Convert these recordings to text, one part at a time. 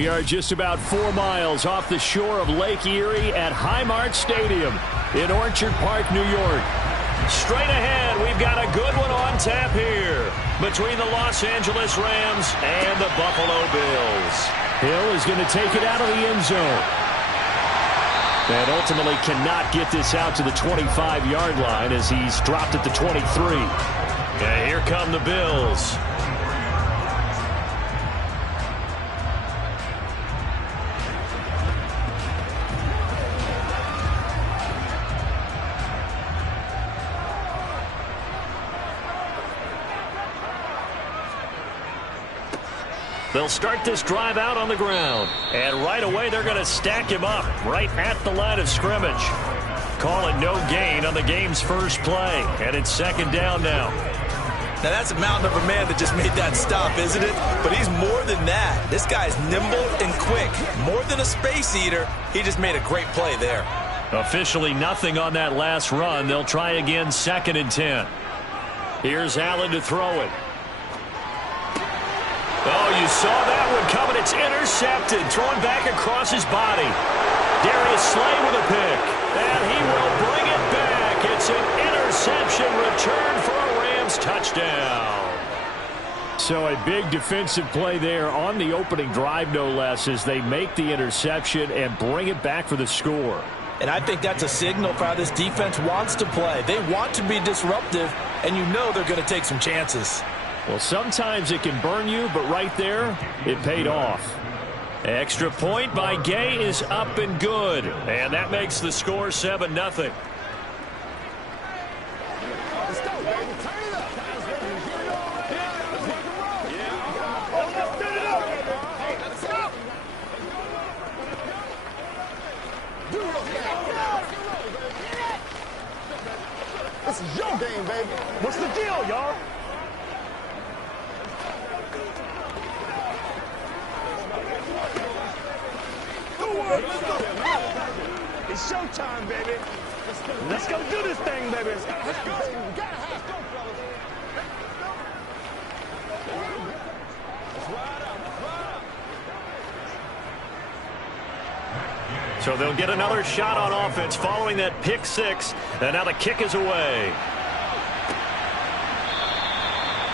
We are just about 4 miles off the shore of Lake Erie at Highmark Stadium in Orchard Park, New York. Straight ahead, we've got a good one on tap here between the Los Angeles Rams and the Buffalo Bills. Hill is going to take it out of the end zone. And ultimately cannot get this out to the 25-yard line as he's dropped at the 23. And here come the Bills. They'll start this drive out on the ground. And right away, they're going to stack him up right at the line of scrimmage. Call it no gain on the game's first play. And it's second down now. Now, that's a mountain of a man that just made that stop, isn't it? But he's more than that. This guy's nimble and quick. More than a space eater, he just made a great play there. Officially nothing on that last run. They'll try again, 2nd and 10. Here's Allen to throw it. Oh, you saw that one coming. It's intercepted. Thrown back across his body. Darius Slay with a pick. And he will bring it back. It's an interception return for a Rams touchdown. So a big defensive play there on the opening drive, no less, as they make the interception and bring it back for the score. And I think that's a signal for how this defense wants to play. They want to be disruptive, and you know they're going to take some chances. Well, sometimes it can burn you, but right there, it paid off. Extra point by Gay is up and good. And that makes the score 7-0. Let's go, baby. Turn it up. This is your game, baby. What's the deal, y'all? It's showtime, baby. Let's go do this thing, baby. Let's go. We gotta have fun, fellas. Let's ride out. So they'll get another shot on offense following that pick six. And now the kick is away.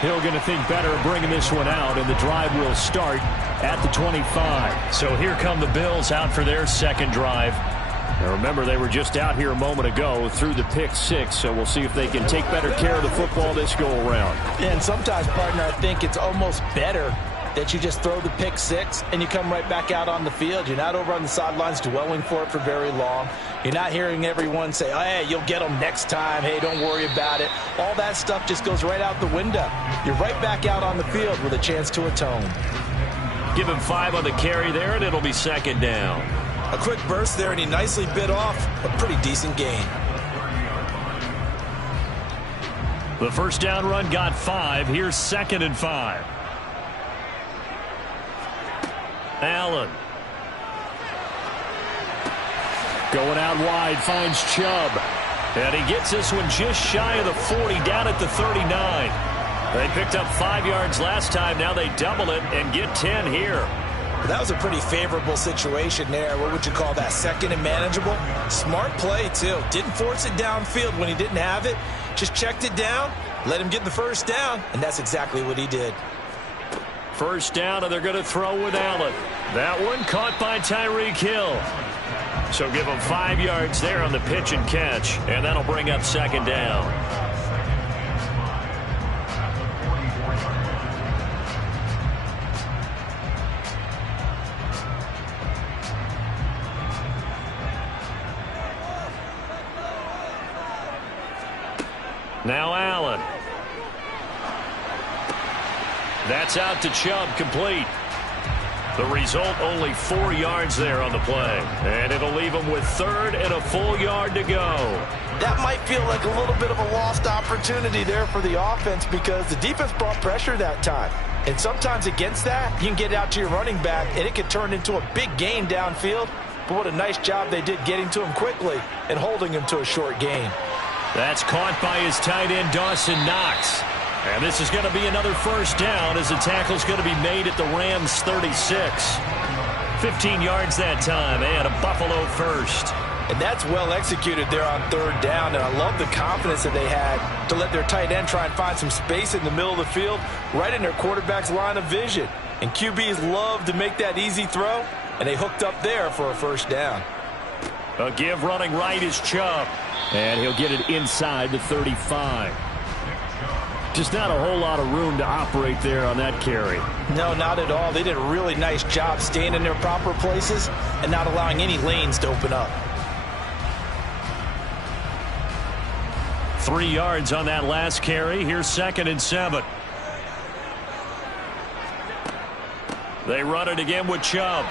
Hill going to think better of bringing this one out, and the drive will start at the 25. So here come the Bills out for their second drive. Now remember, they were just out here a moment ago through the pick six, so we'll see if they can take better care of the football this go-around. And sometimes, partner, I think it's almost better that you just throw the pick six and you come right back out on the field. You're not over on the sidelines dwelling for it for very long. You're not hearing everyone say, oh, hey, you'll get them next time. Hey, don't worry about it. All that stuff just goes right out the window. You're right back out on the field with a chance to atone. Give him 5 on the carry there, and it'll be second down. A quick burst there, and he nicely bit off a pretty decent gain. The first down run got 5. Here's 2nd and 5. Allen. Going out wide, finds Chubb. And he gets this one just shy of the 40, down at the 39. They picked up 5 yards last time. Now they double it and get 10 here. That was a pretty favorable situation there. What would you call that? Second and manageable? Smart play, too. Didn't force it downfield when he didn't have it. Just checked it down, let him get the first down, and that's exactly what he did. First down, and they're going to throw with Allen. That one caught by Tyreek Hill. So give him 5 yards there on the pitch and catch, and that'll bring up second down. Now Allen. That's out to Chubb, complete. The result, only 4 yards there on the play. And it'll leave him with 3rd and a full yard to go. That might feel like a little bit of a lost opportunity there for the offense because the defense brought pressure that time. And sometimes against that, you can get out to your running back, and it can turn into a big gain downfield. But what a nice job they did getting to him quickly and holding him to a short gain. That's caught by his tight end, Dawson Knox. And this is going to be another first down as the tackle's going to be made at the Rams' 36. 15 yards that time, and a Buffalo first. And that's well executed there on third down, and I love the confidence that they had to let their tight end try and find some space in the middle of the field, right in their quarterback's line of vision. And QBs love to make that easy throw, and they hooked up there for a first down. A give running right is Chubb, and he'll get it inside the 35. Just not a whole lot of room to operate there on that carry. No, not at all. They did a really nice job staying in their proper places and not allowing any lanes to open up. 3 yards on that last carry. Here's 2nd and 7. They run it again with Chubb.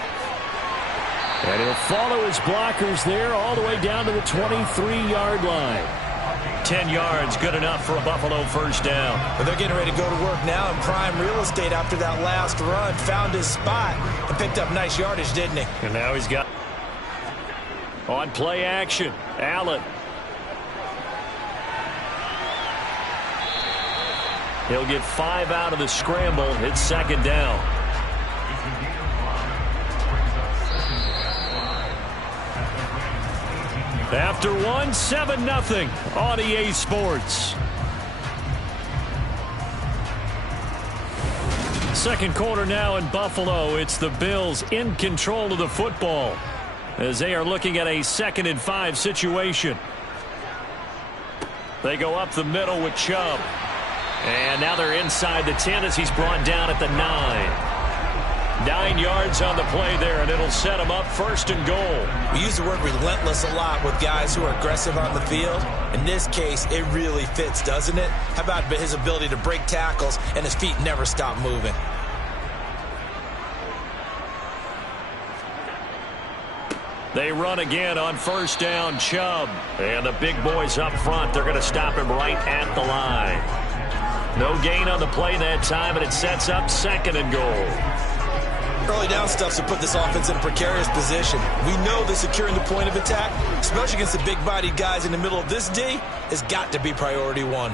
And he'll follow his blockers there all the way down to the 23-yard line. 10 yards, good enough for a Buffalo first down. But they're getting ready to go to work now in prime real estate after that last run. Found his spot and picked up nice yardage, didn't he? And now he's got on play action. Allen. He'll get 5 out of the scramble. It's 2nd down. After 1, 7-0 on EA Sports. Second quarter now in Buffalo. It's the Bills in control of the football as they are looking at a 2nd and 5 situation. They go up the middle with Chubb. And now they're inside the 10 as he's brought down at the 9. 9 yards on the play there, and it'll set him up 1st and goal. We use the word relentless a lot with guys who are aggressive on the field. In this case, it really fits, doesn't it? How about his ability to break tackles and his feet never stop moving? They run again on 1st down, Chubb. And the big boys up front, they're going to stop him right at the line. No gain on the play that time, and it sets up 2nd and goal. Early down stuff to put this offense in a precarious position. We know that securing the point of attack, especially against the big-bodied guys in the middle of this D, has got to be priority 1.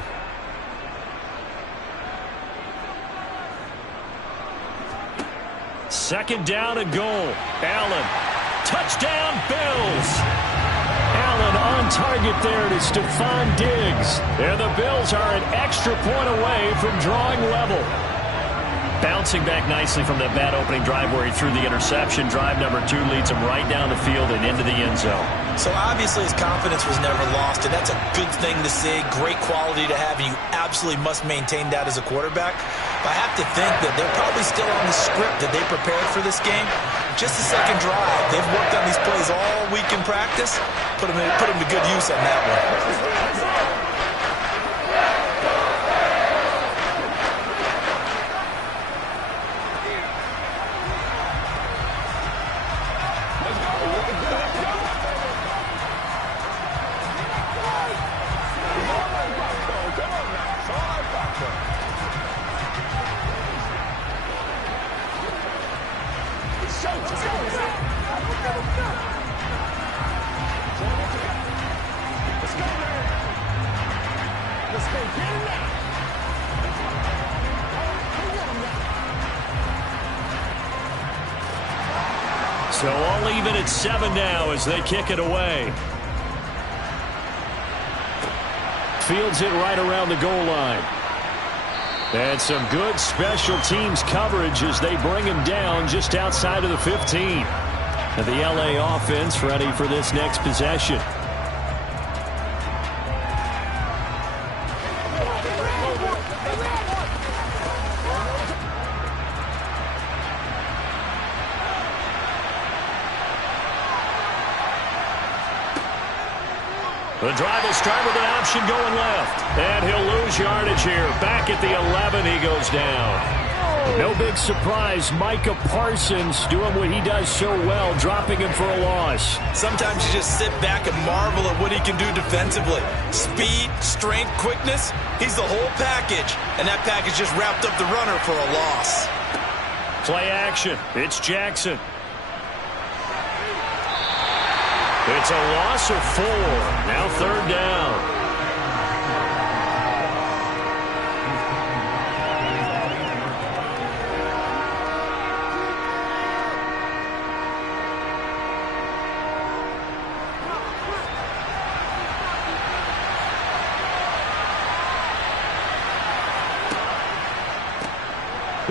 Second down and goal. Allen. Touchdown, Bills. Allen on target there to Stephon Diggs. And the Bills are an extra point away from drawing level. Bouncing back nicely from that bad opening drive where he threw the interception. Drive number 2 leads him right down the field and into the end zone. So obviously his confidence was never lost, and that's a good thing to see. Great quality to have, and you absolutely must maintain that as a quarterback. But I have to think that they're probably still on the script that they prepared for this game. Just the second drive. They've worked on these plays all week in practice. Put them to good use on that one. So all even at 7 now as they kick it away. Fields it right around the goal line. And some good special teams coverage as they bring him down just outside of the 15. And the LA offense ready for this next possession. The drive will start with an option going left. And he'll lose yardage here. Back at the 11, he goes down. No big surprise, Micah Parsons doing what he does so well, dropping him for a loss. Sometimes you just sit back and marvel at what he can do defensively. Speed, strength, quickness, he's the whole package. And that package just wrapped up the runner for a loss. Play action. It's Jackson. It's a loss of 4. Now 3rd down.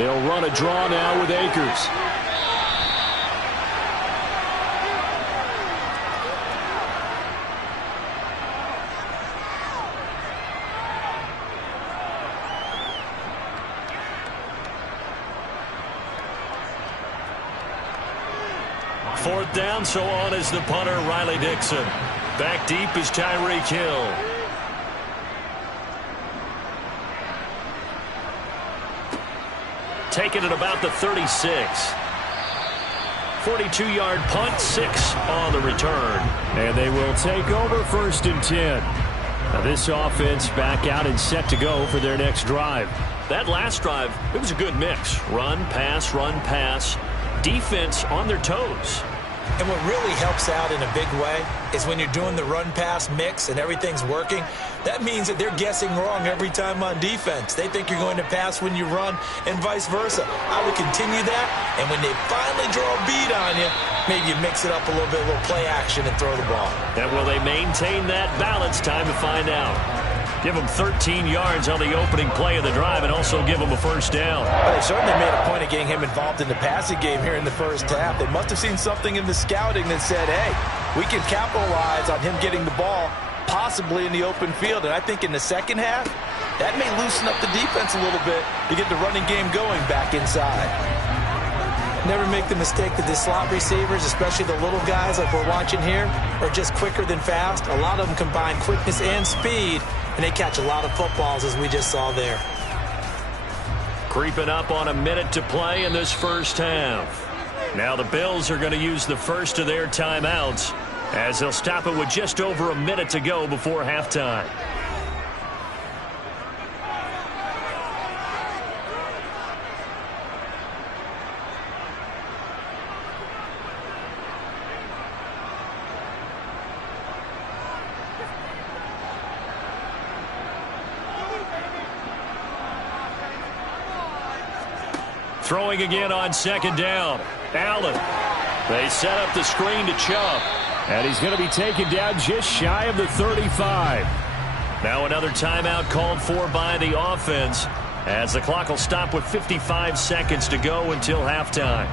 They'll run a draw now with Akers. Fourth down, so on is the punter, Riley Dixon. Back deep is Tyreek Hill. Taken at about the 36. 42-yard punt, 6 on the return. And they will take over 1st and 10. Now this offense back out and set to go for their next drive. That last drive, it was a good mix. Run, pass, defense on their toes. And what really helps out in a big way is when you're doing the run-pass mix and everything's working, that means that they're guessing wrong every time on defense. They think you're going to pass when you run and vice versa. I would continue that, and when they finally draw a bead on you, maybe you mix it up a little bit, a little play action and throw the ball. And will they maintain that balance? Time to find out. Give them 13 yards on the opening play of the drive and also give them a first down. Well, they certainly made a point of getting him involved in the passing game here in the first half. They must have seen something in the scouting that said, hey, we can capitalize on him getting the ball possibly in the open field. And I think in the second half, that may loosen up the defense a little bit to get the running game going back inside. Never make the mistake that the slot receivers, especially the little guys like we're watching here, are just quicker than fast. A lot of them combine quickness and speed, and they catch a lot of footballs, as we just saw there. Creeping up on a minute to play in this first half. Now the Bills are going to use the first of their timeouts as they'll stop it with just over a minute to go before halftime. Throwing again on second down. Allen. They set up the screen to Chubb. And he's going to be taken down just shy of the 35. Now another timeout called for by the offense as the clock will stop with 55 seconds to go until halftime.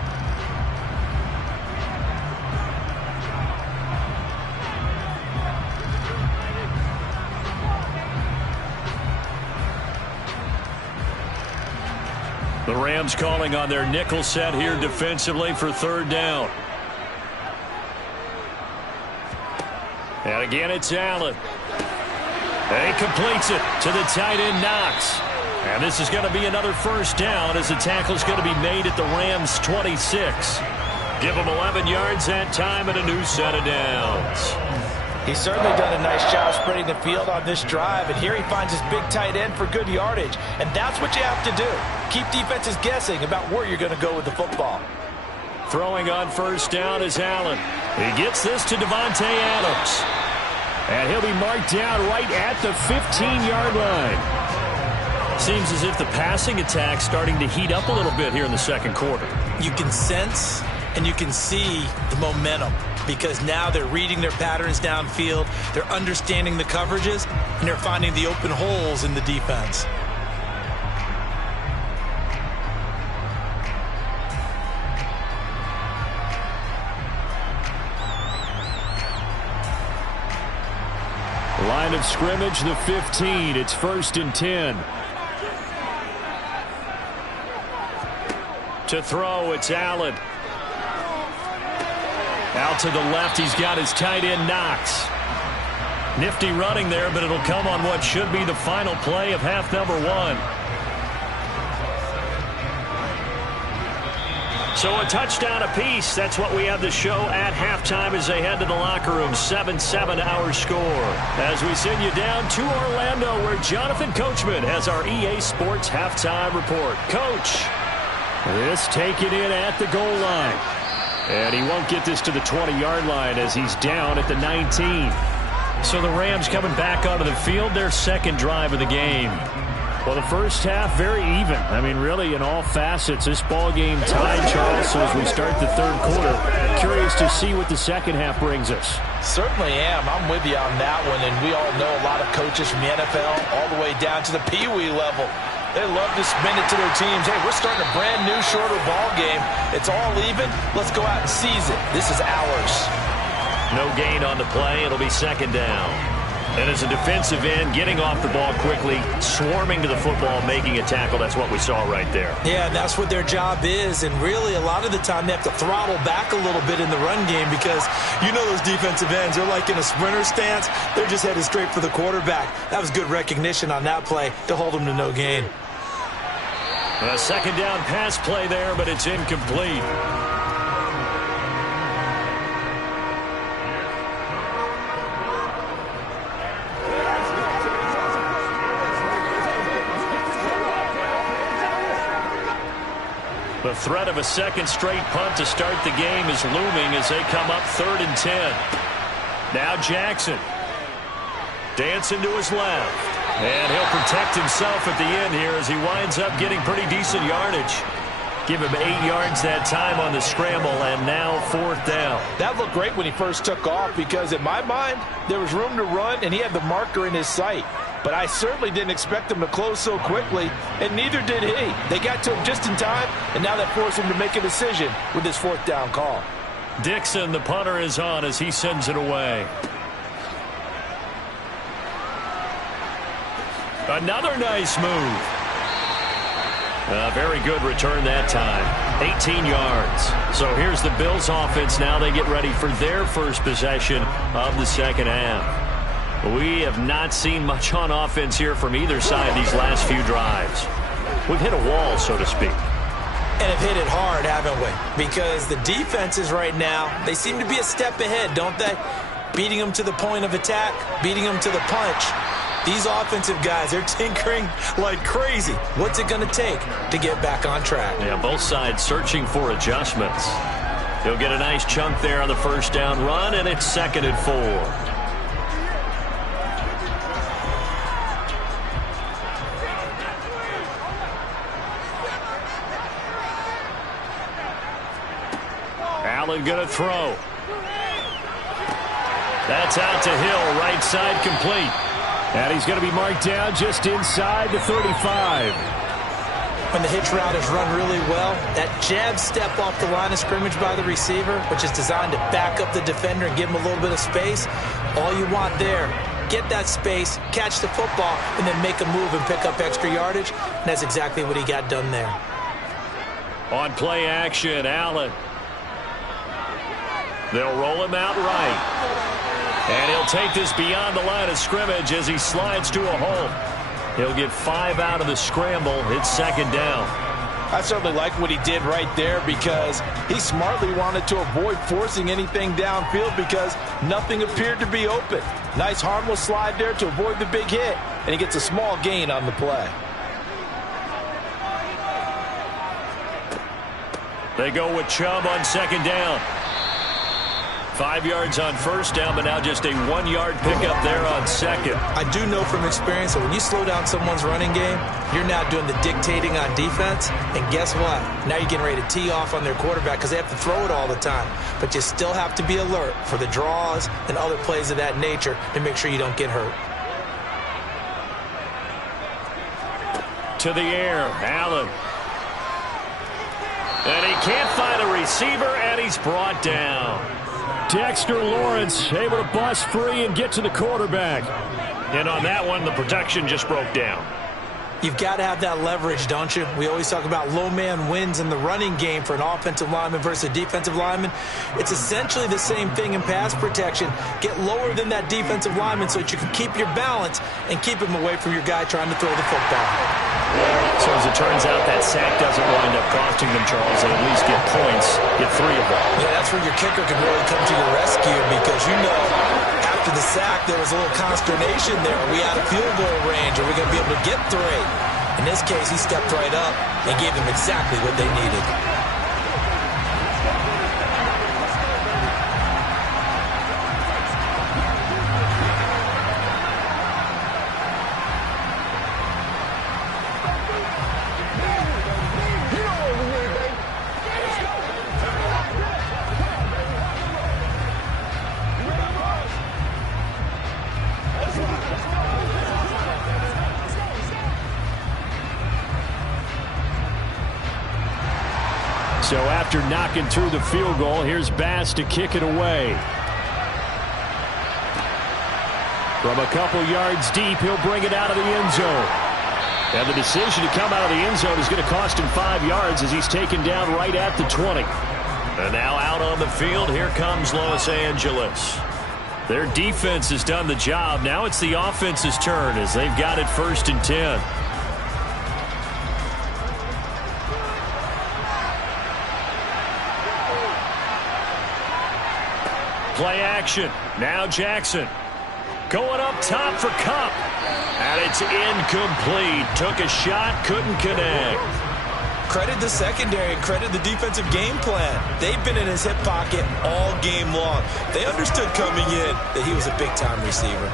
The Rams calling on their nickel set here defensively for third down. And again, it's Allen. And he completes it to the tight end, Knox. And this is going to be another first down as the tackle is going to be made at the Rams' 26. Give them 11 yards that time and a new set of downs. He's certainly done a nice job spreading the field on this drive, and here he finds his big tight end for good yardage. And that's what you have to do. Keep defenses guessing about where you're going to go with the football. Throwing on first down is Allen. He gets this to Davante Adams. And he'll be marked down right at the 15-yard line. Seems as if the passing attack's starting to heat up a little bit here in the second quarter. You can sense and you can see the momentum because now they're reading their patterns downfield, they're understanding the coverages, and they're finding the open holes in the defense. Line of scrimmage, the 15. It's 1st and 10. To throw, it's Allen. Out to the left, he's got his tight end, Knox. Nifty running there, but it'll come on what should be the final play of half number 1. So a touchdown apiece. That's what we have to show at halftime as they head to the locker room. 7-7 our score. As we send you down to Orlando where Jonathan Coachman has our EA Sports halftime report. Coach, this taken in at the goal line. And he won't get this to the 20-yard line as he's down at the 19. So the Rams coming back onto the field, their second drive of the game. Well, the first half, very even. I mean, really, in all facets, this ball game tied, Charles, so as we start the third quarter. Curious to see what the second half brings us. Certainly am. I'm with you on that one, and we all know a lot of coaches from the NFL all the way down to the Pee Wee level They love to spin it to their teams. Hey, we're starting a brand new, shorter ball game. It's all even. Let's go out and seize it. This is ours. No gain on the play. It'll be second down. And as a defensive end, getting off the ball quickly, swarming to the football, making a tackle, that's what we saw right there. Yeah, that's what their job is. And really, a lot of the time, they have to throttle back a little bit in the run game because you know those defensive ends, they're like in a sprinter stance. They're just headed straight for the quarterback. That was good recognition on that play to hold them to no gain. A second down pass play there, but it's incomplete. The threat of a second straight punt to start the game is looming as they come up 3rd and 10. Now Jackson. Dancing to his left. And he'll protect himself at the end here as he winds up getting pretty decent yardage. Give him 8 yards that time on the scramble, and now 4th down. That looked great when he first took off because, in my mind, there was room to run, and he had the marker in his sight. But I certainly didn't expect him to close so quickly, and neither did he. They got to him just in time, and now that forced him to make a decision with his 4th down call. Dixon, the punter, is on as he sends it away. Another nice move. A very good return that time. 18 yards. So here's the Bills offense now. They get ready for their first possession of the second half. We have not seen much on offense here from either side these last few drives. We've hit a wall, so to speak. And have hit it hard, haven't we? Because the defenses right now, they seem to be a step ahead, don't they? Beating them to the point of attack, beating them to the punch. These offensive guys, they're tinkering like crazy. What's it going to take to get back on track? Yeah, both sides searching for adjustments. He'll get a nice chunk there on the first down run, and it's 2nd and 4. Allen going to throw. That's out to Hill, right side complete. And he's going to be marked down just inside the 35. When the hitch route is run really well, that jab step off the line of scrimmage by the receiver, which is designed to back up the defender and give him a little bit of space, all you want there, get that space, catch the football, and then make a move and pick up extra yardage. And that's exactly what he got done there. On play action, Allen. They'll roll him out right. And he'll take this beyond the line of scrimmage as he slides to a hole. He'll get 5 out of the scramble. It's 2nd down. I certainly like what he did right there because he smartly wanted to avoid forcing anything downfield because nothing appeared to be open. Nice harmless slide there to avoid the big hit, and he gets a small gain on the play. They go with Chubb on 2nd down. 5 yards on first down, but now just a 1-yard pickup there on 2nd. I do know from experience that when you slow down someone's running game, you're now doing the dictating on defense. And guess what? Now you're getting ready to tee off on their quarterback because they have to throw it all the time. But you still have to be alert for the draws and other plays of that nature to make sure you don't get hurt. To the air, Allen. And he can't find a receiver, and he's brought down. Dexter Lawrence able to bust free and get to the quarterback. And on that one, the protection just broke down. You've got to have that leverage, don't you? We always talk about low man wins in the running game for an offensive lineman versus a defensive lineman. It's essentially the same thing in pass protection. Get lower than that defensive lineman so that you can keep your balance and keep him away from your guy trying to throw the football. So as it turns out, that sack doesn't wind up costing them, Charles. They at least get points, get 3 of them. Yeah, that's where your kicker can really come to your rescue because you know after the sack there was a little consternation there. Are we out of field goal range? Are we going to be able to get 3? In this case, he stepped right up and gave them exactly what they needed. So after knocking through the field goal, here's Bass to kick it away. From a couple yards deep, he'll bring it out of the end zone. And the decision to come out of the end zone is going to cost him 5 yards as he's taken down right at the 20. And now out on the field, here comes Los Angeles. Their defense has done the job. Now it's the offense's turn as they've got it 1st and 10. Play action. Now Jackson. Going up top for Kupp. And it's incomplete. Took a shot, couldn't connect. Credit the secondary and credit the defensive game plan. They've been in his hip pocket all game long. They understood coming in that he was a big-time receiver.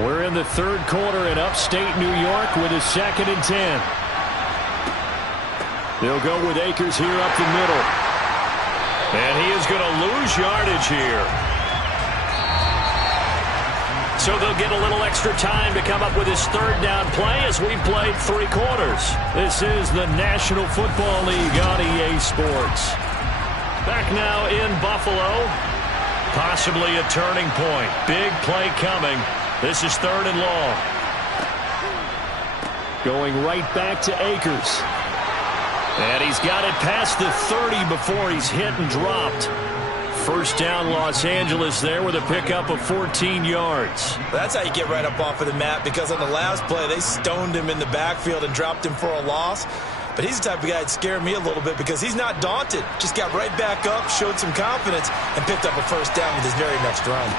We're in the 3rd quarter in upstate New York with a 2nd and 10. They'll go with Akers here up the middle. And he is going to lose yardage here. So they'll get a little extra time to come up with his 3rd down play as we've played 3 quarters. This is the National Football League on EA Sports. Back now in Buffalo. Possibly a turning point. Big play coming. This is 3rd and long. Going right back to Akers. And he's got it past the 30 before he's hit and dropped. 1st down Los Angeles there with a pickup of 14 yards. That's how you get right up off of the mat, because on the last play they stoned him in the backfield and dropped him for a loss. But he's the type of guy that scared me a little bit because he's not daunted. Just got right back up, showed some confidence, and picked up a 1st down with his very next run.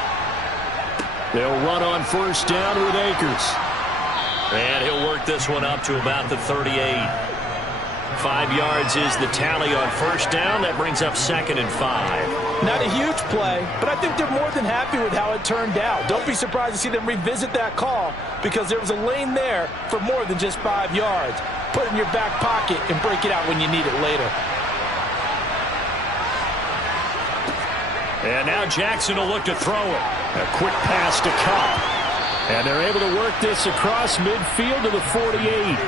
They'll run on 1st down with Akers. And he'll work this one up to about the 38. 5 yards is the tally on 1st down. That brings up 2nd and 5. Not a huge play, but I think they're more than happy with how it turned out. Don't be surprised to see them revisit that call because there was a lane there for more than just 5 yards. Put it in your back pocket and break it out when you need it later. And now Jackson will look to throw it. A quick pass to Kupp. And they're able to work this across midfield to the 48.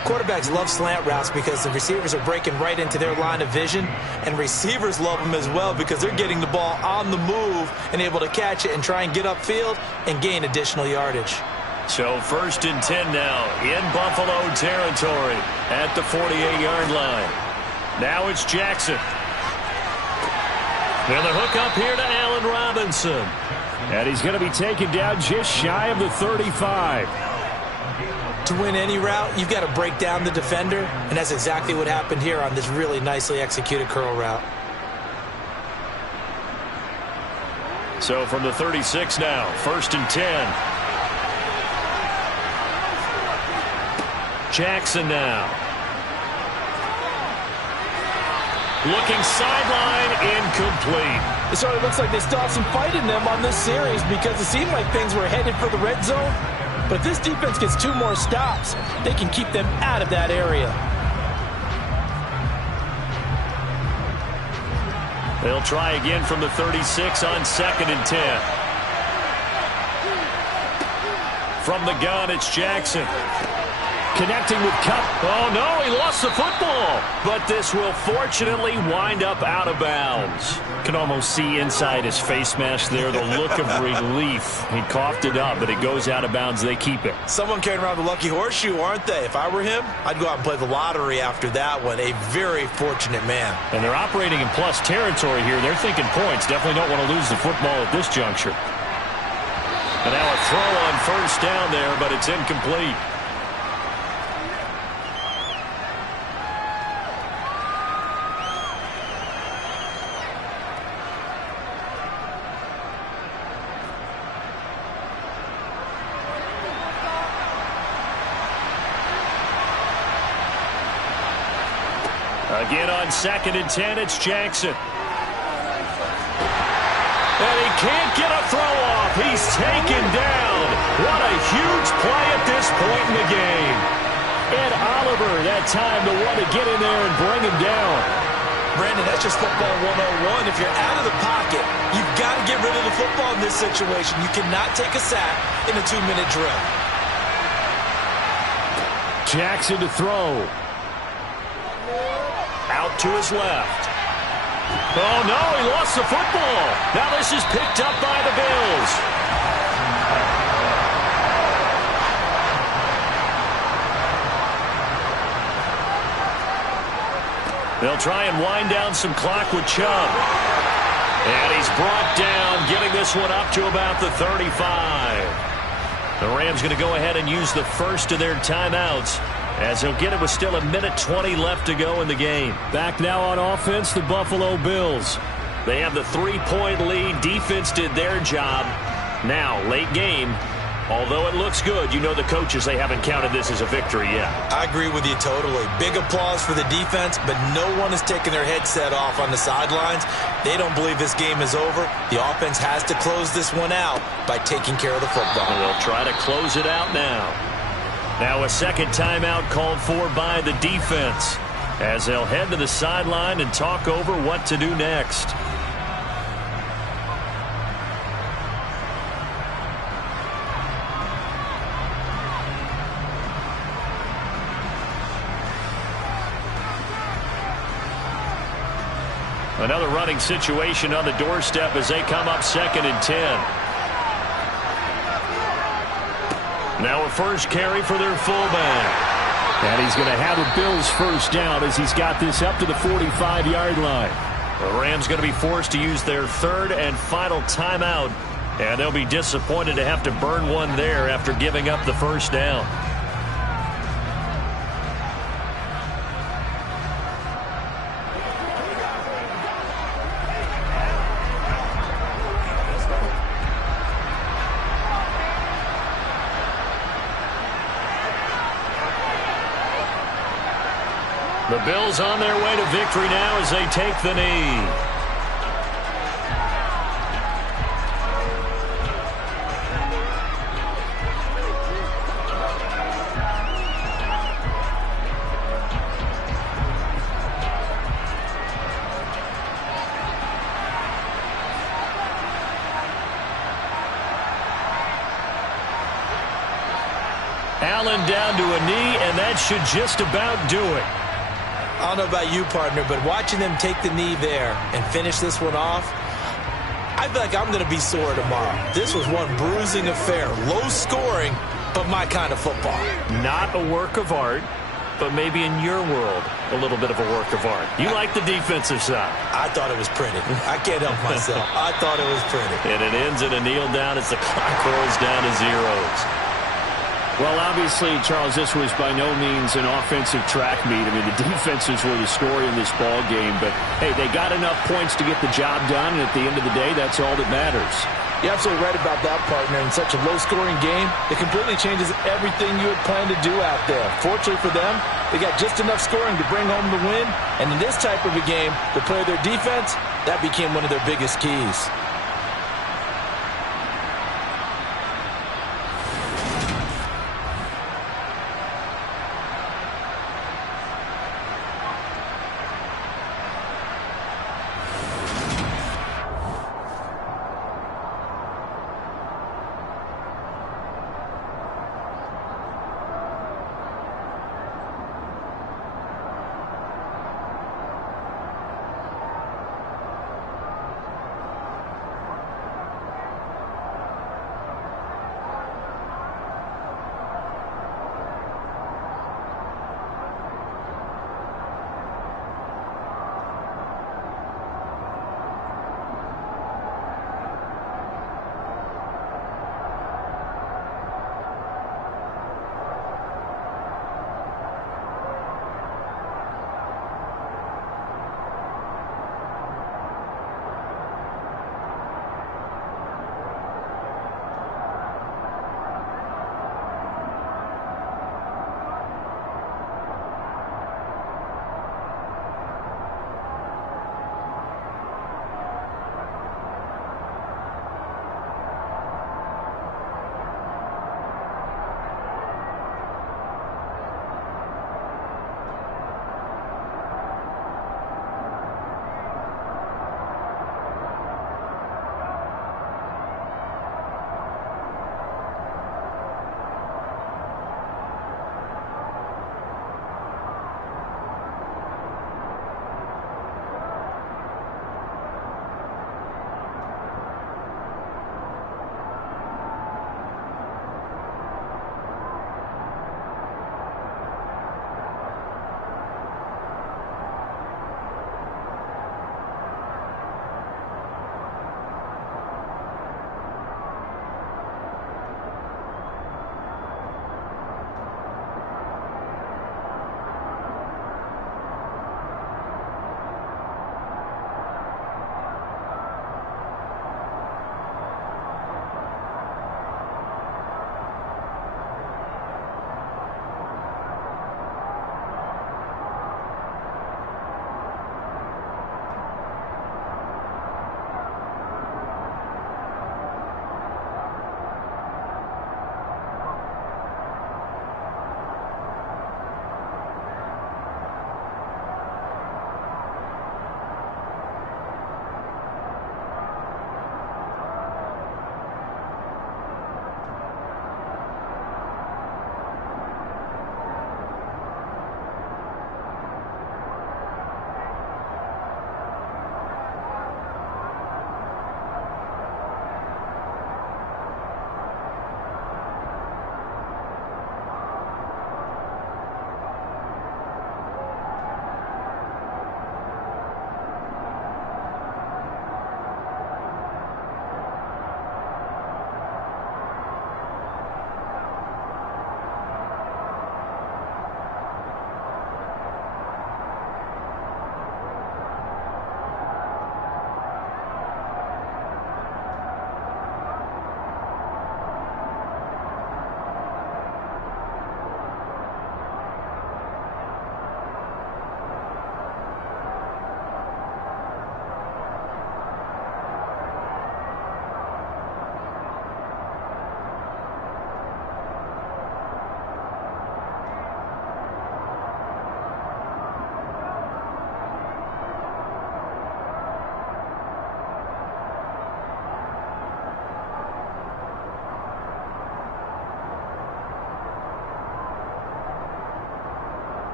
Quarterbacks love slant routes because the receivers are breaking right into their line of vision, and receivers love them as well because they're getting the ball on the move and able to catch it and try and get upfield and gain additional yardage. So 1st and 10 now in Buffalo territory at the 48-yard line. Now it's Jackson. And the hook up here to Allen Robinson. And he's going to be taken down just shy of the 35. To win any route, you've got to break down the defender, and that's exactly what happened here on this really nicely executed curl route. So from the 36 now, 1st and 10. Jackson now. Looking sideline, incomplete. It sort of looks like they still have some fight in them on this series because it seemed like things were headed for the red zone. But if this defense gets 2 more stops, they can keep them out of that area. They'll try again from the 36 on 2nd and 10. From the gun, it's Jackson. Connecting with Kupp. Oh, no, he lost the football. But this will fortunately wind up out of bounds. Can almost see inside his face mask there the look of relief. He coughed it up, but it goes out of bounds. They keep it. Someone carrying around the lucky horseshoe, aren't they? If I were him, I'd go out and play the lottery after that one. A very fortunate man. And they're operating in plus territory here. They're thinking points. Definitely don't want to lose the football at this juncture. And now a throw on 1st down there, but it's incomplete. Again on 2nd and 10, it's Jackson. And he can't get a throw off. He's taken down. What a huge play at this point in the game. Ed Oliver, that time the one to get in there and bring him down. Brandon, that's just football 101. If you're out of the pocket, you've got to get rid of the football in this situation. You cannot take a sack in a 2-minute drill. Jackson to throw. Out to his left. Oh, no, he lost the football. Now this is picked up by the Bills. They'll try and wind down some clock with Chubb. And he's brought down, getting this one up to about the 35. The Rams going to go ahead and use the first of their timeouts, as he'll get it with still 1:20 left to go in the game. Back now on offense, the Buffalo Bills. They have the 3-point lead. Defense did their job. Now, late game. Although it looks good, you know the coaches, they haven't counted this as a victory yet. I agree with you totally. Big applause for the defense, but no one is taking their headset off on the sidelines. They don't believe this game is over. The offense has to close this one out by taking care of the football. And they'll try to close it out now. Now a second timeout called for by the defense, as they'll head to the sideline and talk over what to do next. Another running situation on the doorstep as they come up 2nd and 10. Now a first carry for their fullback. And he's going to have a Bills first down as he's got this up to the 45-yard line. The Rams going to be forced to use their third and final timeout. And they'll be disappointed to have to burn one there after giving up the first down. The Bills on their way to victory now as they take the knee. Allen down to a knee, and that should just about do it. I don't know about you, partner, but watching them take the knee there and finish this one off, I feel like I'm going to be sore tomorrow. This was one bruising affair. Low scoring, but my kind of football. Not a work of art, but maybe in your world, a little bit of a work of art. You like the defensive side. I thought it was pretty. I can't help myself. I thought it was pretty. And it ends in a kneel down as the clock rolls down to zeros. Well, obviously, Charles, this was by no means an offensive track meet. I mean, the defenses were the story in this ball game. But, hey, they got enough points to get the job done, and at the end of the day, that's all that matters. You're absolutely right about that, partner. In such a low-scoring game, it completely changes everything you had planned to do out there. Fortunately for them, they got just enough scoring to bring home the win. And in this type of a game, to play their defense, that became one of their biggest keys.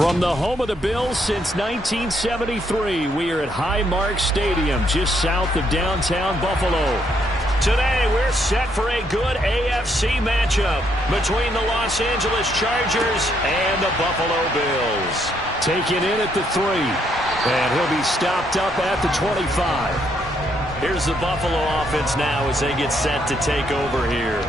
From the home of the Bills since 1973, we are at Highmark Stadium, just south of downtown Buffalo. Today, we're set for a good AFC matchup between the Los Angeles Chargers and the Buffalo Bills. Taken in at the 3, and he'll be stopped up at the 25. Here's the Buffalo offense now as they get set to take over here.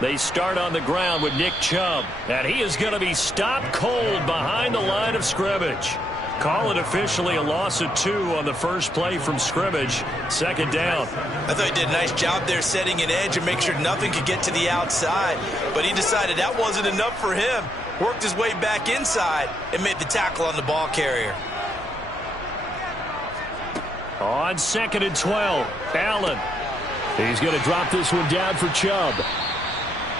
They start on the ground with Nick Chubb, and he is going to be stopped cold behind the line of scrimmage. Call it officially a loss of 2 on the first play from scrimmage. Second down. I thought he did a nice job there setting an edge and making sure nothing could get to the outside, but he decided that wasn't enough for him. Worked his way back inside and made the tackle on the ball carrier. On 2nd and 12, Allen. He's going to drop this one down for Chubb.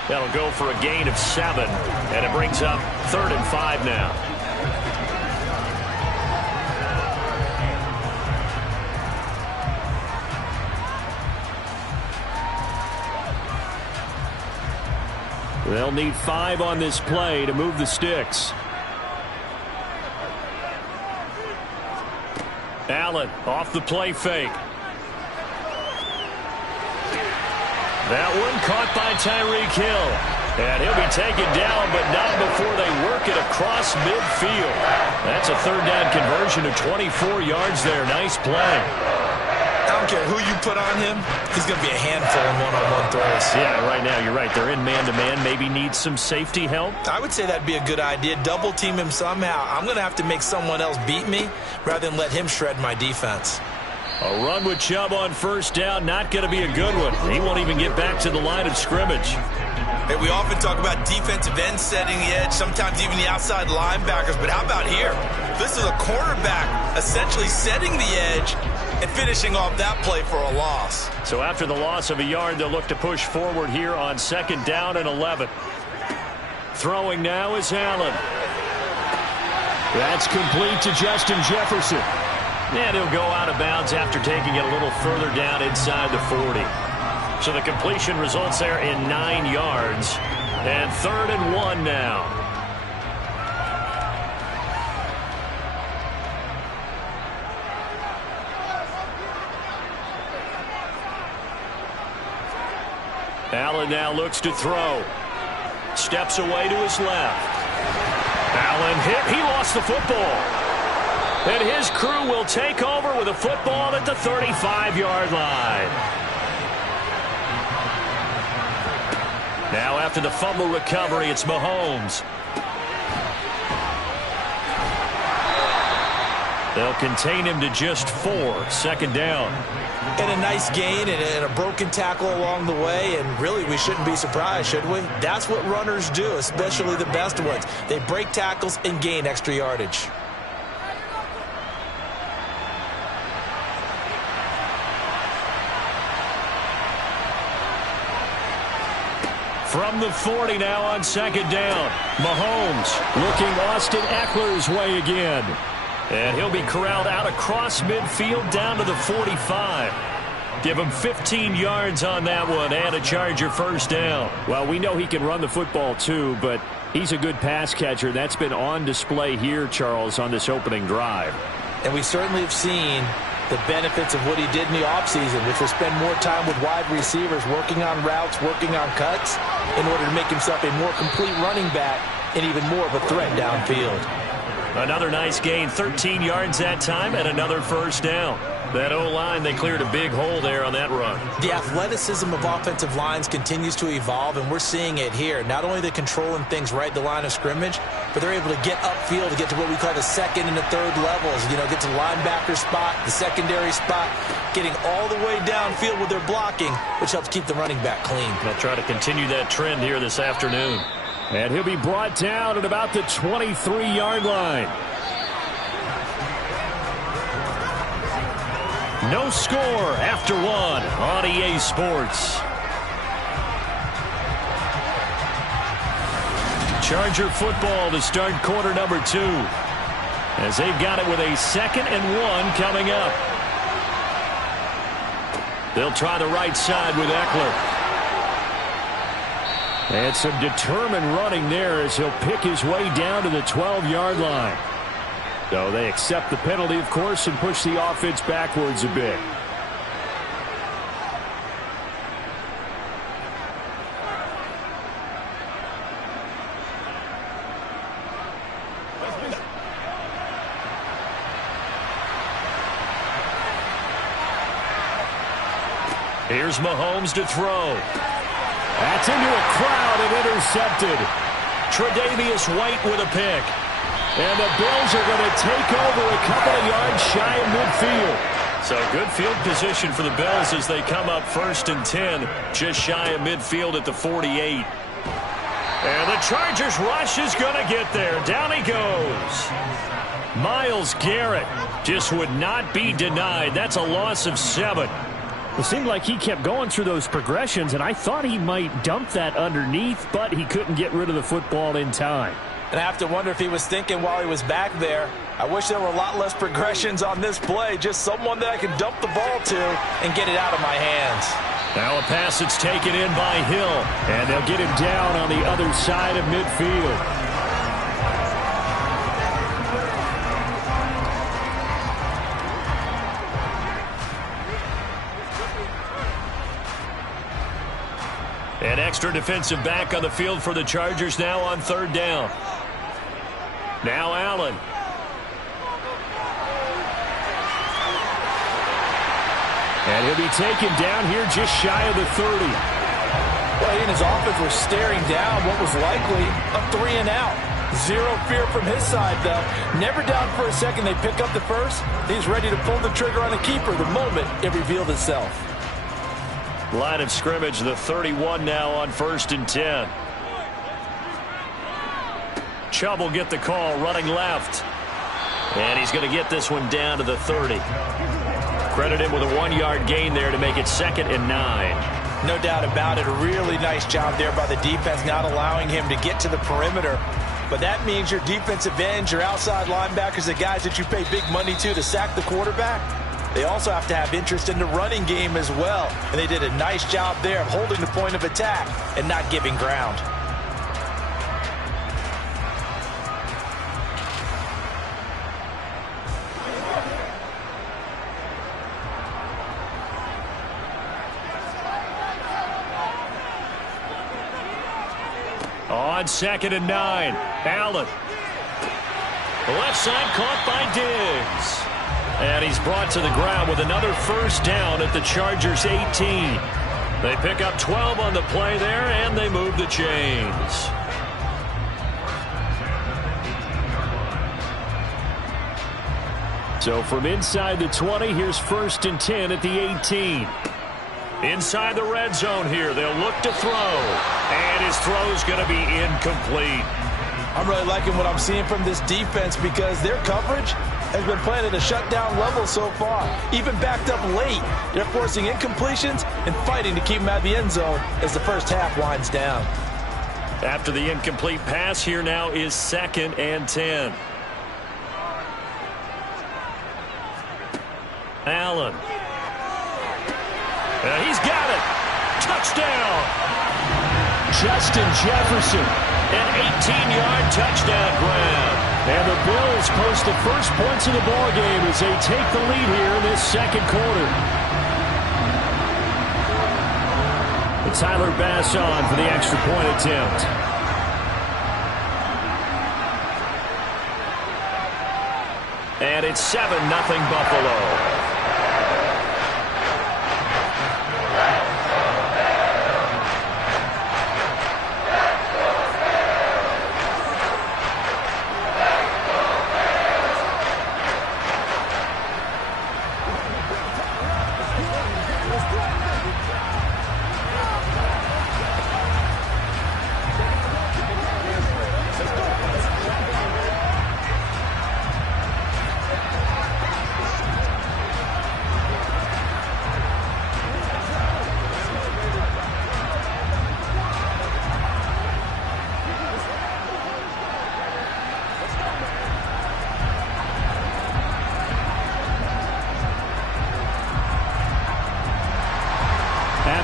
That'll go for a gain of 7, and it brings up 3rd and 5 now. They'll need 5 on this play to move the sticks. Allen off the play fake. That one caught by Tyreek Hill. And he'll be taken down, but not before they work it across midfield. That's a 3rd down conversion of 24 yards there. Nice play. I don't care who you put on him. He's going to be a handful in one-on-one throws. Yeah, right now you're right. They're in man-to-man. Maybe need some safety help. I would say that'd be a good idea. Double team him somehow. I'm going to have to make someone else beat me rather than let him shred my defense. A run with Chubb on 1st down, not going to be a good one. He won't even get back to the line of scrimmage. Hey, we often talk about defensive ends setting the edge, sometimes even the outside linebackers, but how about here? This is a cornerback essentially setting the edge and finishing off that play for a loss. So after the loss of a yard, they'll look to push forward here on 2nd down and 11. Throwing now is Allen. That's complete to Justin Jefferson. And he'll go out of bounds after taking it a little further down inside the 40. So the completion results there in 9 yards. And 3rd and 1 now. Allen now looks to throw. Steps away to his left. Allen hit. He lost the football. And his crew will take over with a football at the 35-yard line. Now after the fumble recovery, it's Mahomes. They'll contain him to just 4. 2nd down. And a nice gain and a broken tackle along the way, and really we shouldn't be surprised, should we? That's what runners do, especially the best ones. They break tackles and gain extra yardage. From the 40 now on 2nd down. Mahomes looking Austin Eckler's way again. And he'll be corralled out across midfield down to the 45. Give him 15 yards on that one and a Charger 1st down. Well, we know he can run the football too, but he's a good pass catcher. That's been on display here, Charles, on this opening drive. And we certainly have seen the benefits of what he did in the offseason, which was spend more time with wide receivers, working on routes, working on cuts, in order to make himself a more complete running back and even more of a threat downfield. Another nice gain, 13 yards that time, and another 1st down. That O-line, they cleared a big hole there on that run. The athleticism of offensive lines continues to evolve, and we're seeing it here. Not only are they controlling things right at the line of scrimmage, but they're able to get upfield to get to what we call the 2nd and the 3rd levels. You know, get to the linebacker spot, the secondary spot, getting all the way downfield with their blocking, which helps keep the running back clean. They'll try to continue that trend here this afternoon. And he'll be brought down at about the 23-yard line. No score after 1 on EA Sports. Charger football to start quarter number 2. As they've got it with a 2nd and 1 coming up. They'll try the right side with Eckler. And some determined running there as he'll pick his way down to the 12-yard line. So they accept the penalty, of course, and push the offense backwards a bit. Here's Mahomes to throw. That's into a crowd and intercepted. Tre'Davious White with a pick. And the Bills are going to take over a couple of yards shy of midfield. So good field position for the Bills as they come up 1st and 10, just shy of midfield at the 48. And the Chargers rush is going to get there. Down he goes. Myles Garrett just would not be denied. That's a loss of 7. It seemed like he kept going through those progressions, and I thought he might dump that underneath, but he couldn't get rid of the football in time. And I have to wonder if he was thinking while he was back there, I wish there were a lot less progressions on this play, just someone that I can dump the ball to and get it out of my hands. Now a pass that's taken in by Hill, and they'll get him down on the other side of midfield. An extra defensive back on the field for the Chargers now on 3rd down. Now Allen. And he'll be taken down here just shy of the 30. Well, he and his offense were staring down what was likely a 3 and out. Zero fear from his side, though. Never down for a second. They pick up the first. He's ready to pull the trigger on a keeper the moment it revealed itself. Line of scrimmage, the 31 now on 1st and 10. Chubb will get the call, running left. And he's going to get this one down to the 30. Credit him with a 1-yard gain there to make it 2nd and 9. No doubt about it. A really nice job there by the defense, not allowing him to get to the perimeter. But that means your defensive ends, your outside linebackers, the guys that you pay big money to sack the quarterback, they also have to have interest in the running game as well. And they did a nice job there of holding the point of attack and not giving ground. On 2nd and 9, Allen. The left side caught by Diggs. And he's brought to the ground with another 1st down at the Chargers' 18. They pick up 12 on the play there, and they move the chains. So from inside the 20, here's 1st and 10 at the 18. Inside the red zone here, they'll look to throw. And his throw's going to be incomplete. I'm really liking what I'm seeing from this defense because their coverage has been playing at a shutdown level so far. Even backed up late, they're forcing incompletions and fighting to keep them out of the end zone as the first half winds down. After the incomplete pass, here now is 2nd and 10. Allen. He's got it. Touchdown. Justin Jefferson. An 18-yard touchdown grab. And the Bills post the first points of the ball game as they take the lead here in this 2nd quarter. And Tyler Bass on for the extra point attempt. And it's 7-0 Buffalo.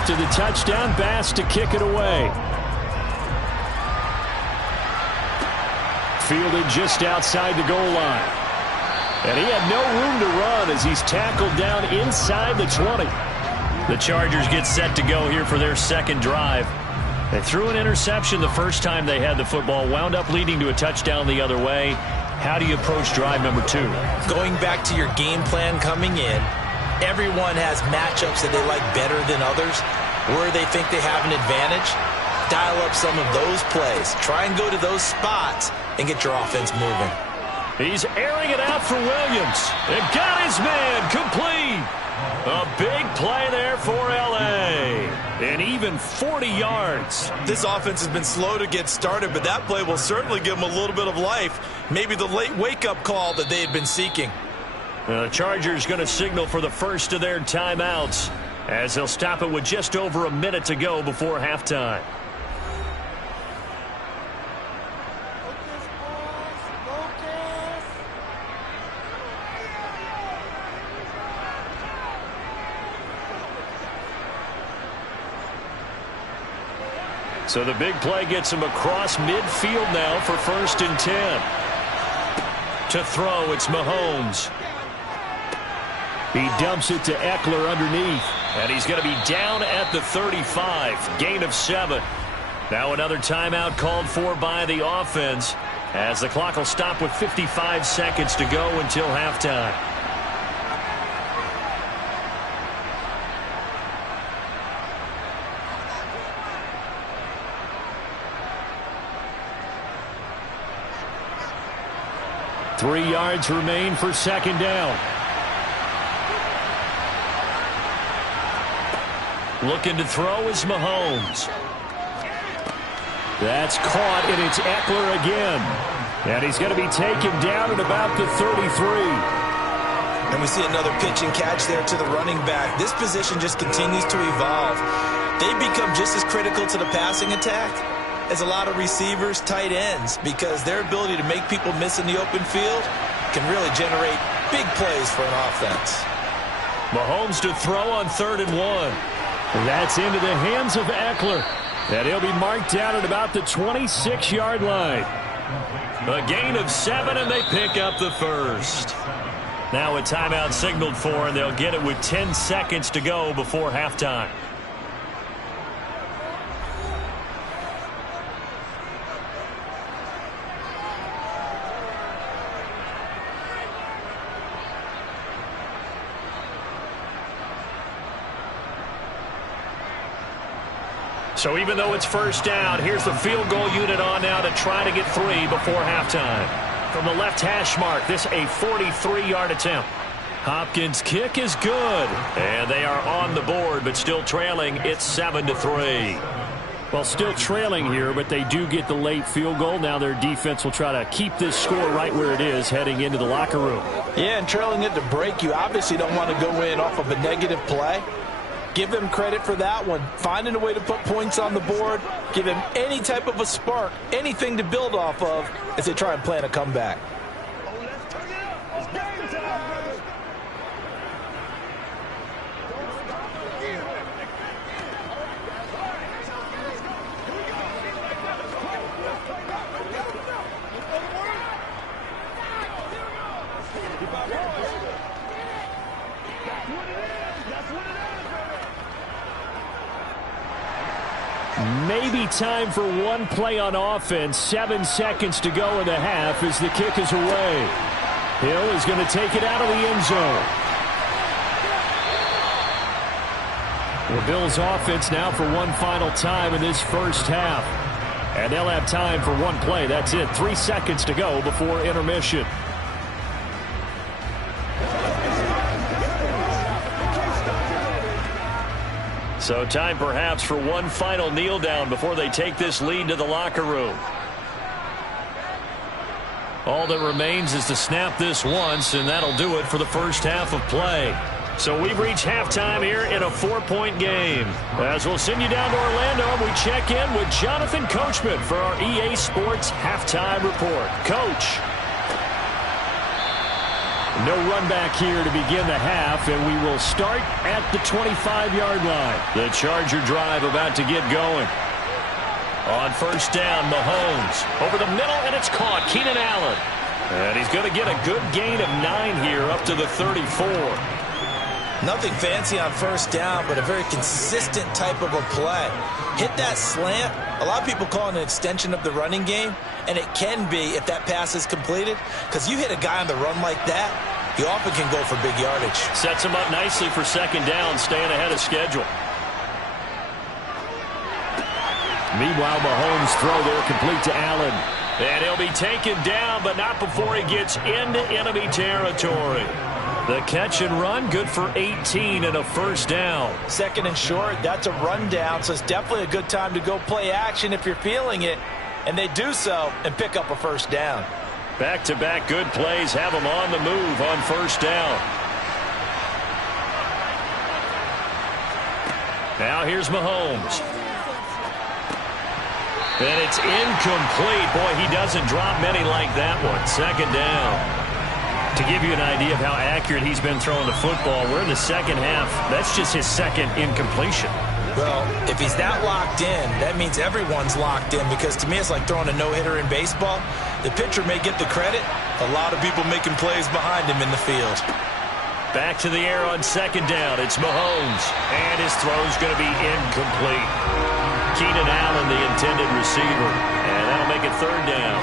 after the touchdown. Bass to kick it away. Fielded just outside the goal line. And he had no room to run as he's tackled down inside the 20. The Chargers get set to go here for their second drive. They threw an interception the first time they had the football, wound up leading to a touchdown the other way. How do you approach drive number 2? Going back to your game plan coming in, everyone has matchups that they like better than others, where they think they have an advantage. Dial up some of those plays. Try and go to those spots and get your offense moving. He's airing it out for Williams. And got his man complete. A big play there for L.A. And even 40 yards. This offense has been slow to get started, but that play will certainly give them a little bit of life. Maybe the late wake-up call that they had been seeking. The Chargers going to signal for the first of their timeouts as they'll stop it with just over a minute to go before halftime. So the big play gets him across midfield now for 1st and 10. To throw, it's Mahomes. He dumps it to Eckler underneath. And he's going to be down at the 35. Gain of 7. Now another timeout called for by the offense as the clock will stop with 55 seconds to go until halftime. Three yards remain for second down. Looking to throw is Mahomes. That's caught, and it's Eckler again. And he's going to be taken down at about the 33. And we see another pitch and catch there to the running back. This position just continues to evolve. They become just as critical to the passing attack as a lot of receivers, tight ends, because their ability to make people miss in the open field can really generate big plays for an offense. Mahomes to throw on 3rd and 1. That's into the hands of Eckler. And he'll be marked down at about the 26-yard line. A gain of 7, and they pick up the first. Now a timeout signaled for, and they'll get it with 10 seconds to go before halftime. So even though it's first down, here's the field goal unit on now to try to get 3 before halftime. From the left hash mark, this a 43-yard attempt. Hopkins' kick is good. And they are on the board, but still trailing. It's 7-3. Well, still trailing here, but they do get the late field goal. Now their defense will try to keep this score right where it is heading into the locker room. Yeah, and trailing it to break, you obviously don't want to go in off of a negative play. Give them credit for that one. Finding a way to put points on the board. Give them any type of a spark, anything to build off of as they try and plan a comeback. Maybe time for one play on offense. 7 seconds to go in the half as the kick is away. Hill is going to take it out of the end zone. The Bills offense now for one final time in this first half. And they'll have time for one play. That's it. 3 seconds to go before intermission. So time perhaps for one final kneel down before they take this lead to the locker room. All that remains is to snap this once, and that'll do it for the first half of play. So we've reached halftime here in a 4-point game. As we'll send you down to Orlando, we check in with Jonathan Coachman for our EA Sports Halftime Report. Coach. No run back here to begin the half, and we will start at the 25-yard line. The Charger drive about to get going. On first down, Mahomes over the middle, and it's caught. Keenan Allen. And he's going to get a good gain of 9 here up to the 34. Nothing fancy on first down, but a very consistent type of a play. Hit that slant. A lot of people call it an extension of the running game, and it can be if that pass is completed, because you hit a guy on the run like that, he often can go for big yardage. Sets him up nicely for second down, staying ahead of schedule. Meanwhile, Mahomes' throw there complete to Allen. And he'll be taken down, but not before he gets into enemy territory. The catch and run, good for 18 and a first down. Second and short, that's a rundown, so it's definitely a good time to go play action if you're feeling it. And they do so and pick up a first down. Back-to-back good plays have them on the move on first down. Now here's Mahomes. And it's incomplete. Boy, he doesn't drop many like that one. Second down. To give you an idea of how accurate he's been throwing the football, we're in the second half. That's just his second incompletion. Well, if he's that locked in, that means everyone's locked in, because to me it's like throwing a no-hitter in baseball. The pitcher may get the credit. A lot of people making plays behind him in the field. Back to the air on second down. It's Mahomes. And his throw's going to be incomplete. Keenan Allen, the intended receiver. And that'll make it third down.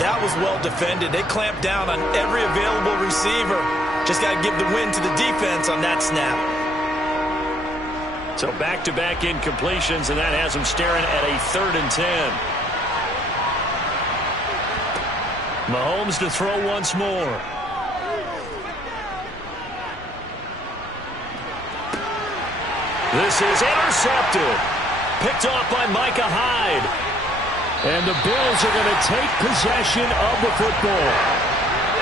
That was well defended. They clamped down on every available receiver. Just got to give the win to the defense on that snap. So back-to-back incompletions, and that has them staring at a 3rd and 10. Mahomes to throw once more. This is intercepted. Picked off by Micah Hyde. And the Bills are going to take possession of the football.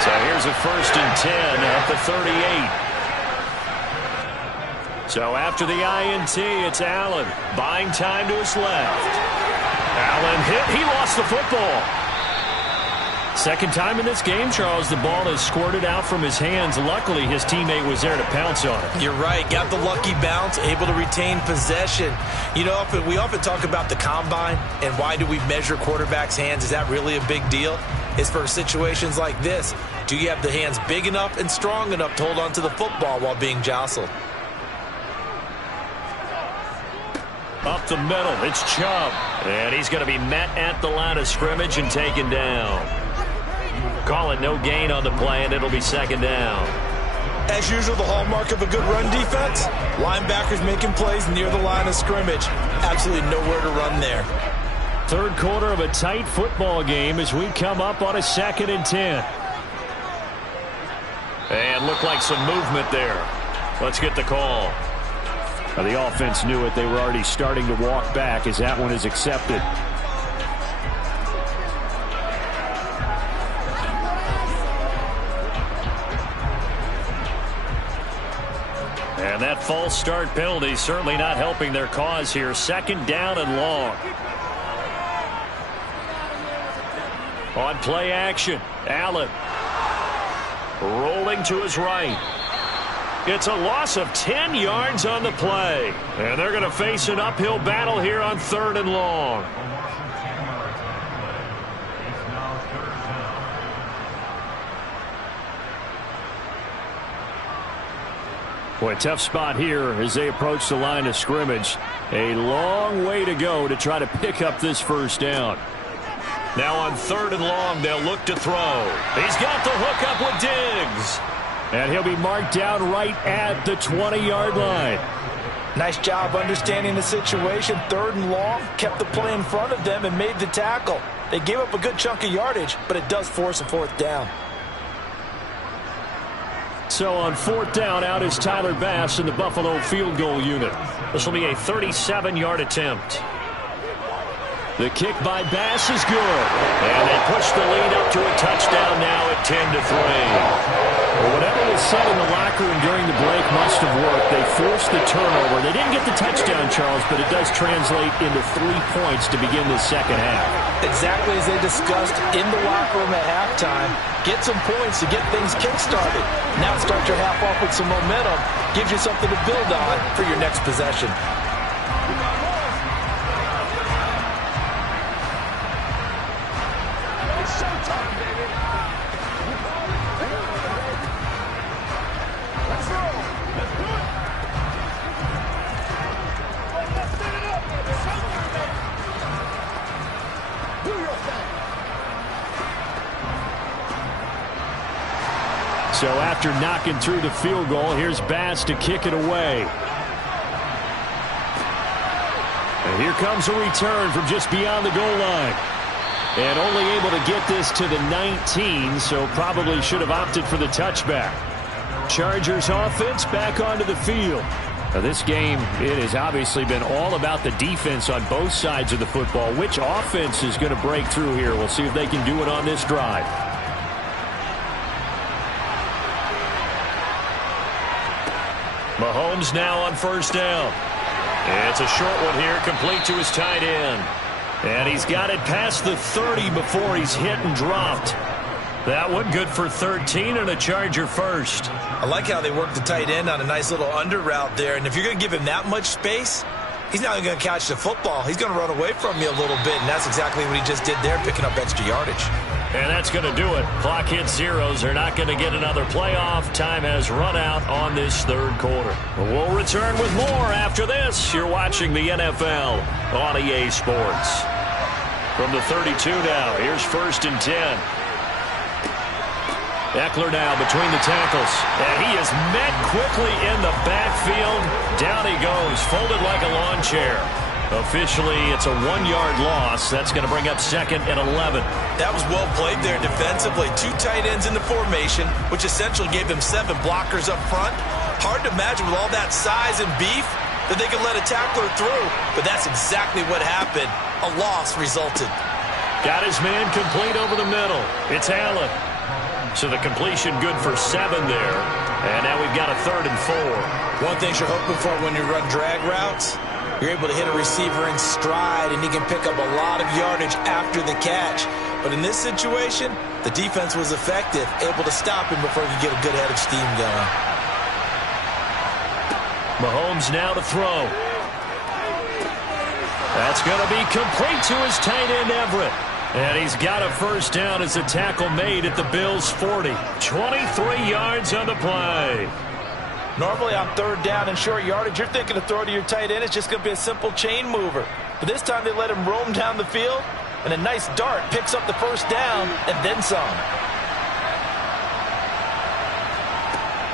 So here's a 1st and 10 at the 38. So after the INT, it's Allen. Buying time to his left. Allen hit. He lost the football. Second time in this game, Charles, the ball has squirted out from his hands. Luckily, his teammate was there to pounce on it. You're right. Got the lucky bounce, able to retain possession. You know, we often talk about the combine and why do we measure quarterbacks' hands. Is that really a big deal? It's for situations like this. Do you have the hands big enough and strong enough to hold on to the football while being jostled? Up the middle, it's Chubb. And he's going to be met at the line of scrimmage and taken down. Call it no gain on the play, and it'll be second down. As usual, the hallmark of a good run defense, linebackers making plays near the line of scrimmage. Absolutely nowhere to run there. Third quarter of a tight football game as we come up on a 2nd and 10. And looked like some movement there. Let's get the call. Now, the offense knew it. They were already starting to walk back as that one is accepted. And that false start penalty certainly not helping their cause here. Second down and long. On play action, Allen. Rolling to his right. It's a loss of 10 yards on the play. And they're going to face an uphill battle here on 3rd and long. Boy, tough spot here as they approach the line of scrimmage. A long way to go to try to pick up this first down. Now on 3rd and long, they'll look to throw. He's got the hook up with Diggs. And he'll be marked down right at the 20-yard line. Nice job understanding the situation. 3rd and long, kept the play in front of them and made the tackle. They gave up a good chunk of yardage, but it does force a 4th down. So on 4th down, out is Tyler Bass in the Buffalo field goal unit. This will be a 37-yard attempt. The kick by Bass is good. And they push the lead up to a touchdown now at 10-3. Well, whatever was said in the locker room during the break must have worked. They forced the turnover. They didn't get the touchdown, Charles, but it does translate into 3 points to begin this second half. Exactly as they discussed in the locker room at halftime. Get some points to get things kick-started. Now start your half off with some momentum. Gives you something to build on for your next possession. It's showtime, baby. Let's roll. Let's do it. Let's set it up. It's showtime, baby. Do your thing. So after knocking through the field goal, here's Bass to kick it away. And here comes a return from just beyond the goal line. And only able to get this to the 19, so probably should have opted for the touchback. Chargers offense back onto the field. Now this game, it has obviously been all about the defense on both sides of the football. Which offense is going to break through here? We'll see if they can do it on this drive. Mahomes now on first down. It's a short one here, complete to his tight end. And he's got it past the 30 before he's hit and dropped. That one good for 13 and a Charger first. I like how they work the tight end on a nice little under route there. And if you're going to give him that much space, he's not going to catch the football. He's going to run away from you a little bit, and that's exactly what he just did there, picking up extra yardage. And that's going to do it. Clock hits zeros. They're not going to get another playoff. Time has run out on this third quarter. We'll return with more after this. You're watching the NFL on EA Sports. From the 32 now, here's 1st and 10. Eckler now between the tackles. And he is met quickly in the backfield. Down he goes, folded like a lawn chair. Officially, it's a 1-yard loss. That's going to bring up 2nd and 11. That was well played there defensively. 2 tight ends in the formation, which essentially gave them 7 blockers up front. Hard to imagine with all that size and beef that they could let a tackler through. But that's exactly what happened. A loss resulted. Got his man complete over the middle. It's Allen. So the completion good for 7 there. And now we've got a 3rd and 4. One thing you're hoping for when you run drag routes, you're able to hit a receiver in stride, and he can pick up a lot of yardage after the catch. But in this situation, the defense was effective, able to stop him before he could get a good head of steam going. Mahomes now to throw. That's going to be complete to his tight end, Everett. And he's got a first down as a tackle made at the Bills' 40. 23 yards on the play. Normally on 3rd down and short yardage, you're thinking to throw to your tight end. It's just going to be a simple chain mover. But this time they let him roam down the field, and a nice dart picks up the first down and then some.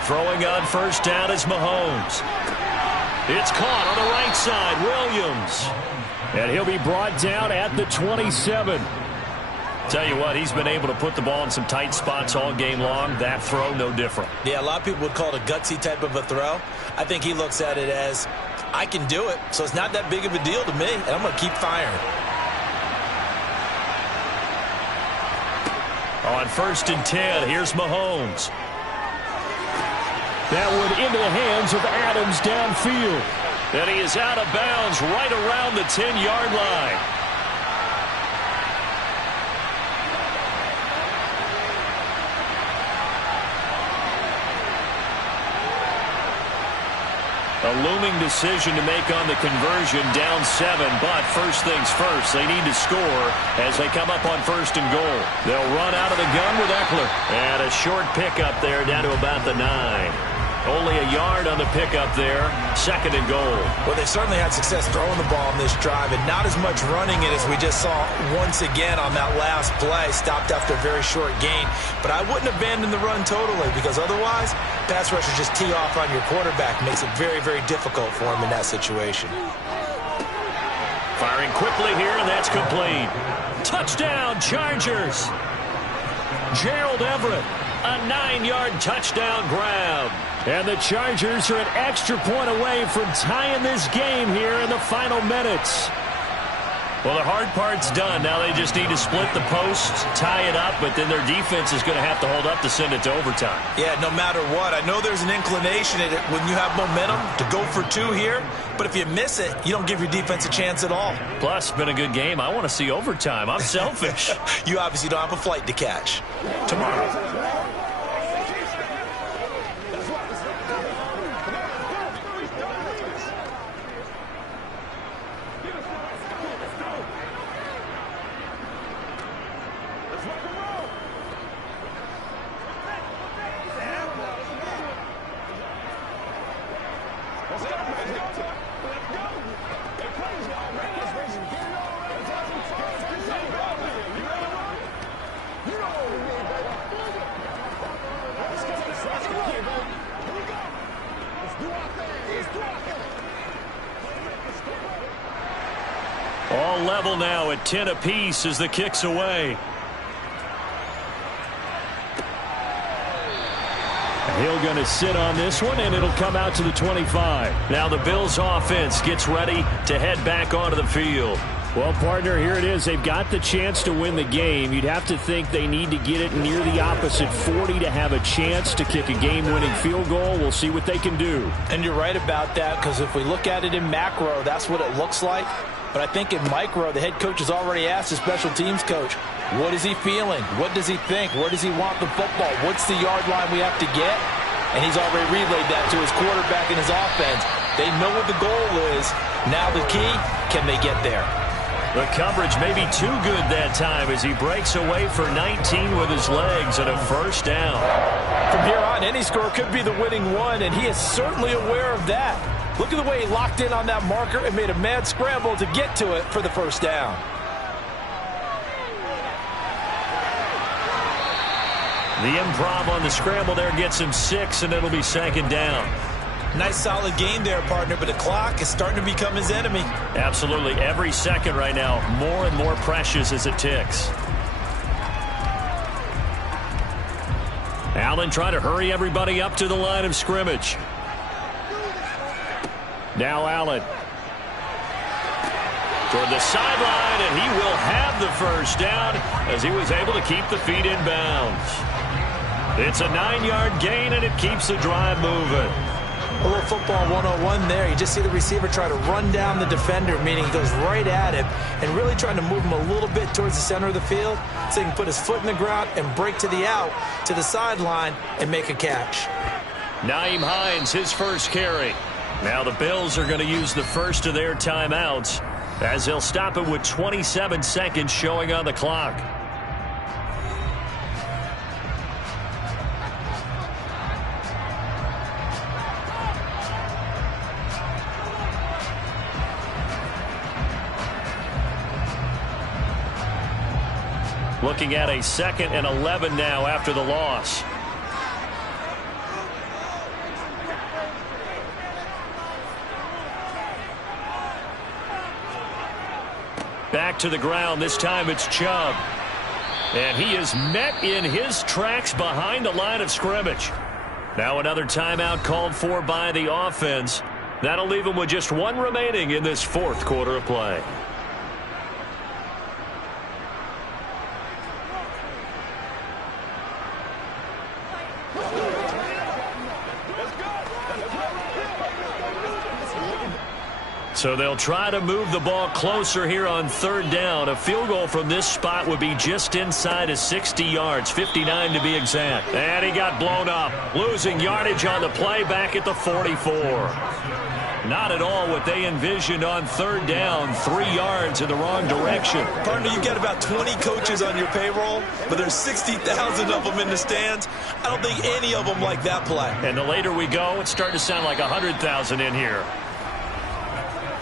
Throwing on first down is Mahomes. It's caught on the right side, Williams. And he'll be brought down at the 27. Tell you what, he's been able to put the ball in some tight spots all game long. That throw, no different. Yeah, a lot of people would call it a gutsy type of a throw. I think he looks at it as, I can do it, so it's not that big of a deal to me, and I'm going to keep firing. On 1st and 10, here's Mahomes. That one into the hands of Adams downfield. And he is out of bounds right around the 10-yard line. A looming decision to make on the conversion, down 7, but first things first, they need to score as they come up on 1st and goal. They'll run out of the gun with Eckler. And a short pickup there down to about the 9. Only a yard on the pickup there, 2nd and goal. Well, they certainly had success throwing the ball in this drive, and not as much running it as we just saw once again on that last play, stopped after a very short gain. But I wouldn't abandon the run totally, because otherwise, pass rushers just tee off on your quarterback. Makes it very, very difficult for him in that situation. Firing quickly here, and that's complete. Touchdown, Chargers. Gerald Everett, a 9-yard touchdown grab. And the Chargers are an extra point away from tying this game here in the final minutes. Well, the hard part's done. Now they just need to split the posts, tie it up, but then their defense is going to have to hold up to send it to overtime. Yeah, no matter what. I know there's an inclination in it when you have momentum to go for 2 here, but if you miss it, you don't give your defense a chance at all. Plus, been a good game. I want to see overtime. I'm selfish. You obviously don't have a flight to catch. Tomorrow. All level now at 10 apiece as the kick's away. He'll going to sit on this one, and it'll come out to the 25. Now the Bills offense gets ready to head back onto the field. Well, partner, here it is. They've got the chance to win the game. You'd have to think they need to get it near the opposite 40 to have a chance to kick a game-winning field goal. We'll see what they can do. And you're right about that, because if we look at it in macro, that's what it looks like. But I think in micro, the head coach has already asked the special teams coach, what is he feeling? What does he think? Where does he want the football? What's the yard line we have to get? And he's already relayed that to his quarterback and his offense. They know what the goal is. Now the key, can they get there? The coverage may be too good that time as he breaks away for 19 with his legs and a first down. From here on, any score could be the winning one, and he is certainly aware of that. Look at the way he locked in on that marker and made a mad scramble to get to it for the first down. The improv on the scramble there gets him 6, and it'll be second down. Nice solid game there, partner, but the clock is starting to become his enemy. Absolutely. Every second right now, more and more precious as it ticks. Allen trying to hurry everybody up to the line of scrimmage. Now Allen. Toward the sideline, and he will have the first down as he was able to keep the feet in bounds. It's a 9-yard gain, and it keeps the drive moving. A little football 101 there. You just see the receiver try to run down the defender, meaning he goes right at him and really trying to move him a little bit towards the center of the field so he can put his foot in the ground and break to the out, to the sideline, and make a catch. Nyheim Hines, his first carry. Now the Bills are going to use the first of their timeouts as they'll stop it with 27 seconds showing on the clock. Looking at a 2nd and 11 now after the loss. Back to the ground. This time it's Chubb. And he is met in his tracks behind the line of scrimmage. Now another timeout called for by the offense. That'll leave him with just 1 remaining in this 4th quarter of play. So they'll try to move the ball closer here on 3rd down. A field goal from this spot would be just inside of 60 yards, 59 to be exact. And he got blown up, losing yardage on the play back at the 44. Not at all what they envisioned on 3rd down, 3 yards in the wrong direction. Partner, you've got about 20 coaches on your payroll, but there's 60,000 of them in the stands. I don't think any of them like that play. And the later we go, it's starting to sound like 100,000 in here.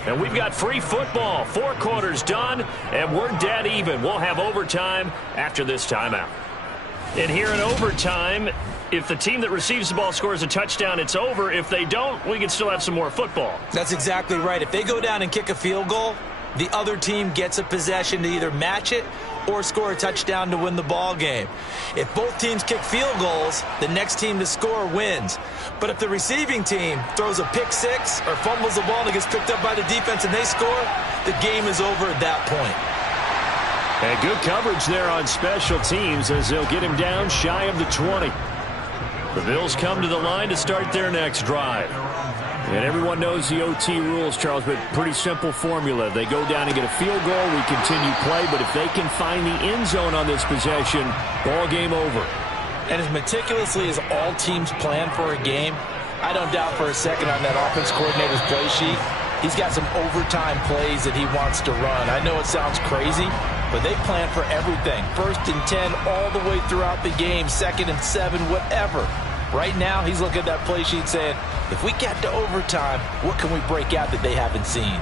And we've got free football. 4 quarters done, and we're dead even. We'll have overtime after this timeout. And here in overtime, if the team that receives the ball scores a touchdown, it's over. If they don't, we can still have some more football. That's exactly right. If they go down and kick a field goal, the other team gets a possession to either match it or score a touchdown to win the ball game. If both teams kick field goals, the next team to score wins. But if the receiving team throws a pick six or fumbles the ball and it gets picked up by the defense and they score, the game is over at that point. And good coverage there on special teams as they'll get him down shy of the 20. The Bills come to the line to start their next drive. And everyone knows the OT rules, Charles, but pretty simple formula. They go down and get a field goal, we continue play, but if they can find the end zone on this possession, ball game over. And as meticulously as all teams plan for a game, I don't doubt for a second on that offense coordinator's play sheet, he's got some overtime plays that he wants to run. I know it sounds crazy, but they plan for everything. 1st and 10 all the way throughout the game, 2nd and 7, whatever. Right now, he's looking at that play sheet saying, if we get to overtime, what can we break out that they haven't seen?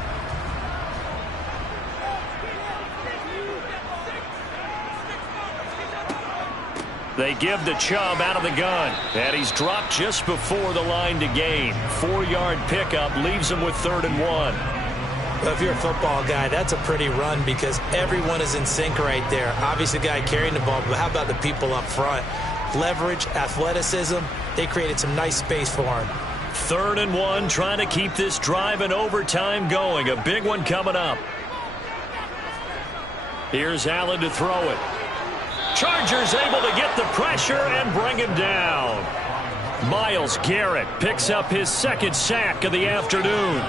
They give the Chubb out of the gun, and he's dropped just before the line to gain. 4-yard pickup leaves him with 3rd and 1. Well, if you're a football guy, that's a pretty run because everyone is in sync right there. Obviously, the guy carrying the ball, but how about the people up front? Leverage, athleticism, they created some nice space for him. 3rd and 1, trying to keep this drive in overtime going. A big one coming up. Here's Allen to throw it. Chargers able to get the pressure and bring him down. Myles Garrett picks up his 2nd sack of the afternoon.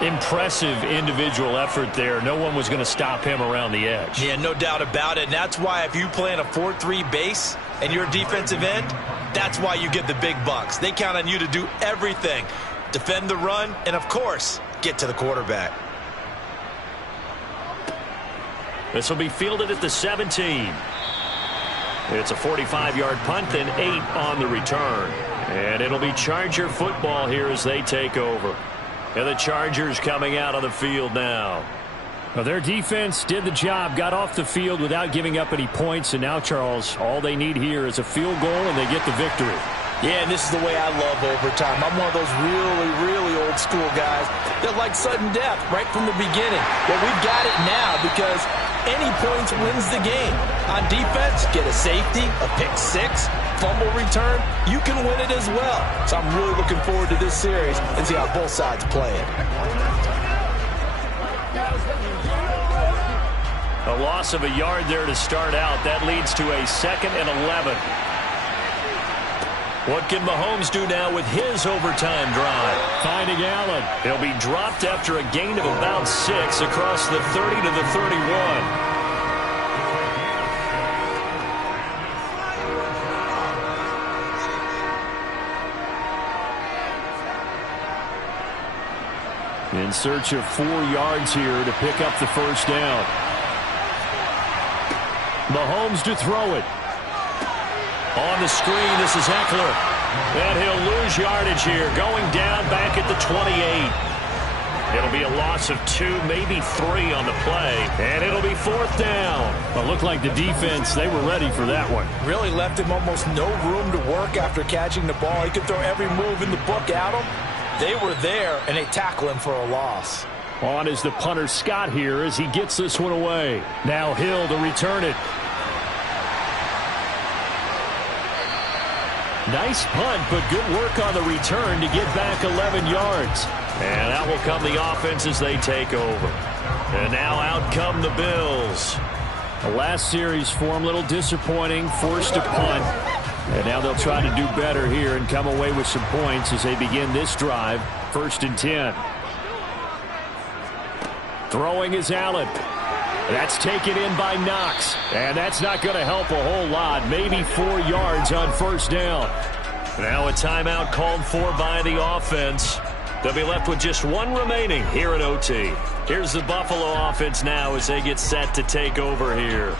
Impressive individual effort there. No one was going to stop him around the edge. Yeah, no doubt about it. And that's why if you play in a 4-3 base and you're a defensive end, that's why you get the big bucks. They count on you to do everything. Defend the run and, of course, get to the quarterback. This will be fielded at the 17. It's a 45-yard punt, then 8 on the return. And it'll be Charger football here as they take over. And the Chargers coming out on the field now. Well, their defense did the job, got off the field without giving up any points. And now, Charles, all they need here is a field goal, and they get the victory. Yeah, and this is the way I love overtime. I'm one of those really, really old school guys that like sudden death right from the beginning. Well, we've got it now because any points wins the game. On defense, get a safety, a pick six, fumble return, you can win it as well. So I'm really looking forward to this series and see how both sides play it. A loss of a yard there to start out. That leads to a 2nd and 11. What can Mahomes do now with his overtime drive? Finding Allen. He'll be dropped after a gain of about 6 across the 30 to the 31. In search of 4 yards here to pick up the 1st down. Mahomes to throw it. On the screen, this is Eckler. And he'll lose yardage here, going down back at the 28. It'll be a loss of 2, maybe 3 on the play. And it'll be 4th down. Well, it looked like the defense, they were ready for that one. Really left him almost no room to work after catching the ball. He could throw every move in the book at him. They were there, and they tackle him for a loss. On is the punter Scott here as he gets this one away. Now Hill to return it. Nice punt, but good work on the return to get back 11 yards. And that will come the offense as they take over. And now out come the Bills. The last series for them, a little disappointing, forced to punt. And now they'll try to do better here and come away with some points as they begin this drive. 1st and 10. Throwing is Allen. That's taken in by Knox. And that's not going to help a whole lot. Maybe 4 yards on 1st down. Now a timeout called for by the offense. They'll be left with just 1 remaining here at OT. Here's the Buffalo offense now as they get set to take over here.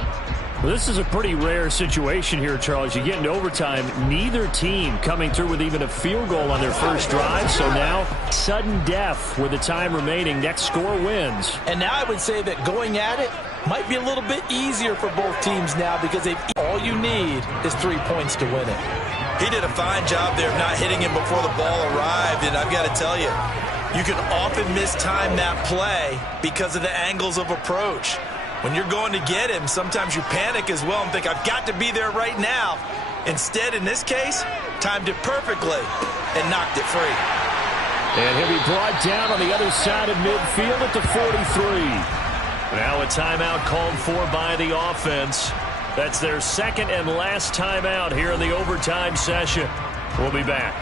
Well, this is a pretty rare situation here, Charles. You get into overtime, neither team coming through with even a field goal on their first drive. So now, sudden death with the time remaining. Next score wins. And now I would say that going at it might be a little bit easier for both teams now because all you need is 3 points to win it. He did a fine job there of not hitting him before the ball arrived, and I've got to tell you, you can often mistime that play because of the angles of approach. When you're going to get him, sometimes you panic as well and think, I've got to be there right now. Instead, in this case, timed it perfectly and knocked it free. And he'll be brought down on the other side of midfield at the 43. Now a timeout called for by the offense. That's their second and last timeout here in the overtime session. We'll be back.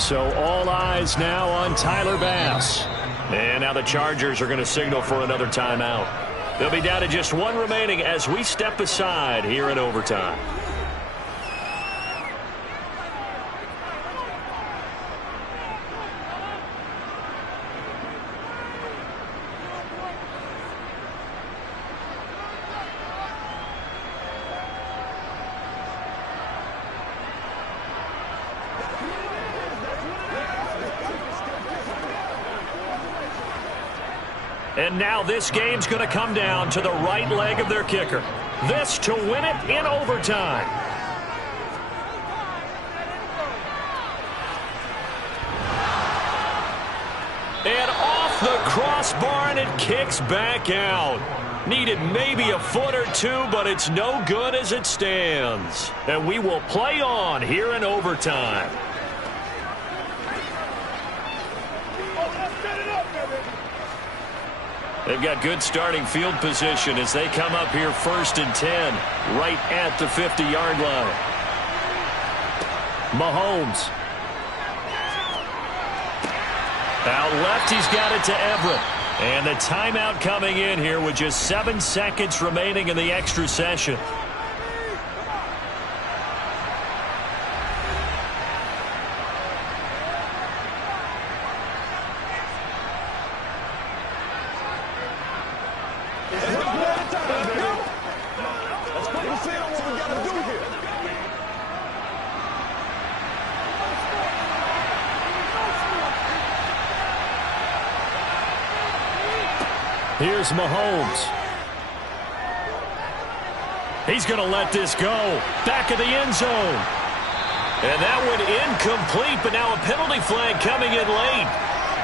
So all eyes now on Tyler Bass. And now the Chargers are going to signal for another timeout. They'll be down to just one remaining as we step aside here in overtime. And now this game's going to come down to the right leg of their kicker. This to win it in overtime. And off the crossbar, and it kicks back out. Needed maybe a foot or two, but it's no good as it stands. And we will play on here in overtime. They've got good starting field position as they come up here 1st and 10, right at the 50-yard line. Mahomes. Out left, he's got it to Everett. And the timeout coming in here with just 7 seconds remaining in the extra session. Here's Mahomes. He's going to let this go. Back of the end zone. And that one incomplete, but now a penalty flag coming in late.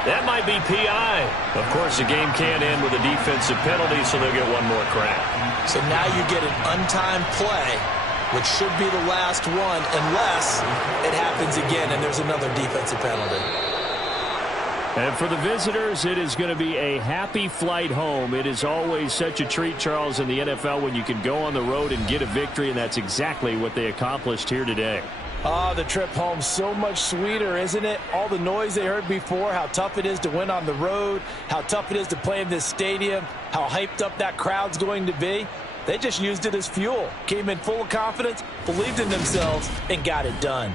That might be PI. Of course, the game can't end with a defensive penalty, so they'll get one more crack. So now you get an untimed play, which should be the last one, unless it happens again and there's another defensive penalty. And for the visitors, it is going to be a happy flight home. It is always such a treat, Charles, in the NFL when you can go on the road and get a victory, and that's exactly what they accomplished here today. Oh, the trip home, so much sweeter, isn't it? All the noise they heard before, how tough it is to win on the road, how tough it is to play in this stadium, how hyped up that crowd's going to be. They just used it as fuel, came in full of confidence, believed in themselves, and got it done.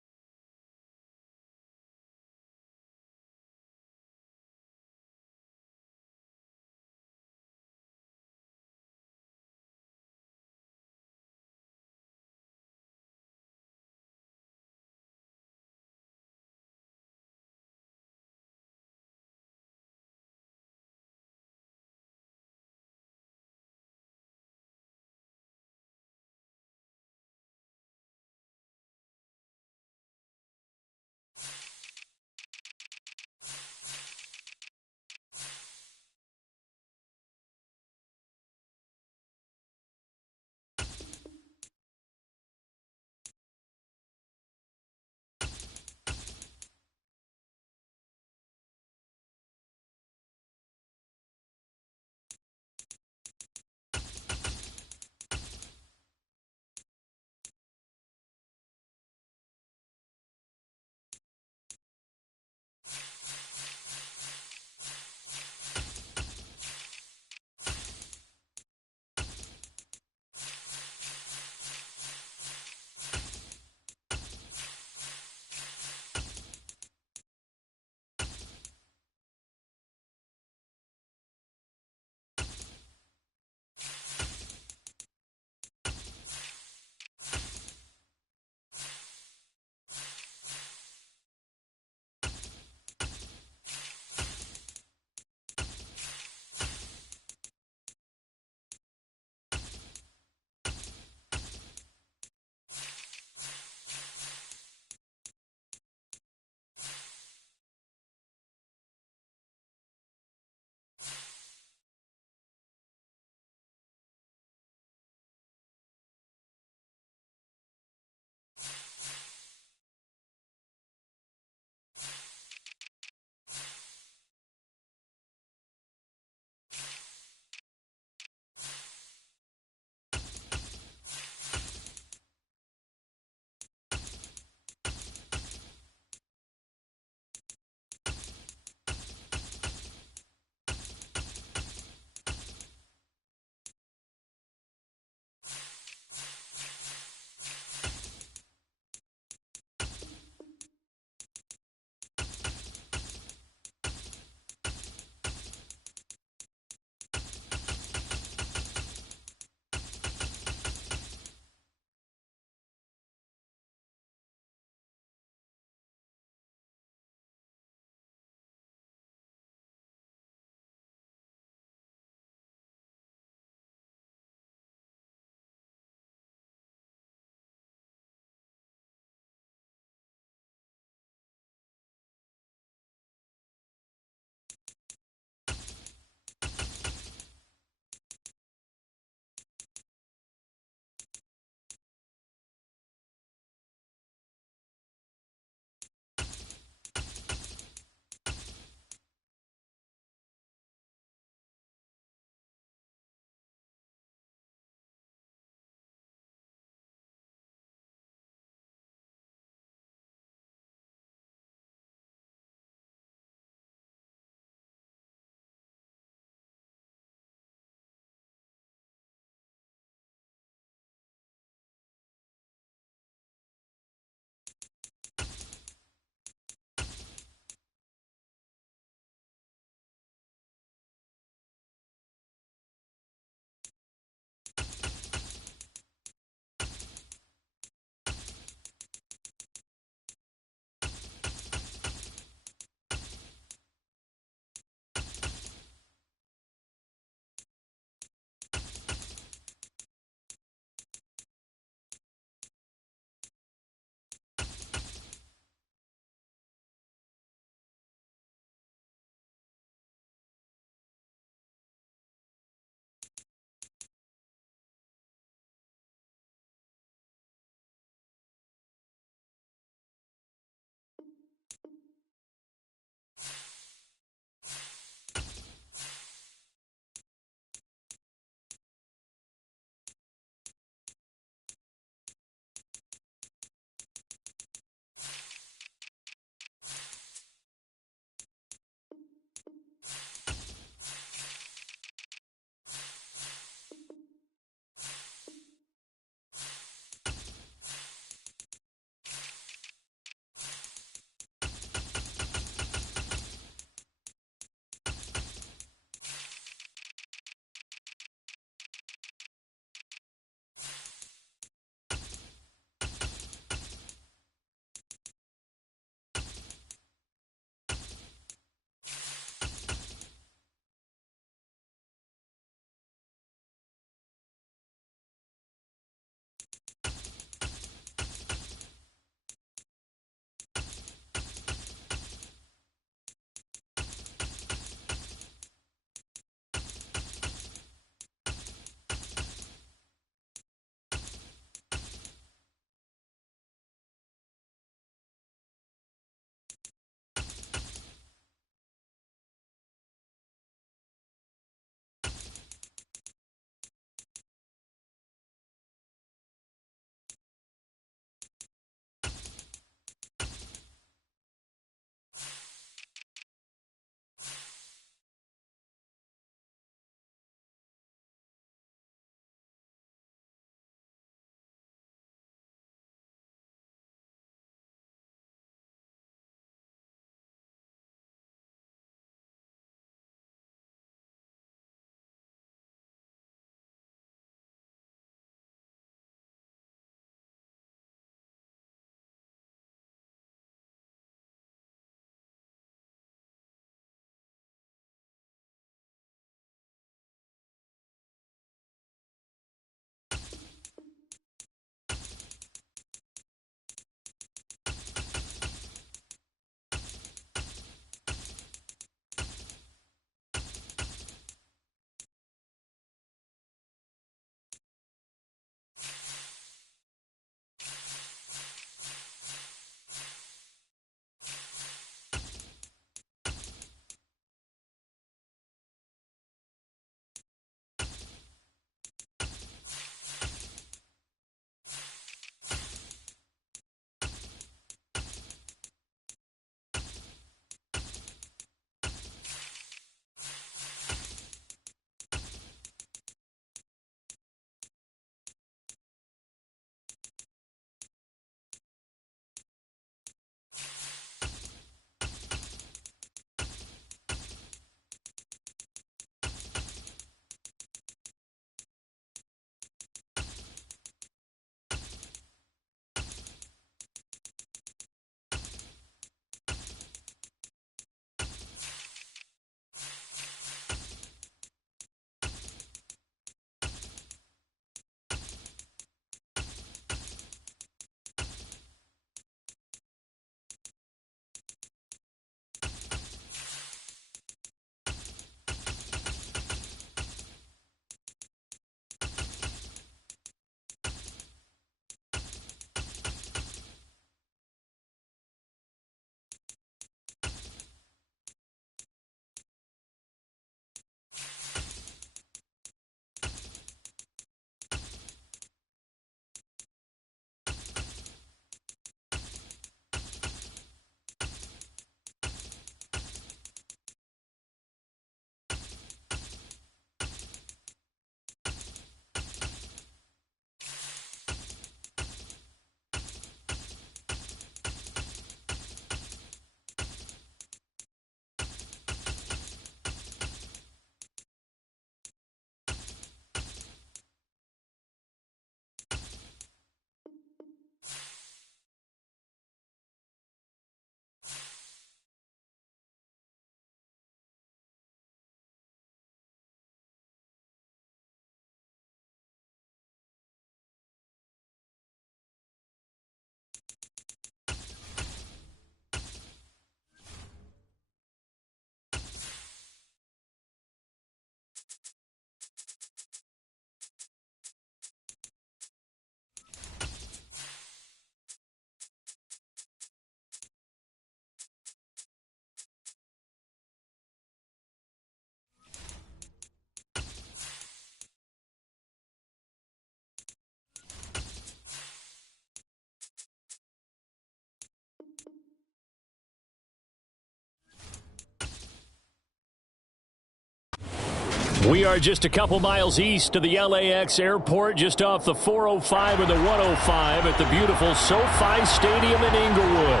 We are just a couple miles east of the LAX airport, just off the 405 and the 105 at the beautiful SoFi Stadium in Inglewood.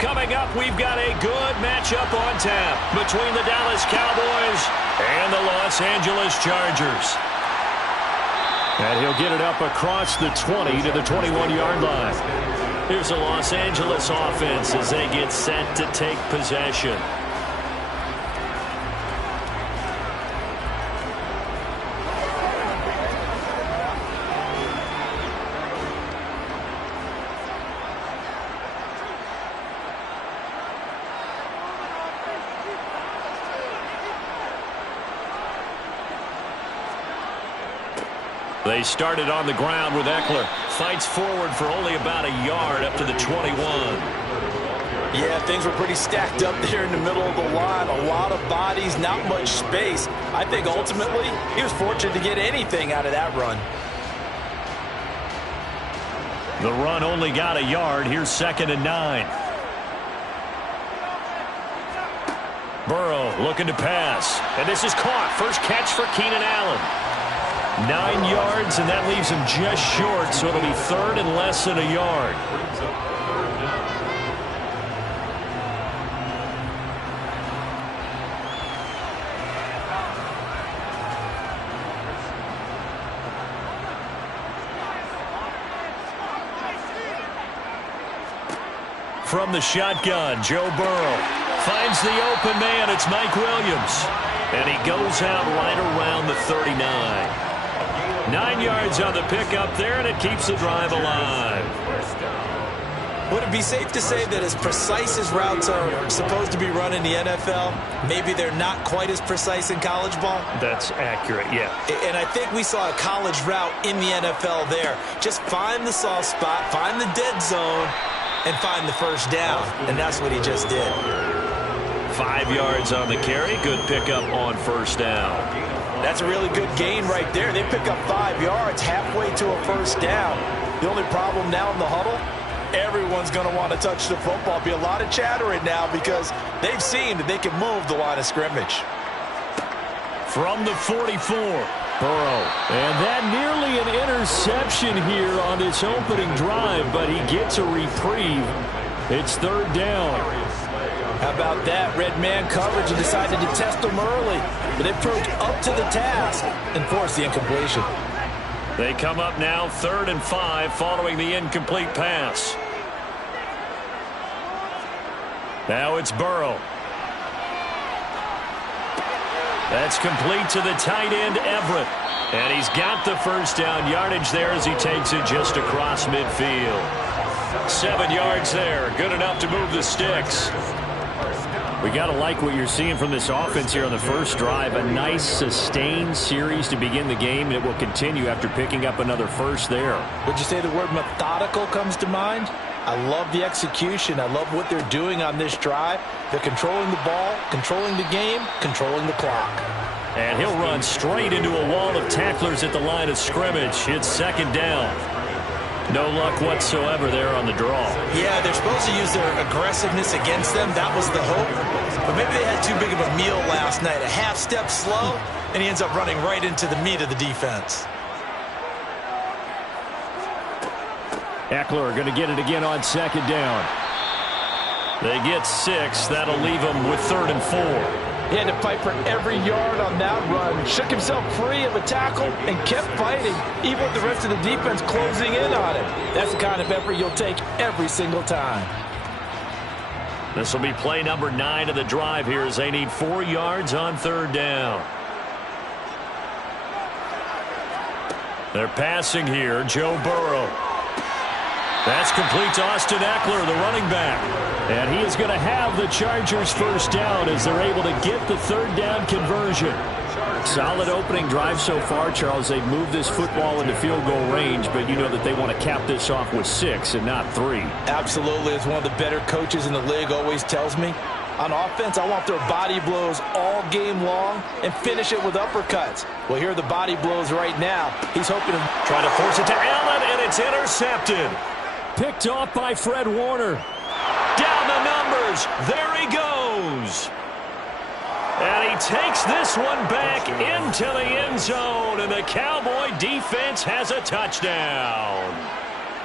Coming up, we've got a good matchup on tap between the Dallas Cowboys and the Los Angeles Chargers. And he'll get it up across the 20 to the 21-yard line. Here's the Los Angeles offense as they get set to take possession. They started on the ground with Eckler. Fights forward for only about a yard up to the 21. Yeah, things were pretty stacked up there in the middle of the line. A lot of bodies, not much space. I think ultimately he was fortunate to get anything out of that run. The run only got a yard. Here's 2nd and 9. Burrow looking to pass. And this is caught. First catch for Keenan Allen. 9 yards, and that leaves him just short, so it'll be 3rd and less than a yard. From the shotgun, Joe Burrow finds the open man. It's Mike Williams, and he goes out right around the 39. 9 yards on the pickup there, and it keeps the drive alive. Would it be safe to say that as precise as routes are supposed to be run in the NFL, maybe they're not quite as precise in college ball? That's accurate, yeah. And I think we saw a college route in the NFL there. Just find the soft spot, find the dead zone, and find the first down. And that's what he just did. 5 yards on the carry. Good pickup on first down. That's a really good gain right there. They pick up 5 yards halfway to a first down. The only problem now in the huddle, everyone's going to want to touch the football. Be a lot of chattering now because they've seen that they can move the line of scrimmage. From the 44, Burrow. And that nearly an interception here on this opening drive, but he gets a reprieve. It's 3rd down. How about that? Red man coverage and decided to test them early. But they proved up to the task and forced the incompletion. They come up now 3rd and 5 following the incomplete pass. Now it's Burrow. That's complete to the tight end, Everett. And he's got the first down yardage there as he takes it just across midfield. 7 yards there. Good enough to move the sticks. We got to like what you're seeing from this offense here on the first drive. A nice, sustained series to begin the game, and it will continue after picking up another first there. Would you say the word methodical comes to mind? I love the execution. I love what they're doing on this drive. They're controlling the ball, controlling the game, controlling the clock. And he'll run straight into a wall of tacklers at the line of scrimmage. It's 2nd down. No luck whatsoever there on the draw. Yeah, they're supposed to use their aggressiveness against them. That was the hope. But maybe they had too big of a meal last night. A half step slow, and he ends up running right into the meat of the defense. Eckler going to get it again on 2nd down. They get 6. That'll leave them with 3rd and 4. He had to fight for every yard on that run. Shook himself free of a tackle and kept fighting, even with the rest of the defense closing in on him. That's the kind of effort you'll take every single time. This will be play number 9 of the drive here as they need 4 yards on 3rd down. They're passing here. Joe Burrow. That's complete to Austin Eckler, the running back. And he is going to have the Chargers first down as they're able to get the 3rd down conversion. Solid opening drive so far, Charles. They've moved this football into field goal range, but you know that they want to cap this off with 6 and not 3. Absolutely. As one of the better coaches in the league always tells me, on offense, I want their body blows all game long and finish it with uppercuts. Well, here are the body blows right now. He's hoping to try to force it to Allen, and it's intercepted. Picked off by Fred Warner. Down the numbers. There he goes. And he takes this one back into the end zone, and the Cowboy defense has a touchdown.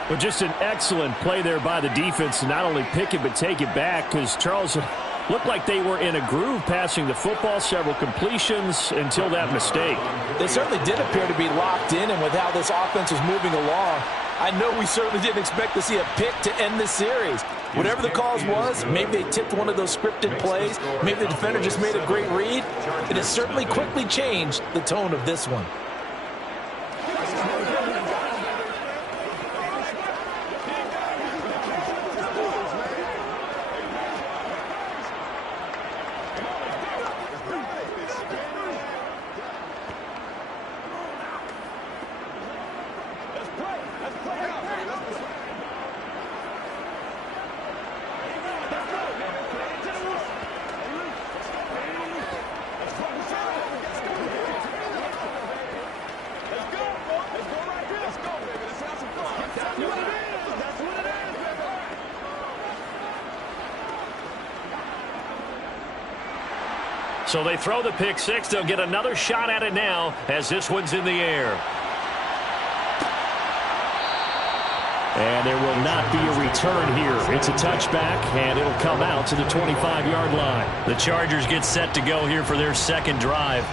Well, just an excellent play there by the defense to not only pick it but take it back, because Charles looked like they were in a groove passing the football, several completions until that mistake. They certainly did appear to be locked in, and with how this offense was moving along, I know we certainly didn't expect to see a pick to end this series. Whatever the cause was, maybe they tipped one of those scripted plays, maybe the defender just made a great read. It has certainly quickly changed the tone of this one. So they throw the pick six. They'll get another shot at it now as this one's in the air. And there will not be a return here. It's a touchback, and it'll come out to the 25-yard line. The Chargers get set to go here for their second drive.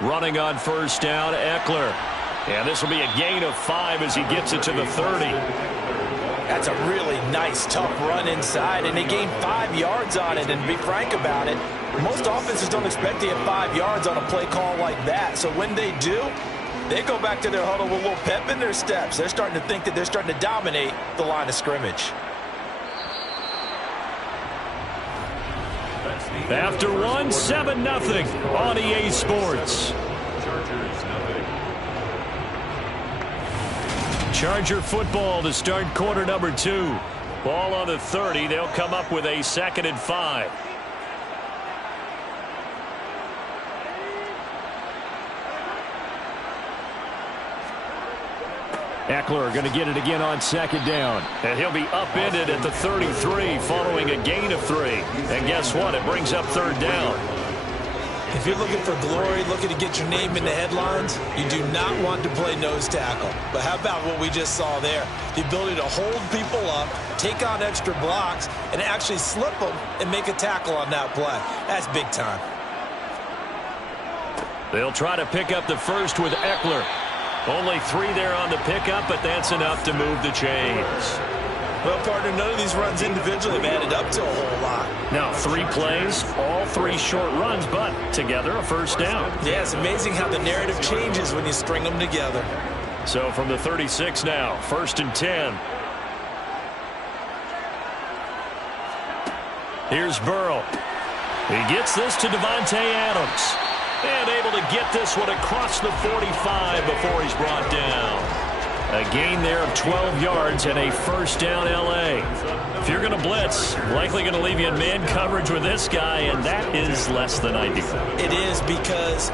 Running on first down, Eckler. And this will be a gain of 5 as he gets it to the 30. That's a really nice, tough run inside, and they gained 5 yards on it. And to be frank about it, most offenses don't expect to get 5 yards on a play call like that. So when they do, they go back to their huddle with a little pep in their steps. They're starting to think that they're starting to dominate the line of scrimmage. After 1, 7-0 on EA Sports. Charger football to start quarter number 2. Ball on the 30. They'll come up with a 2nd and 5. Eckler going to get it again on 2nd down. And he'll be upended at the 33 following a gain of 3. And guess what? It brings up 3rd down. If you're looking for glory, looking to get your name in the headlines, you do not want to play nose tackle. But how about what we just saw there? The ability to hold people up, take on extra blocks, and actually slip them and make a tackle on that play. That's big time. They'll try to pick up the first with Eckler. Only 3 there on the pickup, but that's enough to move the chains. Well, partner, none of these runs individually have added up to a whole lot. Now, 3 plays, all 3 short runs, but together a first down. Yeah, it's amazing how the narrative changes when you string them together. So from the 36 now, 1st and 10. Here's Burrow. He gets this to Davante Adams. And able to get this one across the 45 before he's brought down. A gain there of 12 yards and a first down L.A. If you're going to blitz, likely going to leave you in man coverage with this guy, and that is less than ideal. It is, because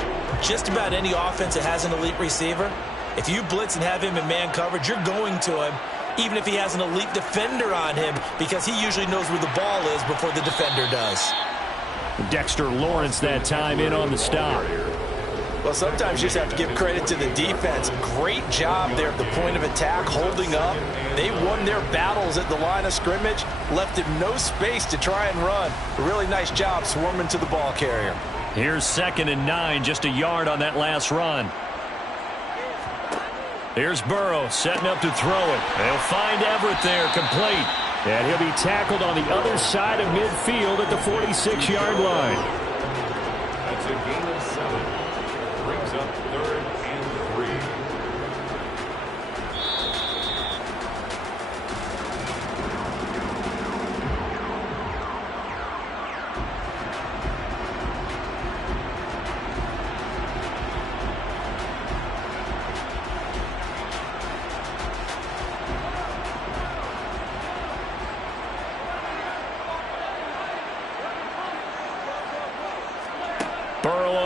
just about any offense that has an elite receiver, if you blitz and have him in man coverage, you're going to him, even if he has an elite defender on him, because he usually knows where the ball is before the defender does. Dexter Lawrence that time in on the stop. Well, sometimes you just have to give credit to the defense. Great job there at the point of attack, holding up. They won their battles at the line of scrimmage, left him no space to try and run. A really nice job swarming to the ball carrier. Here's 2nd and 9, just a yard on that last run. Here's Burrow setting up to throw it. They'll find Everett there, complete. And he'll be tackled on the other side of midfield at the 46-yard line. That's a gain of 7. Brings up 3rd and 3.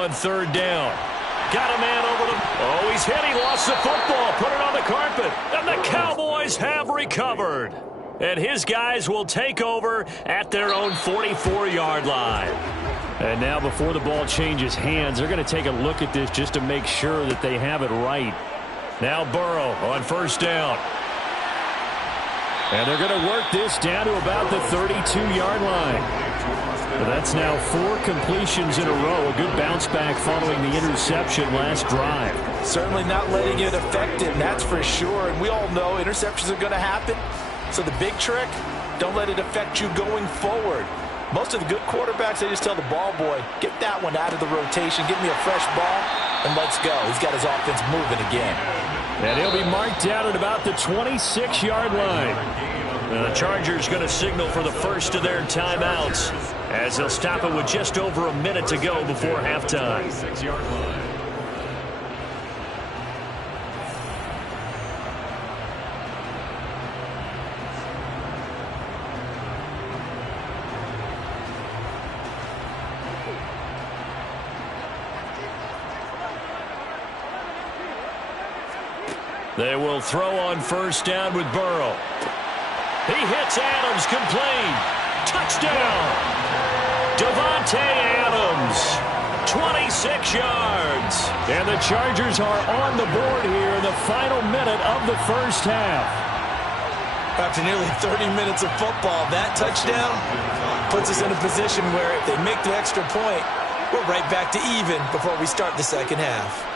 on third down. Got a man over the... Oh, he's hit. He lost the football. Put it on the carpet. And the Cowboys have recovered. And his guys will take over at their own 44-yard line. And now before the ball changes hands, they're going to take a look at this just to make sure that they have it right. Now Burrow on first down. And they're going to work this down to about the 32-yard line. That's now 4 completions in a row. A good bounce back following the interception last drive. Certainly not letting it affect him, that's for sure. And we all know interceptions are going to happen. So the big trick, don't let it affect you going forward. Most of the good quarterbacks, they just tell the ball boy, get that one out of the rotation, give me a fresh ball, and let's go. He's got his offense moving again. And he'll be marked down at about the 26-yard line. And the Chargers going to signal for the first of their timeouts as they'll stop it with just over a minute to go before halftime. 26-yard line. They will throw on first down with Burrow. He hits Adams, complete. Touchdown! Davante Adams, 26 yards. And the Chargers are on the board here in the final minute of the first half. After nearly 30 minutes of football, that touchdown puts us in a position where if they make the extra point, we're right back to even before we start the second half.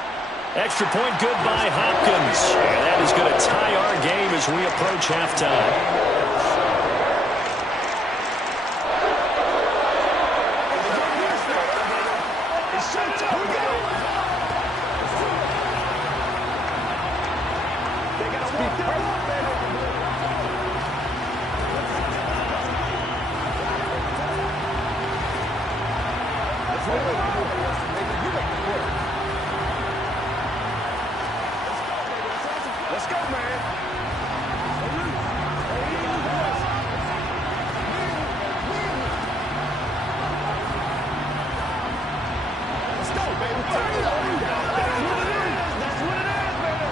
Extra point good by Hopkins. And that is going to tie our game as we approach halftime. Let's go, man. Let's go, baby. That's what it is, baby.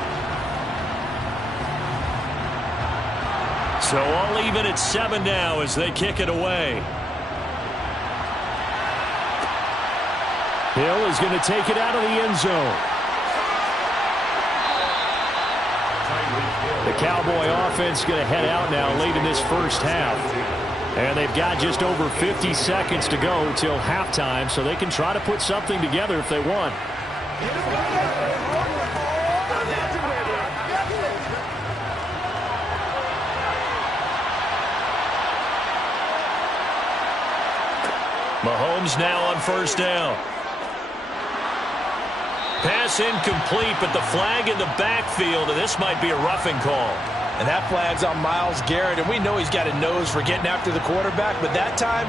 So all even at 7 now as they kick it away. Hill is going to take it out of the end zone. The Cowboy offense going to head out now late in this first half. And they've got just over 50 seconds to go till halftime, so they can try to put something together if they want. Mahomes now on first down. Pass incomplete, but the flag in the backfield, and this might be a roughing call. And that flag's on Myles Garrett, and we know he's got a nose for getting after the quarterback, but that time,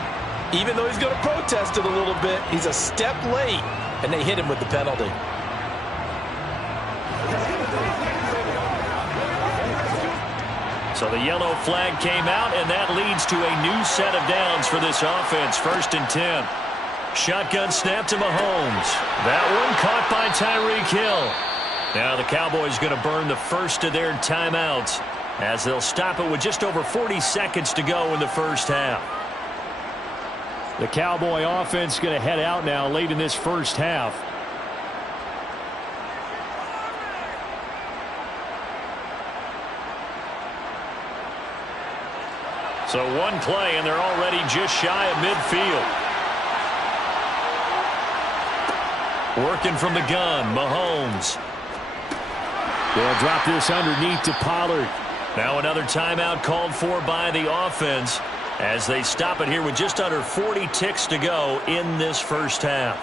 even though he's going to protest it a little bit, he's a step late, and they hit him with the penalty. So the yellow flag came out, and that leads to a new set of downs for this offense. 1st and 10. Shotgun snap to Mahomes. That one caught by Tyreek Hill. Now the Cowboys going to burn the first of their timeouts as they'll stop it with just over 40 seconds to go in the first half. The Cowboy offense going to head out now late in this first half. So one play, and they're already just shy of midfield. Working from the gun, Mahomes. They'll drop this underneath to Pollard. Now another timeout called for by the offense as they stop it here with just under 40 ticks to go in this first half.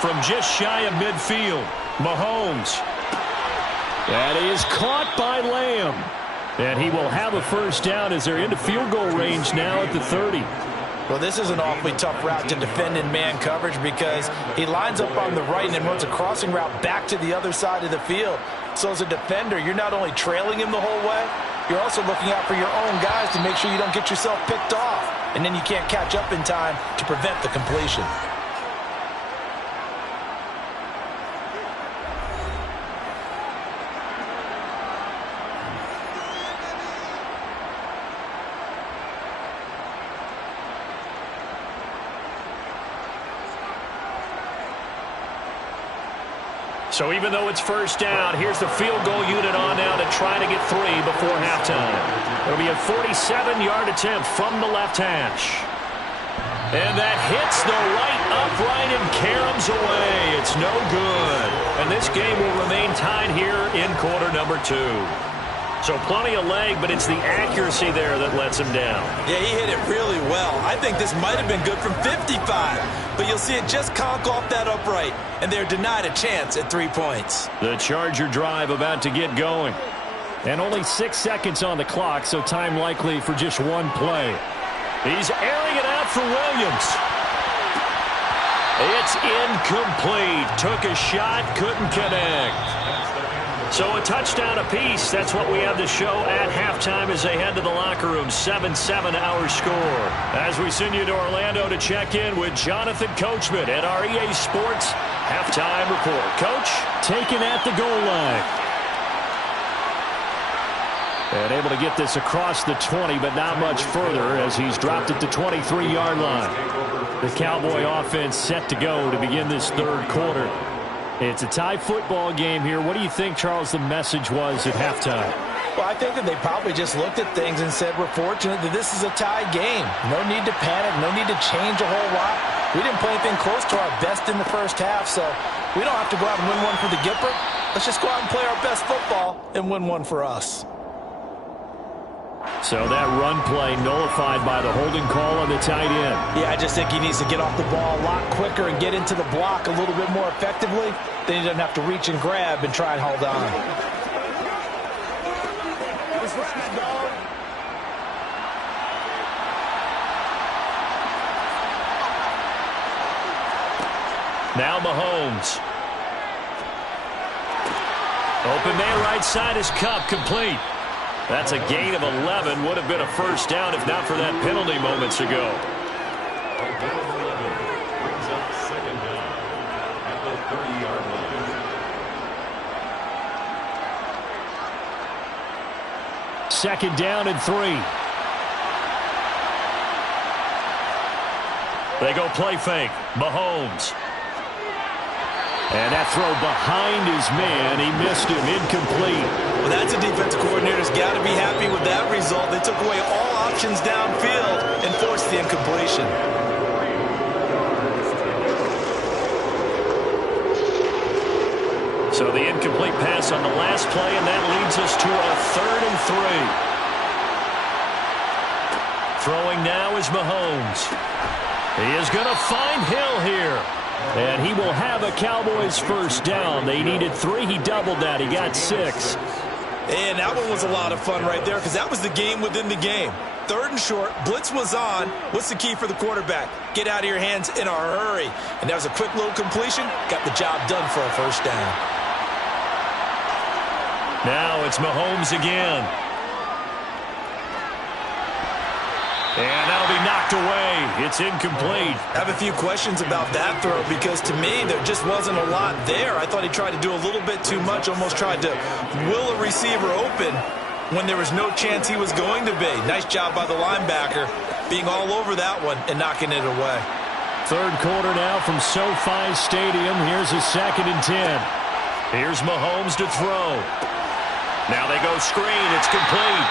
From just shy of midfield, Mahomes. That is caught by Lamb. And he will have a first down as they're into field goal range now at the 30. Well, this is an awfully tough route to defend in man coverage because he lines up on the right and then runs a crossing route back to the other side of the field. So as a defender, you're not only trailing him the whole way, you're also looking out for your own guys to make sure you don't get yourself picked off. And then you can't catch up in time to prevent the completion. So even though it's first down, here's the field goal unit on now to try to get 3 before halftime. It'll be a 47-yard attempt from the left hash. And that hits the right upright and caroms away. It's no good. And this game will remain tied here in quarter number 2. So plenty of leg, but it's the accuracy there that lets him down. Yeah, he hit it really well. I think this might have been good from 55. But you'll see it just conk off that upright. And they're denied a chance at 3 points. The Charger drive about to get going. And only 6 seconds on the clock, so time likely for just one play. He's airing it out for Williams. It's incomplete. Took a shot, couldn't connect. So a touchdown apiece. That's what we have to show at halftime as they head to the locker room. 7-7 our score. As we send you to Orlando to check in with Jonathan Coachman at our EA Sports Halftime Report. Coach, taken at the goal line. And able to get this across the 20, but not much further as he's dropped it to 23-yard line. The Cowboy offense set to go to begin this third quarter. It's a tie football game here. What do you think, Charles, the message was at halftime? Well, I think that they probably just looked at things and said, we're fortunate that this is a tie game. No need to panic. No need to change a whole lot. We didn't play anything close to our best in the first half, so we don't have to go out and win one for the Gipper. Let's just go out and play our best football and win one for us. So that run play nullified by the holding call on the tight end. Yeah, I just think he needs to get off the ball a lot quicker and get into the block a little bit more effectively. Then he doesn't have to reach and grab and try and hold on. Now Mahomes. Open man right side is Kupp, complete. That's a gain of 11. Would have been a first down if not for that penalty moments ago. Brings up second down at the 30-yard line. Second down and 3. They go play fake. Mahomes. And that throw behind his man. He missed him. Incomplete. Well, that's a defensive coordinator's got to be happy with that result. They took away all options downfield and forced the incompletion. So the incomplete pass on the last play, and that leads us to a 3rd and 3. Throwing now is Mahomes. He is going to find Hill here. And he will have a Cowboys first down. They needed 3. He doubled that. He got 6. And that one was a lot of fun right there because that was the game within the game. 3rd and short. Blitz was on. What's the key for the quarterback? Get out of your hands in a hurry. And that was a quick little completion. Got the job done for a first down. Now it's Mahomes again. And that'll be knocked away. It's incomplete. I have a few questions about that throw because to me there just wasn't a lot there. I thought he tried to do a little bit too much, almost tried to will a receiver open when there was no chance he was going to be. Nice job by the linebacker being all over that one and knocking it away. Third quarter now from SoFi Stadium. Here's a 2nd and 10. Here's Mahomes to throw. Now they go screen. It's complete.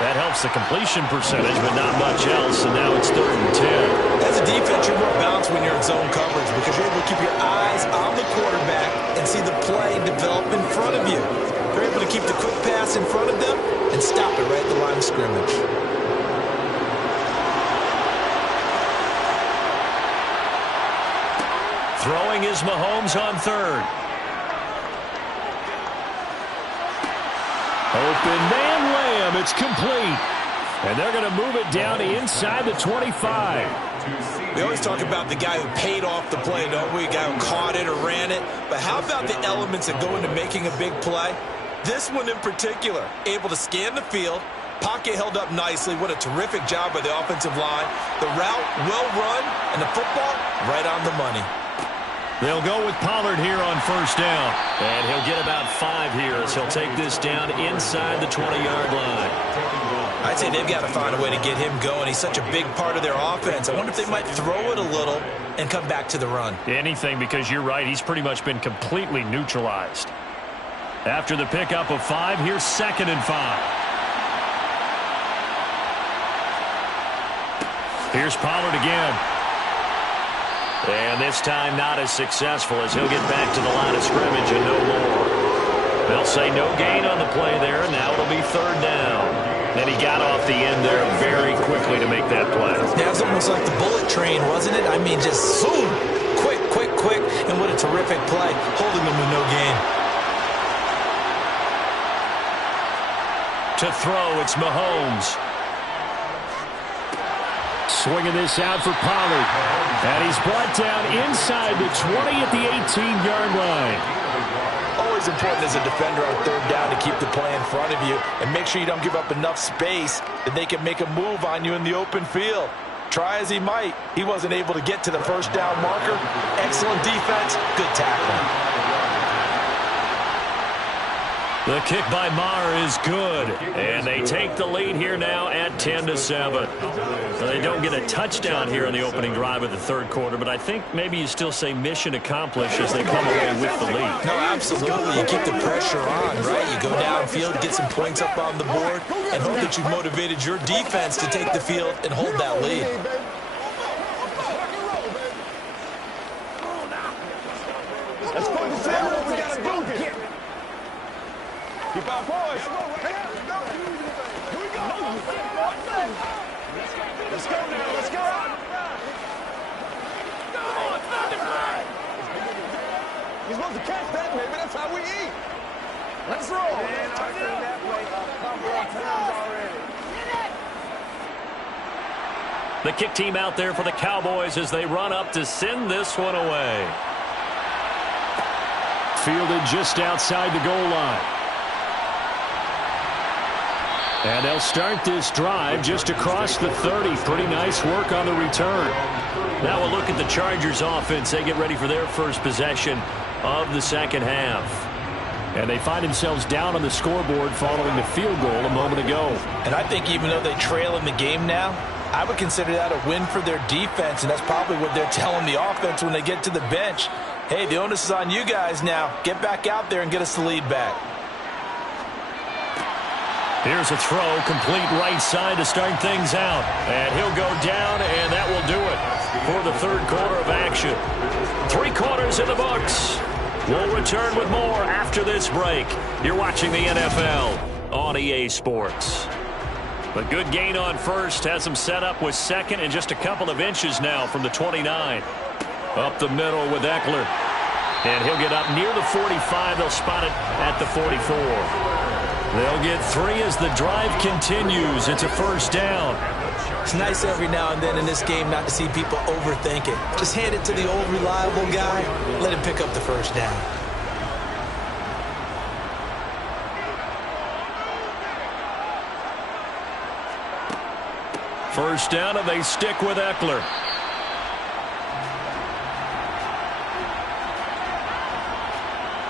That helps the completion percentage, but not much else, and now it's 3rd and 10. As a defense, you're more balanced when you're in zone coverage because you're able to keep your eyes on the quarterback and see the play develop in front of you. You're able to keep the quick pass in front of them and stop it right at the line of scrimmage. Throwing is Mahomes on 3rd. Open man Lamb. It's complete. And they're going to move it down to inside the 25. We always talk about the guy who paid off the play, don't we? A guy who caught it or ran it. But how about the elements that go into making a big play? This one in particular, able to scan the field, pocket held up nicely. What a terrific job by the offensive line. The route well run, and the football right on the money. They'll go with Pollard here on first down. And he'll get about 5 here as he'll take this down inside the 20-yard line. I'd say they've got to find a way to get him going. He's such a big part of their offense. I wonder if they might throw it a little and come back to the run. Anything, because you're right. He's pretty much been completely neutralized. After the pickup of 5, here's 2nd and 5. Here's Pollard again. And this time not as successful as he'll get back to the line of scrimmage and no more. They'll say no gain on the play there, and now it'll be 3rd down. And he got off the end there very quickly to make that play. That was almost like the bullet train, wasn't it? I mean, just zoom, quick, and what a terrific play, holding them with no gain. To throw, it's Mahomes. Swinging this out for Pollard. And he's brought down inside the 20 at the 18-yard line. Always important as a defender on 3rd down to keep the play in front of you and make sure you don't give up enough space that they can make a move on you in the open field. Try as he might, he wasn't able to get to the first down marker. Excellent defense, good tackling. The kick by Maher is good, and they take the lead here now at 10-7. So they don't get a touchdown here in the opening drive of the 3rd quarter, but I think maybe you still say mission accomplished as they come away with the lead. No, absolutely. You keep the pressure on, right? You go downfield, get some points up on the board, and hope that you've motivated your defense to take the field and hold that lead. Let's focus on what we got to do here. Keep our poise. Here we go. Let's go now. Let's go. You're supposed to catch that, baby. That's how we eat. Let's roll. The kick team out there for the Cowboys as they run up to send this one away. Fielded just outside the goal line. And they'll start this drive just across the 30. Pretty nice work on the return. Now we'll look at the Chargers offense. They get ready for their first possession of the 2nd half. And they find themselves down on the scoreboard following the field goal a moment ago. And I think even though they trail in the game now, I would consider that a win for their defense, and that's probably what they're telling the offense when they get to the bench. Hey, the onus is on you guys now. Get back out there and get us the lead back. Here's a throw, complete right side to start things out. And he'll go down, and that will do it for the 3rd quarter of action. 3 quarters in the books. We'll return with more after this break. You're watching the NFL on EA Sports. A good gain on first, has him set up with 2nd and just a couple of inches now from the 29. Up the middle with Eckler. And he'll get up near the 45. They'll spot it at the 44. They'll get 3 as the drive continues. It's a first down. It's nice every now and then in this game not to see people overthink it. Just hand it to the old reliable guy. Let him pick up the first down. First down, and they stick with Eckler.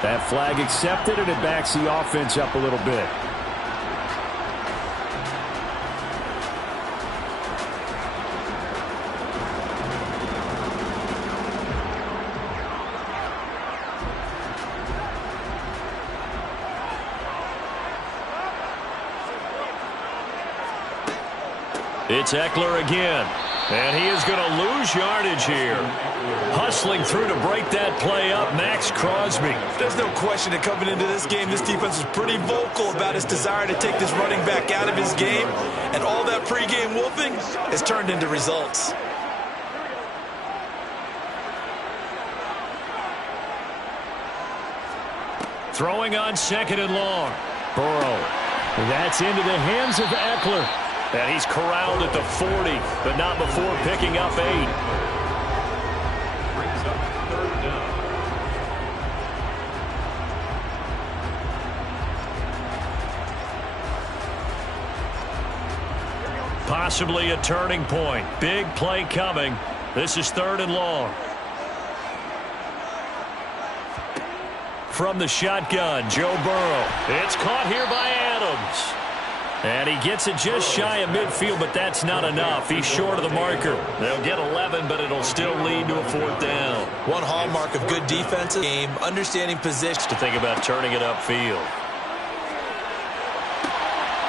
That flag accepted, and it backs the offense up a little bit. It's Eckler again, and he is going to lose yardage here. Hustling through to break that play up, Max Crosby. There's no question that coming into this game, this defense was pretty vocal about its desire to take this running back out of his game, and all that pregame wolfing has turned into results. Throwing on 2nd and long. Burrow. That's into the hands of Eckler. And he's corralled at the 40, but not before picking up 8. Brings up 3rd down. Possibly a turning point. Big play coming. This is 3rd and long. From the shotgun, Joe Burrow. It's caught here by Adams. And he gets it just shy of midfield, but that's not enough. He's short of the marker. They'll get 11, but it'll still lead to a 4th down. One hallmark of good defensive game, understanding position. To think about turning it upfield.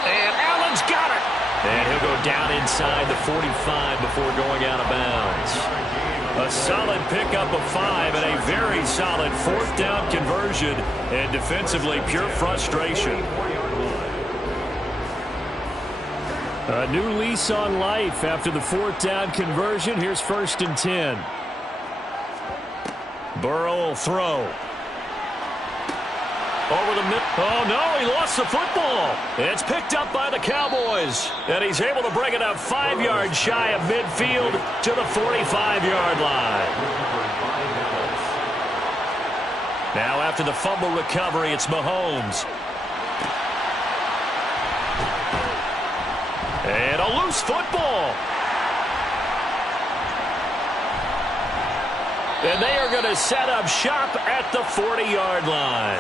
And Allen's got it. And he'll go down inside the 45 before going out of bounds. A solid pickup of 5 and a very solid 4th down conversion. And defensively, pure frustration. A new lease on life after the 4th down conversion. Here's 1st and 10. Burrow will throw. Over the mid. Oh, no, he lost the football. It's picked up by the Cowboys. And he's able to bring it up 5 yards shy of midfield to the 45-yard line. Now after the fumble recovery, it's Mahomes. And a loose football. And they are going to set up shop at the 40-yard line.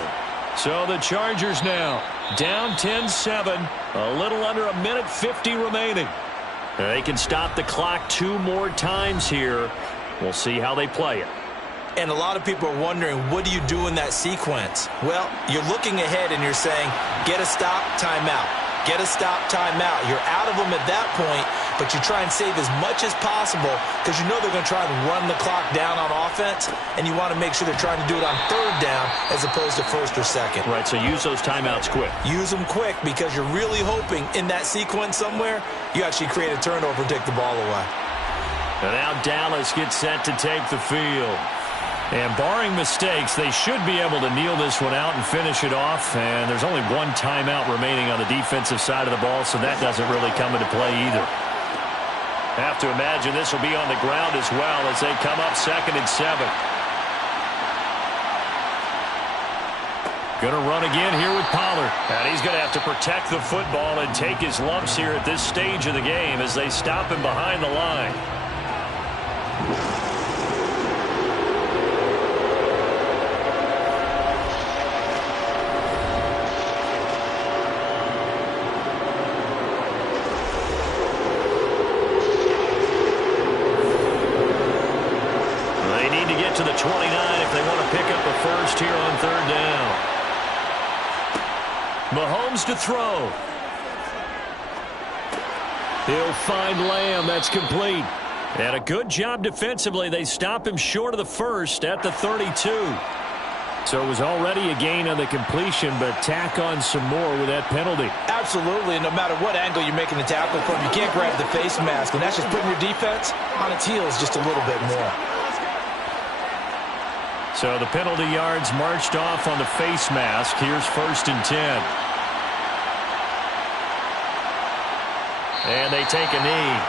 So the Chargers now down 10-7, a little under a minute 50 remaining. They can stop the clock 2 more times here. We'll see how they play it. And a lot of people are wondering, what do you do in that sequence? Well, you're looking ahead and you're saying, get a stop, timeout. Get a stop, timeout. You're out of them at that point, but you try and save as much as possible because you know they're going to try and run the clock down on offense, and you want to make sure they're trying to do it on 3rd down as opposed to 1st or 2nd. Right, so use those timeouts quick. Use them quick because you're really hoping in that sequence somewhere you actually create a turnover and take the ball away. And now Dallas gets set to take the field. And barring mistakes, they should be able to kneel this one out and finish it off. And there's only 1 timeout remaining on the defensive side of the ball, so that doesn't really come into play either. Have to imagine this will be on the ground as well as they come up 2nd and 7. Going to run again here with Pollard. And he's going to have to protect the football and take his lumps here at this stage of the game as they stop him behind the line. To the 29 if they want to pick up a first here on 3rd down. Mahomes to throw. He'll find Lamb. That's complete. And a good job defensively. They stop him short of the 1st at the 32. So it was already a gain on the completion, but tack on some more with that penalty. Absolutely. No matter what angle you're making the tackle from, you can't grab the face mask, and that's just putting your defense on its heels just a little bit more. So the penalty yards marched off on the face mask. Here's 1st and 10. And they take a knee.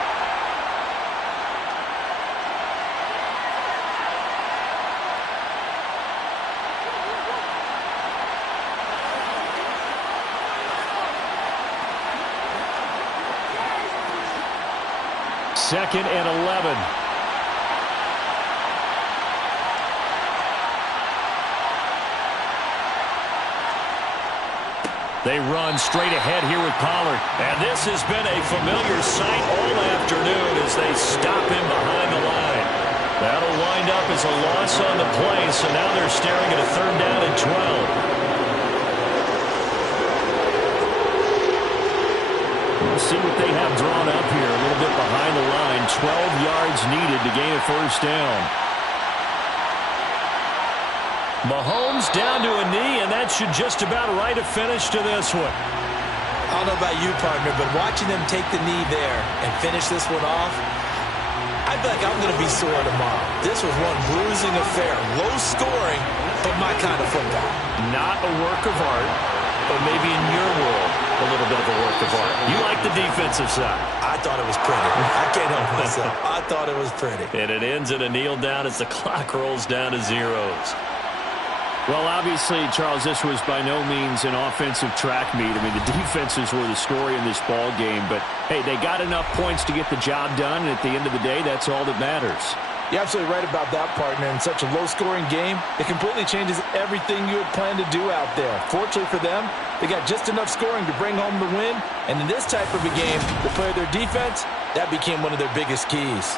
Second and 11. They run straight ahead here with Pollard. And this has been a familiar sight all afternoon as they stop him behind the line. That'll wind up as a loss on the play, so now they're staring at a 3rd down and 12. We'll see what they have drawn up here. A little bit behind the line. 12 yards needed to gain a 1st down. Mahomes down to a knee, and that should just about write a finish to this one. I don't know about you, partner, but watching them take the knee there and finish this one off, I feel like I'm going to be sore tomorrow. This was one bruising affair. Low scoring, but my kind of football. Not a work of art, but maybe in your world, a little bit of a work of art. You like the defensive side? I thought it was pretty. I can't help myself. I thought it was pretty. And it ends in a kneel down as the clock rolls down to zeros. Well, obviously, Charles, this was by no means an offensive track meet. I mean, the defenses were the story in this ball game. But, hey, they got enough points to get the job done, and at the end of the day, that's all that matters. You're absolutely right about that, partner. In such a low-scoring game, it completely changes everything you had planned to do out there. Fortunately for them, they got just enough scoring to bring home the win. And in this type of a game, the play of their defense, that became one of their biggest keys.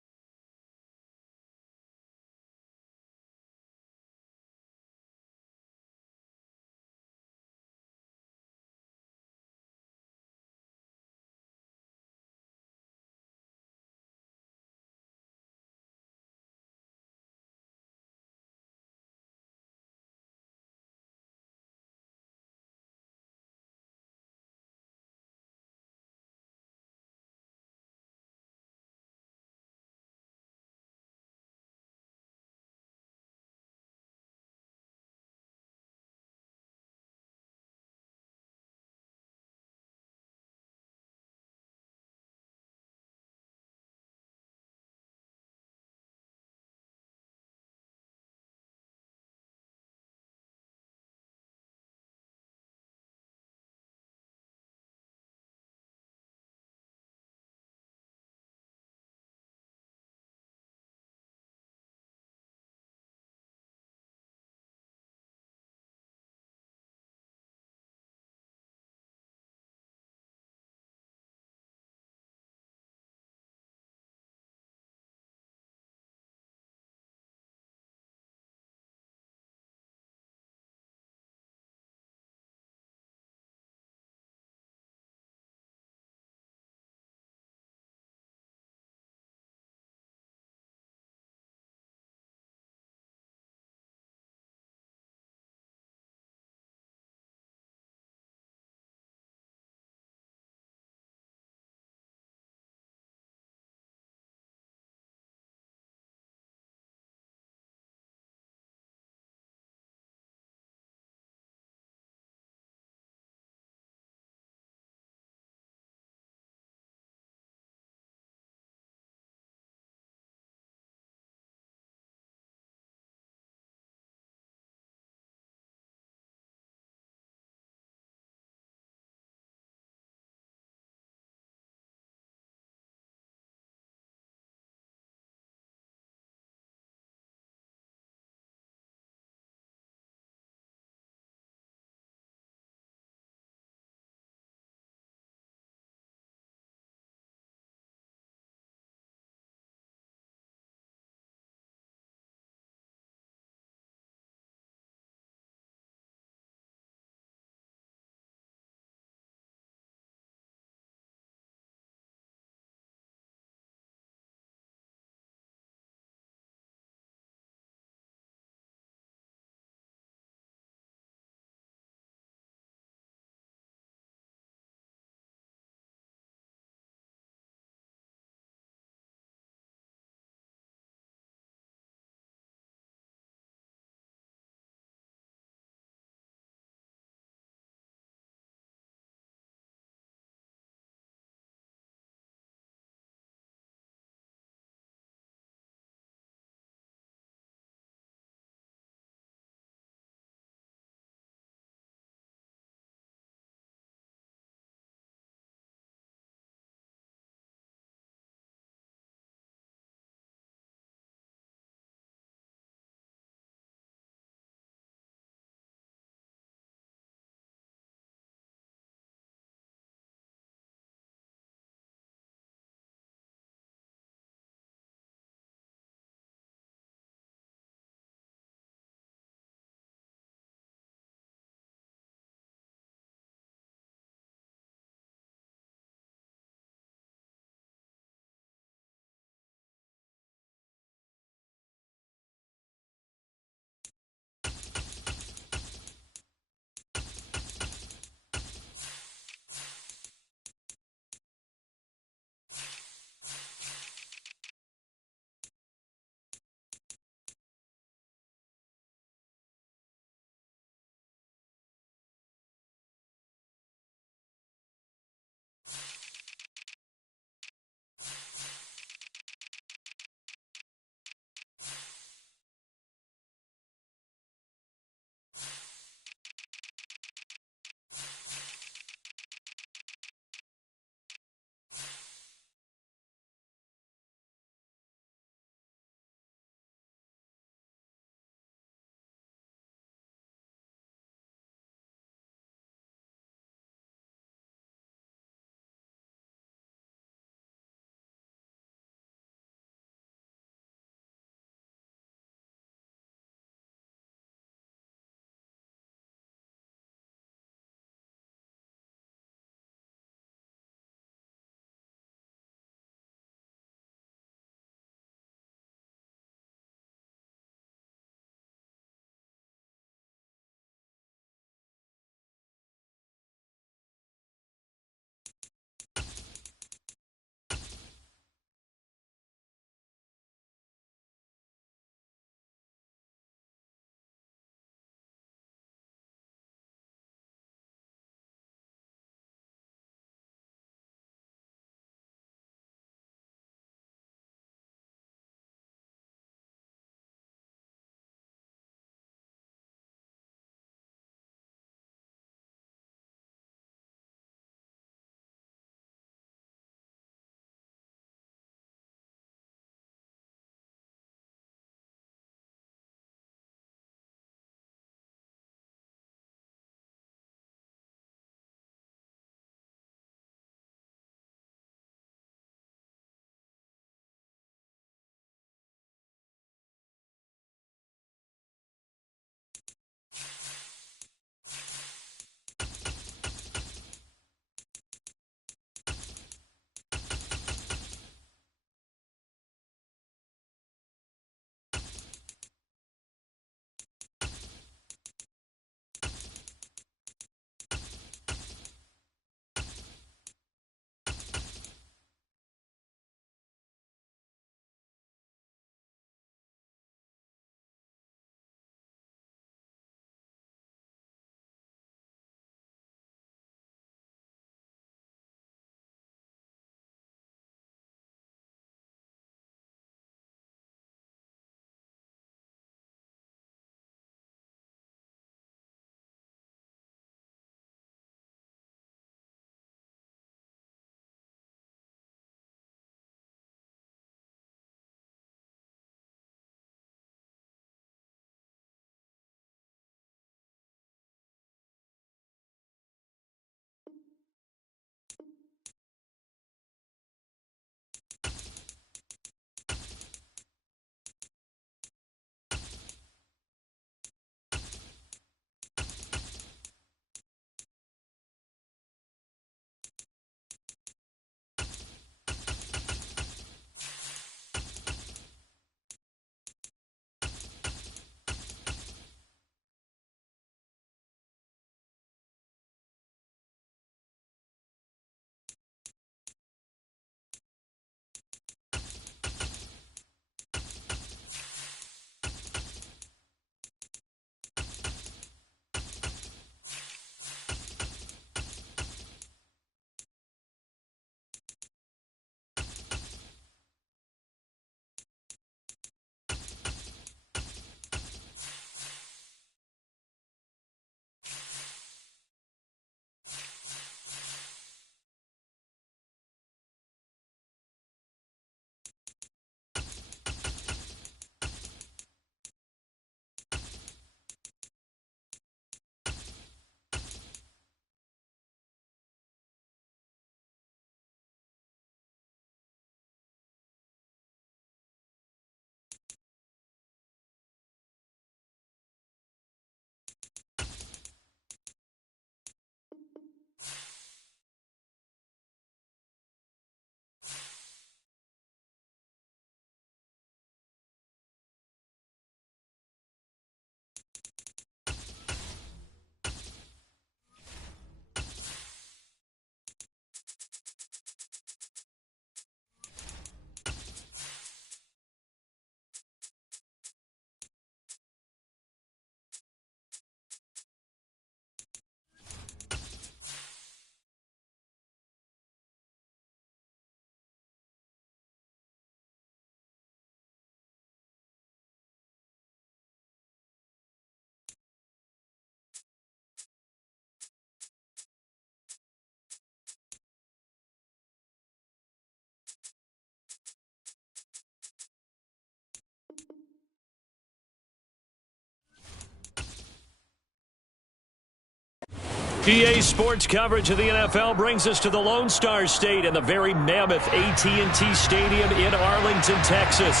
EA Sports coverage of the NFL brings us to the Lone Star State and the very mammoth AT&T Stadium in Arlington, Texas.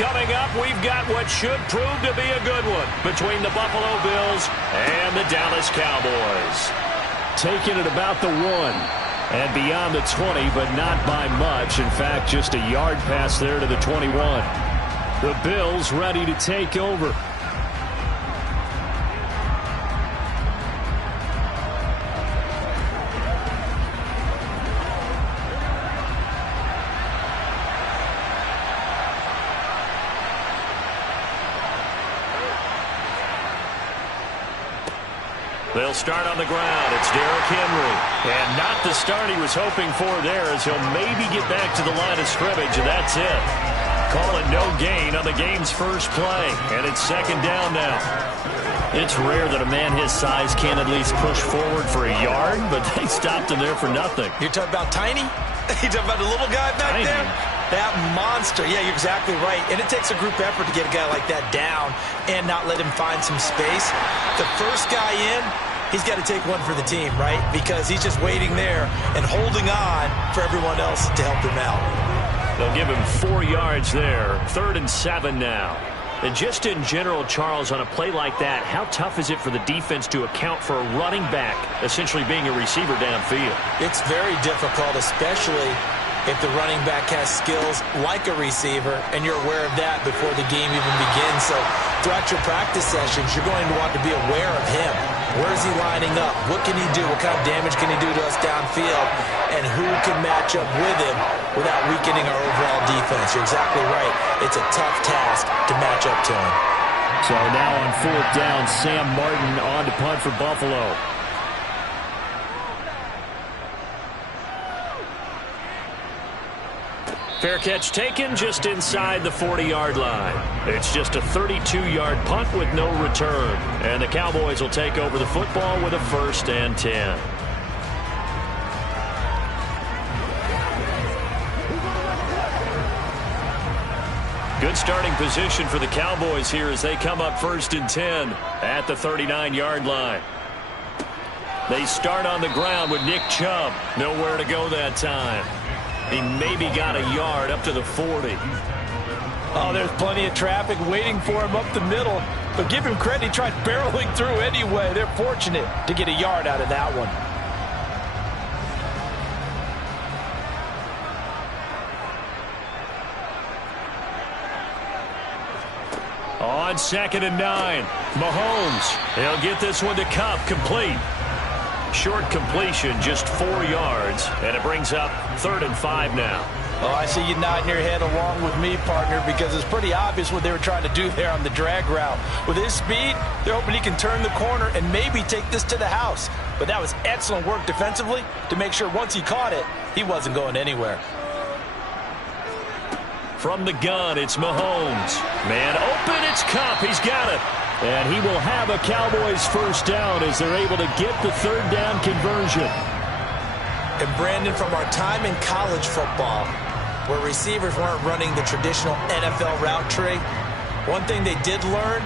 Coming up, we've got what should prove to be a good one between the Buffalo Bills and the Dallas Cowboys. Taking it about the 1 and beyond the 20, but not by much. In fact, just a yard pass there to the 21. The Bills ready to take over. They'll start on the ground. It's Derrick Henry. And not the start he was hoping for there, as he'll maybe get back to the line of scrimmage, and that's it. Call it no gain on the game's first play. And it's second down now. It's rare that a man his size can at least push forward for a yard, but they stopped him there for nothing. You're talking about tiny? You're talking about the little guy back there? That monster. Yeah, you're exactly right. And it takes a group effort to get a guy like that down and not let him find some space. The first guy in, he's got to take one for the team, right? Because he's just waiting there and holding on for everyone else to help him out. They'll give him 4 yards there. 3rd and 7 now. And just in general, Charles, on a play like that, how tough is it for the defense to account for a running back essentially being a receiver downfield? It's very difficult, especially if the running back has skills like a receiver, and you're aware of that before the game even begins. So throughout your practice sessions, you're going to want to be aware of him. Where is he lining up? What can he do? What kind of damage can he do to us downfield? And who can match up with him without weakening our overall defense? You're exactly right. It's a tough task to match up to him. So now on 4th down, Sam Martin on to punt for Buffalo. Fair catch taken just inside the 40-yard line. It's just a 32-yard punt with no return. And the Cowboys will take over the football with a 1st and 10. Good starting position for the Cowboys here as they come up 1st and 10 at the 39-yard line. They start on the ground with Nick Chubb. Nowhere to go that time. He maybe got a yard up to the 40. Oh, there's plenty of traffic waiting for him up the middle. But give him credit, he tried barreling through anyway. They're fortunate to get a yard out of that one. On 2nd and 9, Mahomes. He'll get this one to Kupp, complete. Short completion, just 4 yards, and it brings up 3rd and 5 now. Oh, I see you nodding your head along with me, partner, because it's pretty obvious what they were trying to do there on the drag route. With his speed, they're hoping he can turn the corner and maybe take this to the house. But that was excellent work defensively to make sure once he caught it, he wasn't going anywhere. From the gun, it's Mahomes. Man open, it's Kupp. He's got it. And he will have a Cowboys 1st down as they're able to get the 3rd down conversion. And Brandon, from our time in college football, where receivers weren't running the traditional NFL route tree, one thing they did learn,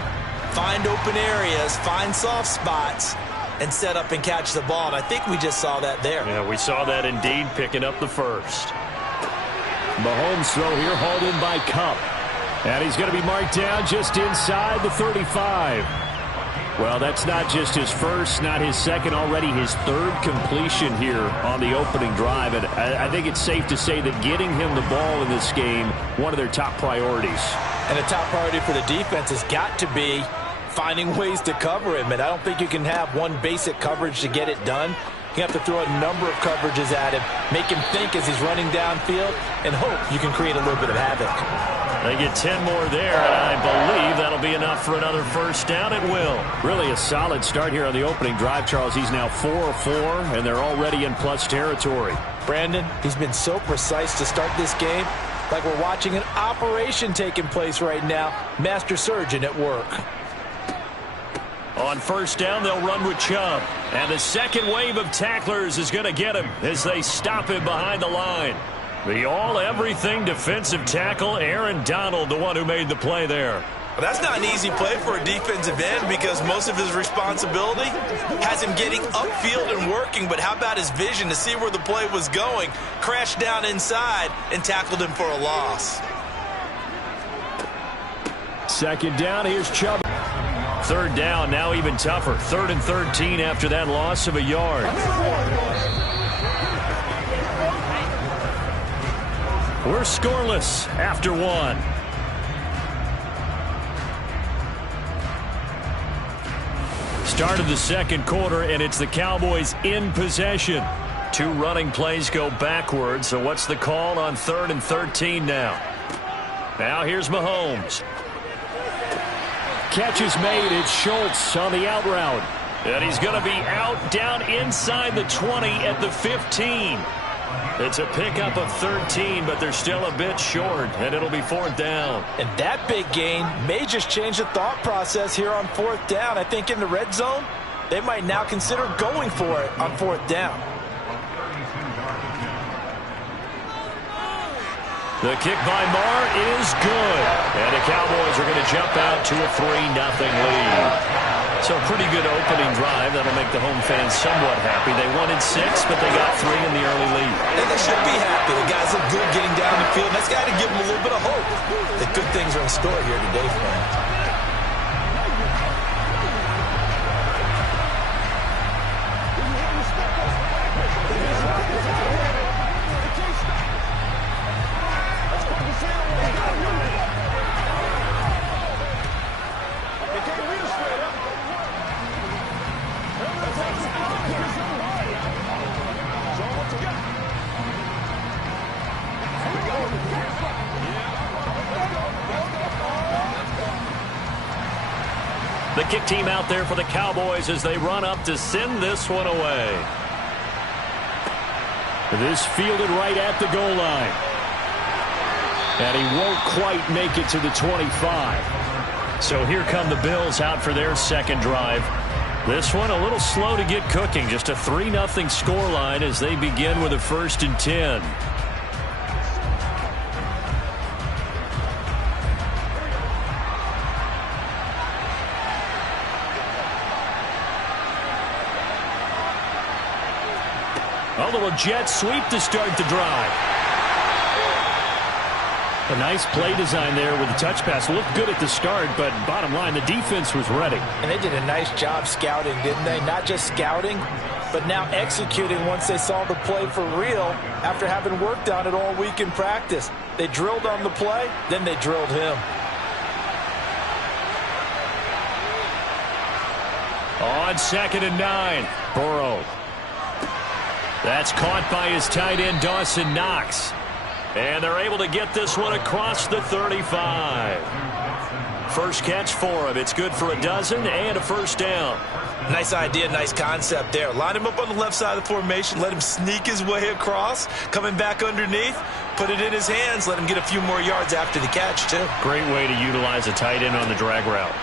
find open areas, find soft spots, and set up and catch the ball. And I think we just saw that there. Yeah, we saw that indeed, picking up the 1st. Mahomes throw here, hauled in by Kupp. And he's going to be marked down just inside the 35. Well, that's not just his first, not his second, already his 3rd completion here on the opening drive. And I think it's safe to say that getting him the ball in this game, one of their top priorities. And the top priority for the defense has got to be finding ways to cover him. And I don't think you can have one basic coverage to get it done. You have to throw a number of coverages at him, make him think as he's running downfield, and hope you can create a little bit of havoc. They get 10 more there, and I believe that'll be enough for another 1st down. It will. Really a solid start here on the opening drive, Charles. He's now 4 of 4, and they're already in plus territory. Brandon, he's been so precise to start this game, like we're watching an operation taking place right now. Master surgeon at work. On 1st down, they'll run with Chubb. And the second wave of tacklers is going to get him as they stop him behind the line. The all-everything defensive tackle, Aaron Donald, the one who made the play there. That's not an easy play for a defensive end because most of his responsibility has him getting upfield and working, but how about his vision to see where the play was going, crashed down inside, and tackled him for a loss. Second down, here's Chubb. Third down, now even tougher. 3rd and 13 after that loss of a yard. We're scoreless after one. Start of the second quarter, and it's the Cowboys in possession. 2 running plays go backwards, so what's the call on 3rd and 13 now? Now here's Mahomes. Catch is made. It's Schultz on the out route. And he's going to be out down inside the 20 at the 15. It's a pickup of 13, but they're still a bit short, and it'll be 4th down. And that big gain may just change the thought process here on 4th down. I think in the red zone, they might now consider going for it on 4th down. The kick by Marr is good. And the Cowboys are going to jump out to a 3-0 lead. So a pretty good opening drive. That'll make the home fans somewhat happy. They wanted 6, but they got 3 in the early lead. And they should be happy. The guys look good getting down the field. That's got to give them a little bit of hope that good things are in store here today for them. The kick team out there for the Cowboys as they run up to send this one away. This fielded right at the goal line. And he won't quite make it to the 25. So here come the Bills out for their second drive. This one a little slow to get cooking. Just a 3-0 scoreline as they begin with a 1st and 10. A little jet sweep to start the drive. A nice play design there with the touch pass. Looked good at the start, but bottom line, the defense was ready. And they did a nice job scouting, didn't they? Not just scouting, but now executing once they saw the play for real after having worked on it all week in practice. They drilled on the play, then they drilled him. On 2nd and 9, Burrow. That's caught by his tight end, Dawson Knox. And they're able to get this one across the 35. First catch for him. It's good for a dozen and a 1st down. Nice idea, nice concept there. Line him up on the left side of the formation. Let him sneak his way across. Coming back underneath. Put it in his hands. Let him get a few more yards after the catch, too. Great way to utilize a tight end on the drag route.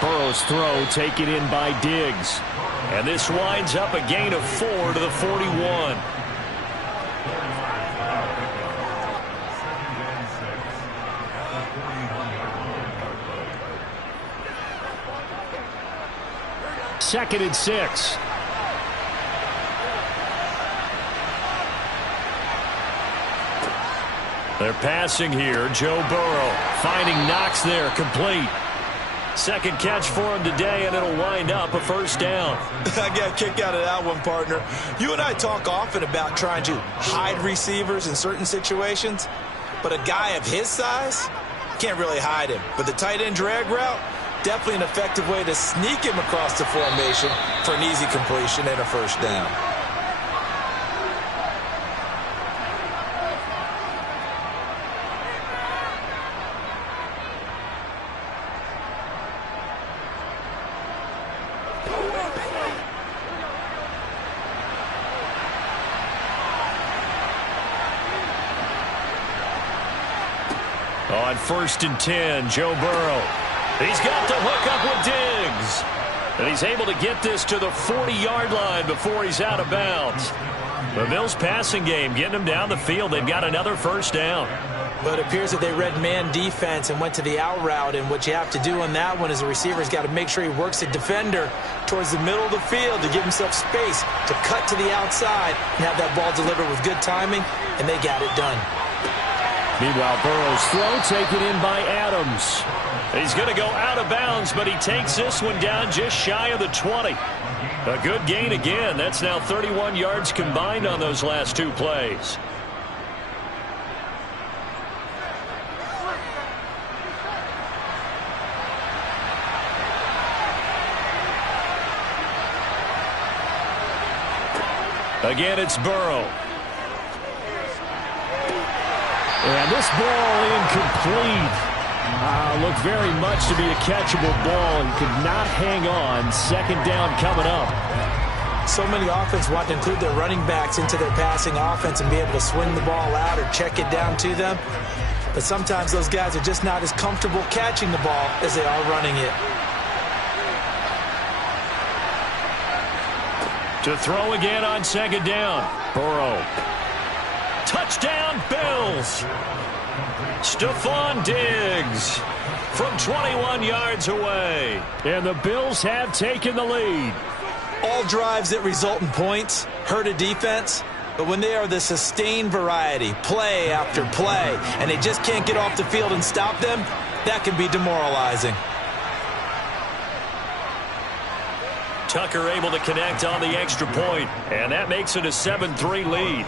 Burrow's throw taken in by Diggs. And this winds up a gain of 4 to the 41. Second and 6. They're passing here. Joe Burrow finding Knox there, complete. Second catch for him today, and it'll wind up a 1st down. I got a kick out of that one, partner. You and I talk often about trying to hide receivers in certain situations, but a guy of his size can't really hide him. But the tight end drag route, definitely an effective way to sneak him across the formation for an easy completion and a 1st down. On 1st and 10, Joe Burrow. He's got the hook up with Diggs. And he's able to get this to the 40-yard line before he's out of bounds. The Bills passing game getting them down the field. They've got another 1st down. But it appears that they read man defense and went to the out route, and what you have to do on that one is the receiver's got to make sure he works the defender towards the middle of the field to give himself space to cut to the outside and have that ball delivered with good timing, and they got it done. Meanwhile, Burrow's throw taken in by Adams. He's going to go out of bounds, but he takes this one down just shy of the 20. A good gain again. That's now 31 yards combined on those last two plays. Again, it's Burrow. And this ball incomplete. Looked very much to be a catchable ball and could not hang on. Second down coming up. So many offenses want to include their running backs into their passing offense and be able to swing the ball out or check it down to them. But sometimes those guys are just not as comfortable catching the ball as they are running it. To throw again on second down. Burrow. Touchdown, Bills. Stephon Diggs from 21 yards away. And the Bills have taken the lead. All drives that result in points hurt a defense, but when they are the sustained variety, play after play, and they just can't get off the field and stop them, that can be demoralizing. Tucker able to connect on the extra point, and that makes it a 7-3 lead.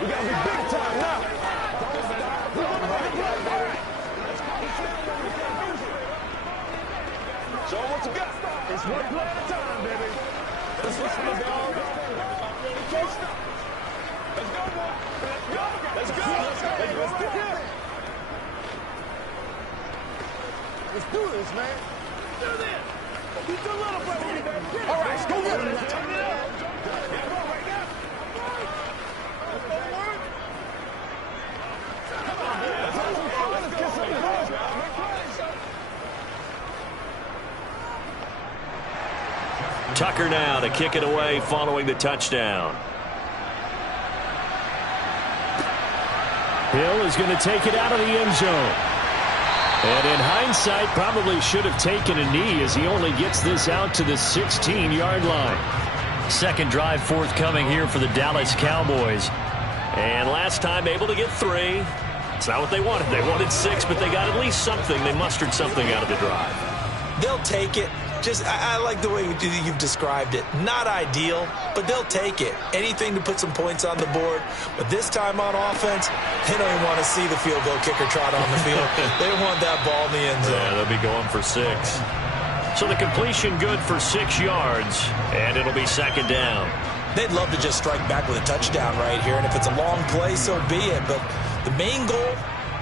We got to be big time now. Show what you got. It's one play at a time, baby. Let's go, dog. Let's go, boy. Let's go. Let's go. Let's do this, man. Do this. You do a little bit, baby. All right, let's go get it. Let's turn it up. Tucker now to kick it away following the touchdown. Hill is going to take it out of the end zone. And in hindsight, probably should have taken a knee as he only gets this out to the 16-yard line. Second drive forthcoming here for the Dallas Cowboys. And last time able to get 3. It's not what they wanted. They wanted 6, but they got at least something. They mustered something out of the drive. They'll take it. I like the way you've described it. Not ideal, but they'll take it. Anything to put some points on the board. But this time on offense, they don't even want to see the field goal kicker trot on the field. They want that ball in the end zone. Yeah, they'll be going for 6. So the completion good for 6 yards, and it'll be second down. They'd love to just strike back with a touchdown right here, and if it's a long play, so be it. But the main goal,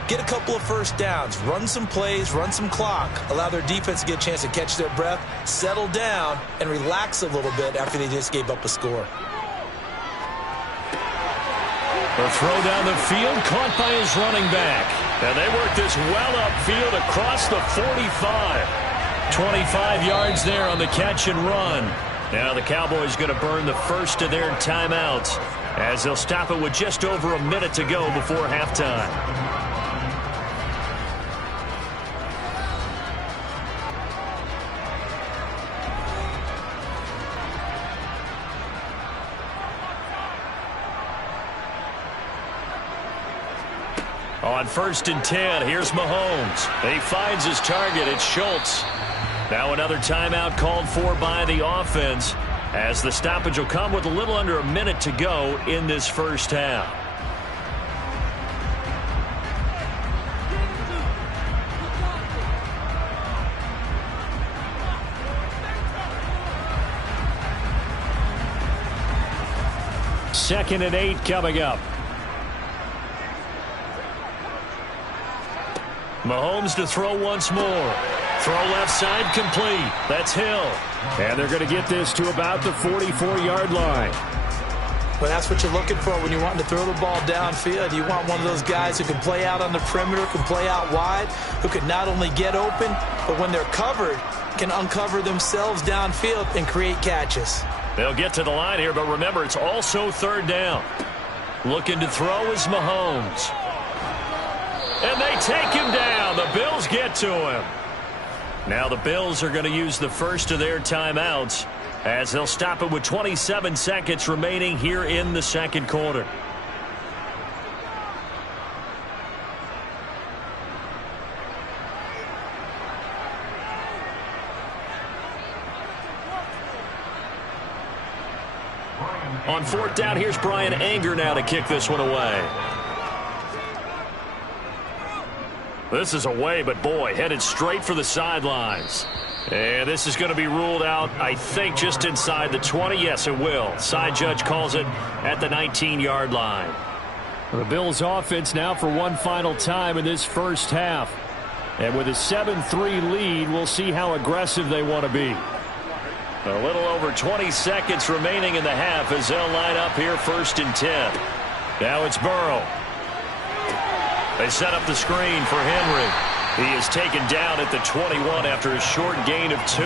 get a couple of first downs, run some plays, run some clock, allow their defense to get a chance to catch their breath, settle down, and relax a little bit after they just gave up a score. A throw down the field, caught by his running back. And they work this well upfield across the 45. 25 yards there on the catch and run. Now the Cowboys going to burn the first of their timeouts as they'll stop it with just over a minute to go before halftime. On 1st and 10, here's Mahomes. He finds his target. It's Schultz. Now another timeout called for by the offense as the stoppage will come with a little under a minute to go in this first half. Second and 8 coming up. Mahomes to throw once more. Throw left side complete. That's Hill. And they're going to get this to about the 44-yard line. Well, that's what you're looking for when you're wanting to throw the ball downfield. You want one of those guys who can play out on the perimeter, can play out wide, who can not only get open, but when they're covered, can uncover themselves downfield and create catches. They'll get to the line here, but remember, it's also third down. Looking to throw is Mahomes. And they take him down. The Bills get to him. Now the Bills are going to use the first of their timeouts as they'll stop it with 27 seconds remaining here in the second quarter. On fourth down, here's Brian Anger now to kick this one away. This is away, but boy, headed straight for the sidelines. And this is going to be ruled out, I think, just inside the 20. Yes, it will. Side judge calls it at the 19-yard line. The Bills offense now for one final time in this first half. And with a 7-3 lead, we'll see how aggressive they want to be. A little over 20 seconds remaining in the half as they'll line up here first and 10. Now it's Burrow. They set up the screen for Henry. He is taken down at the 21 after a short gain of 2.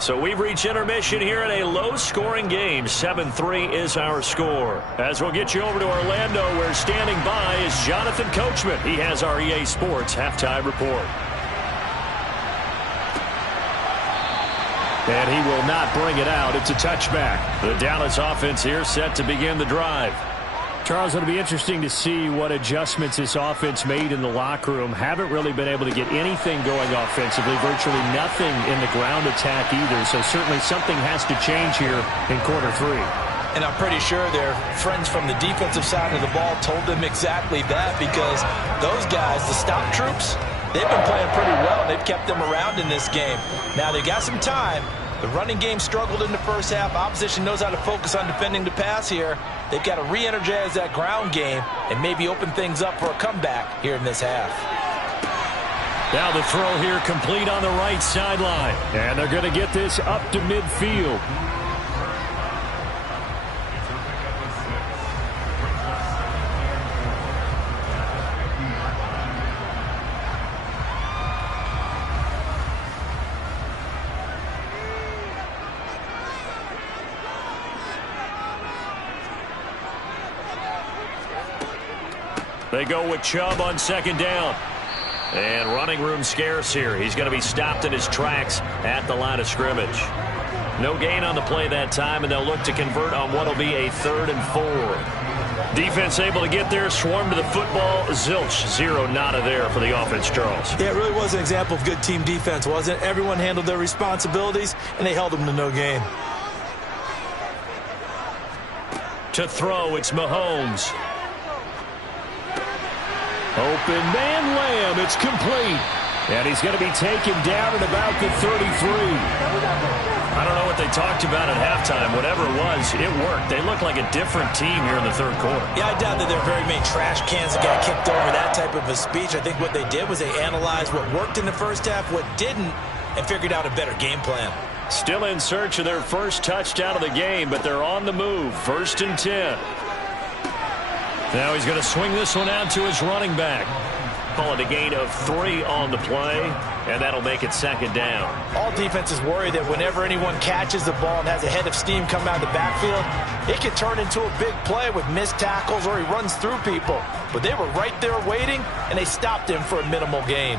So we've reached intermission here in a low-scoring game. 7-3 is our score. As we'll get you over to Orlando, where standing by is Jonathan Coachman. He has our EA Sports halftime report. And he will not bring it out. It's a touchback. The Dallas offense here set to begin the drive. Charles, it'll be interesting to see what adjustments this offense made in the locker room. Haven't really been able to get anything going offensively, virtually nothing in the ground attack either. So certainly something has to change here in quarter 3. And I'm pretty sure their friends from the defensive side of the ball told them exactly that, because those guys, the stop troops, they've been playing pretty well. They've kept them around in this game. Now they got some time. The running game struggled in the first half. Opposition knows how to focus on defending the pass here. They've got to re-energize that ground game and maybe open things up for a comeback here in this half. Now the throw here complete on the right sideline. And they're going to get this up to midfield. They go with Chubb on second down. And running room scarce here. He's going to be stopped in his tracks at the line of scrimmage. No gain on the play that time, and they'll look to convert on what will be a 3rd and 4. Defense able to get there, swarm to the football. Zilch, 0 nada there for the offense, Charles. Yeah, it really was an example of good team defense, wasn't it? Everyone handled their responsibilities, and they held them to no gain. To throw, it's Mahomes. Open man Lamb. It's complete. And he's going to be taken down at about the 33. I don't know what they talked about at halftime. Whatever it was, it worked. They look like a different team here in the third quarter. Yeah, I doubt that there are very many trash cans that got kicked over, that type of a speech. I think what they did was they analyzed what worked in the first half, what didn't, and figured out a better game plan. Still in search of their first touchdown of the game, but they're on the move. 1st and 10. Now he's going to swing this one out to his running back. Call it a gain of 3 on the play, and that'll make it 2nd down. All defenses worry that whenever anyone catches the ball and has a head of steam come out of the backfield, it can turn into a big play with missed tackles or he runs through people. But they were right there waiting, and they stopped him for a minimal gain.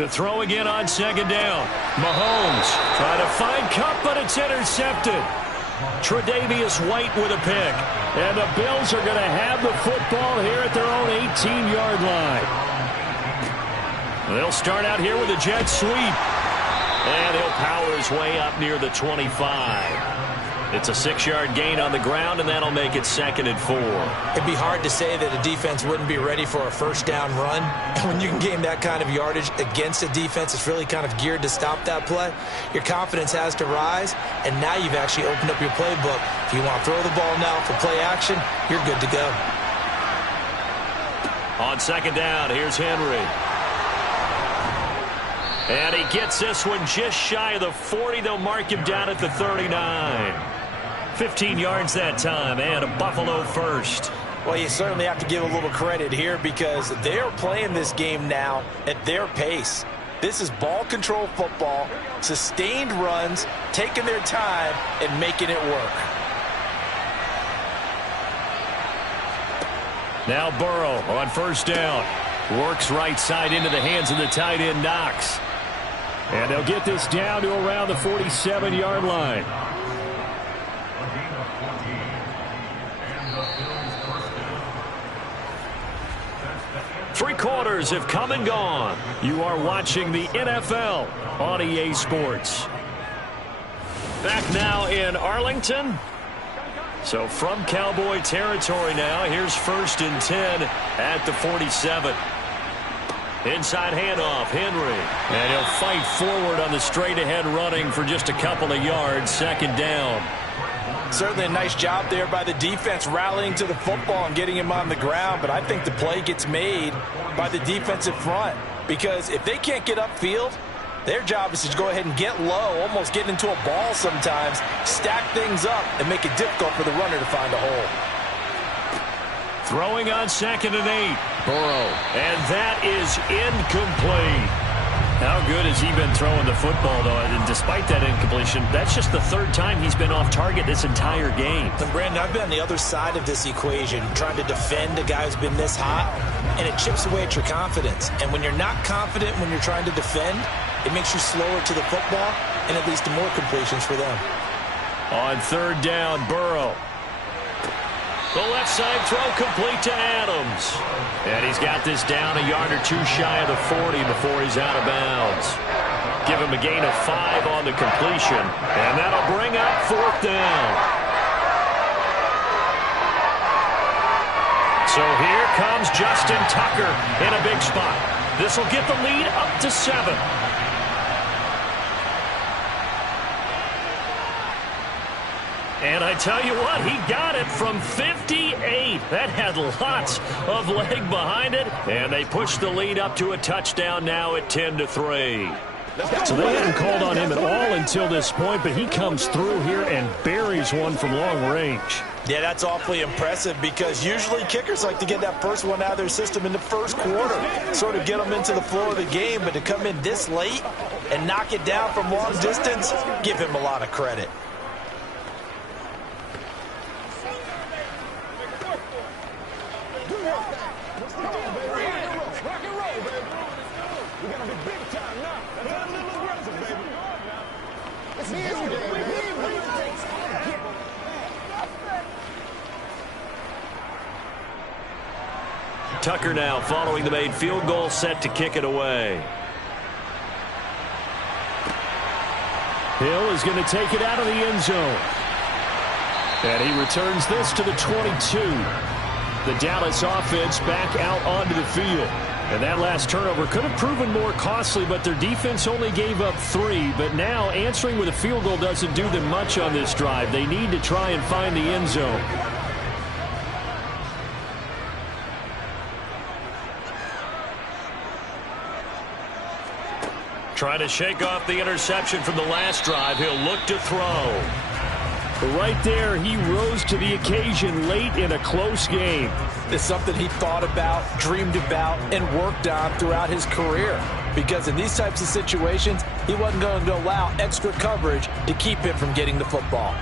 To throw again on 2nd down. Mahomes trying to find Kupp, but it's intercepted. Tre'Davious White with a pick. And the Bills are going to have the football here at their own 18-yard line. They'll start out here with a jet sweep. And he'll power his way up near the 25. It's a 6-yard gain on the ground, and that'll make it 2nd and 4. It'd be hard to say that a defense wouldn't be ready for a first down run. When you can gain that kind of yardage against a defense that's really kind of geared to stop that play, your confidence has to rise, and now you've actually opened up your playbook. If you want to throw the ball now for play action, you're good to go. On 2nd down, here's Henry. And he gets this one just shy of the 40. They'll mark him down at the 39. 15 yards that time, and a Buffalo first. Well, you certainly have to give a little credit here because they're playing this game now at their pace. This is ball control football, sustained runs, taking their time, and making it work. Now Burrow on first down. Works right side into the hands of the tight end, Knox. And they'll get this down to around the 47-yard line. Three quarters have come and gone. You are watching the NFL on EA Sports. Back now in Arlington. So from Cowboy territory now, here's 1st and 10 at the 47. Inside handoff, Henry. And he'll fight forward on the straight-ahead running for just a couple of yards, 2nd down. Certainly a nice job there by the defense rallying to the football and getting him on the ground, but I think the play gets made by the defensive front because if they can't get upfield, their job is to go ahead and get low, almost get into a ball sometimes, stack things up, and make it difficult for the runner to find a hole. Throwing on 2nd and 8. Burrow. And that is incomplete. How good has he been throwing the football, though? And despite that incompletion, that's just the 3rd time he's been off target this entire game. And Brandon, I've been on the other side of this equation, trying to defend a guy who's been this hot, and it chips away at your confidence. And when you're not confident when you're trying to defend, it makes you slower to the football, and it leads to more completions for them. On 3rd down, Burrow. The left side throw complete to Adams. And he's got this down a yard or two shy of the 40 before he's out of bounds. Give him a gain of 5 on the completion. And that'll bring up 4th down. So here comes Justin Tucker in a big spot. This will get the lead up to 7. And I tell you what, he got it from 58. That had lots of leg behind it. And they push the lead up to a touchdown now at 10-3. So they hadn't called on him at all until this point, but he comes through here and buries one from long range. Yeah, that's awfully impressive because usually kickers like to get that first one out of their system in the first quarter, sort of get them into the flow of the game, but to come in this late and knock it down from long distance, give him a lot of credit. Tucker now following the made field goal, set to kick it away. Hill is going to take it out of the end zone. And he returns this to the 22. The Dallas offense back out onto the field. And that last turnover could have proven more costly, but their defense only gave up 3. But now answering with a field goal doesn't do them much on this drive. They need to try and find the end zone. Trying to shake off the interception from the last drive. He'll look to throw. Right there, he rose to the occasion late in a close game. It's something he thought about, dreamed about, and worked on throughout his career. Because in these types of situations, he wasn't going to allow extra coverage to keep him from getting the football.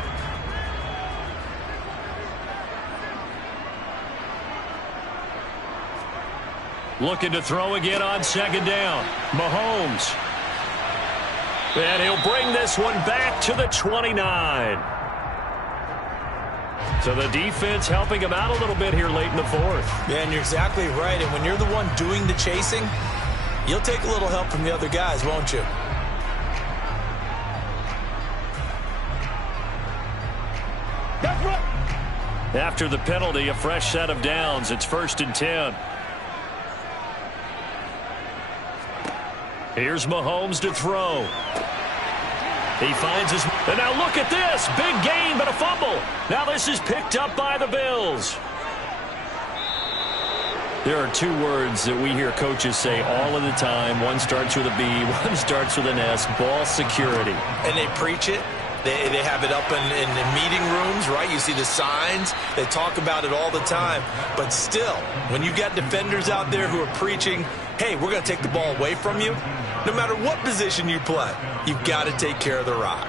Looking to throw again on 2nd down. Mahomes. And he'll bring this one back to the 29. So the defense helping him out a little bit here late in the 4th. Yeah, and you're exactly right. And when you're the one doing the chasing, you'll take a little help from the other guys, won't you? After the penalty, a fresh set of downs. It's 1st and 10. Here's Mahomes to throw. He finds his... And now look at this. Big gain, but a fumble. Now this is picked up by the Bills. There are two words that we hear coaches say all of the time. One starts with a B, one starts with an S, ball security. And they preach it. They have it up in meeting rooms, right? You see the signs. They talk about it all the time. But still, when you've got defenders out there who are preaching, hey, we're going to take the ball away from you, no matter what position you play, you've got to take care of the rock.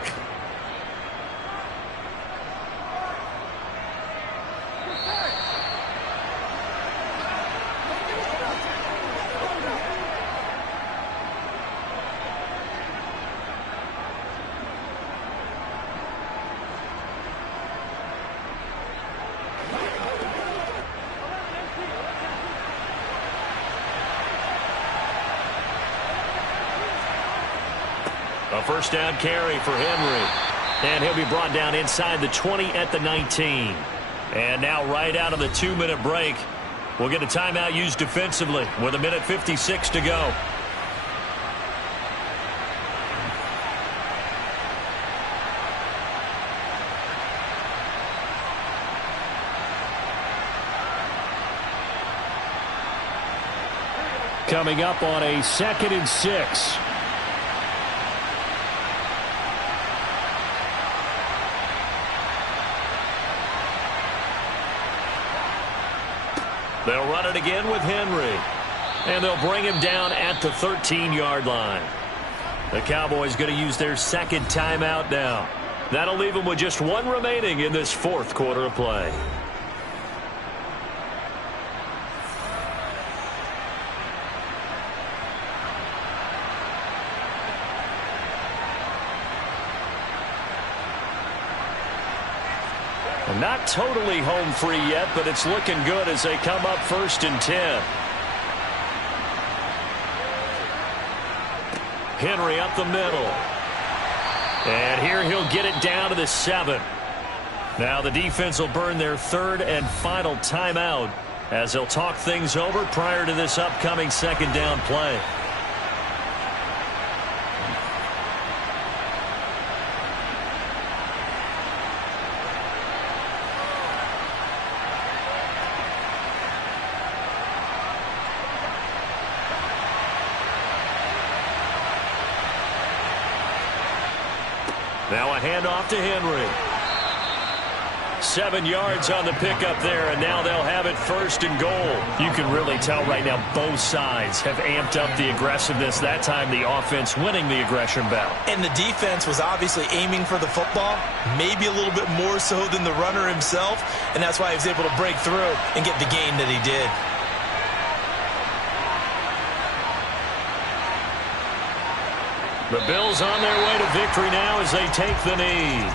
A first down carry for Henry. And he'll be brought down inside the 20 at the 19. And now right out of the 2-minute break, we'll get a timeout used defensively with 1:56 to go. Coming up on a 2nd and 6. They'll run it again with Henry. And they'll bring him down at the 13-yard line. The Cowboys going to use their 2nd timeout now. That'll leave them with just one remaining in this 4th quarter of play. Not totally home free yet, but it's looking good as they come up 1st and 10. Henry up the middle. And here he'll get it down to the 7. Now the defense will burn their 3rd and final timeout as they'll talk things over prior to this upcoming 2nd down play. Now a handoff to Henry. 7 yards on the pickup there, and now they'll have it 1st and goal. You can really tell right now both sides have amped up the aggressiveness. That time the offense winning the aggression battle. And the defense was obviously aiming for the football, maybe a little bit more so than the runner himself, and that's why he was able to break through and get the gain that he did. The Bills on their way to victory now as they take the knee.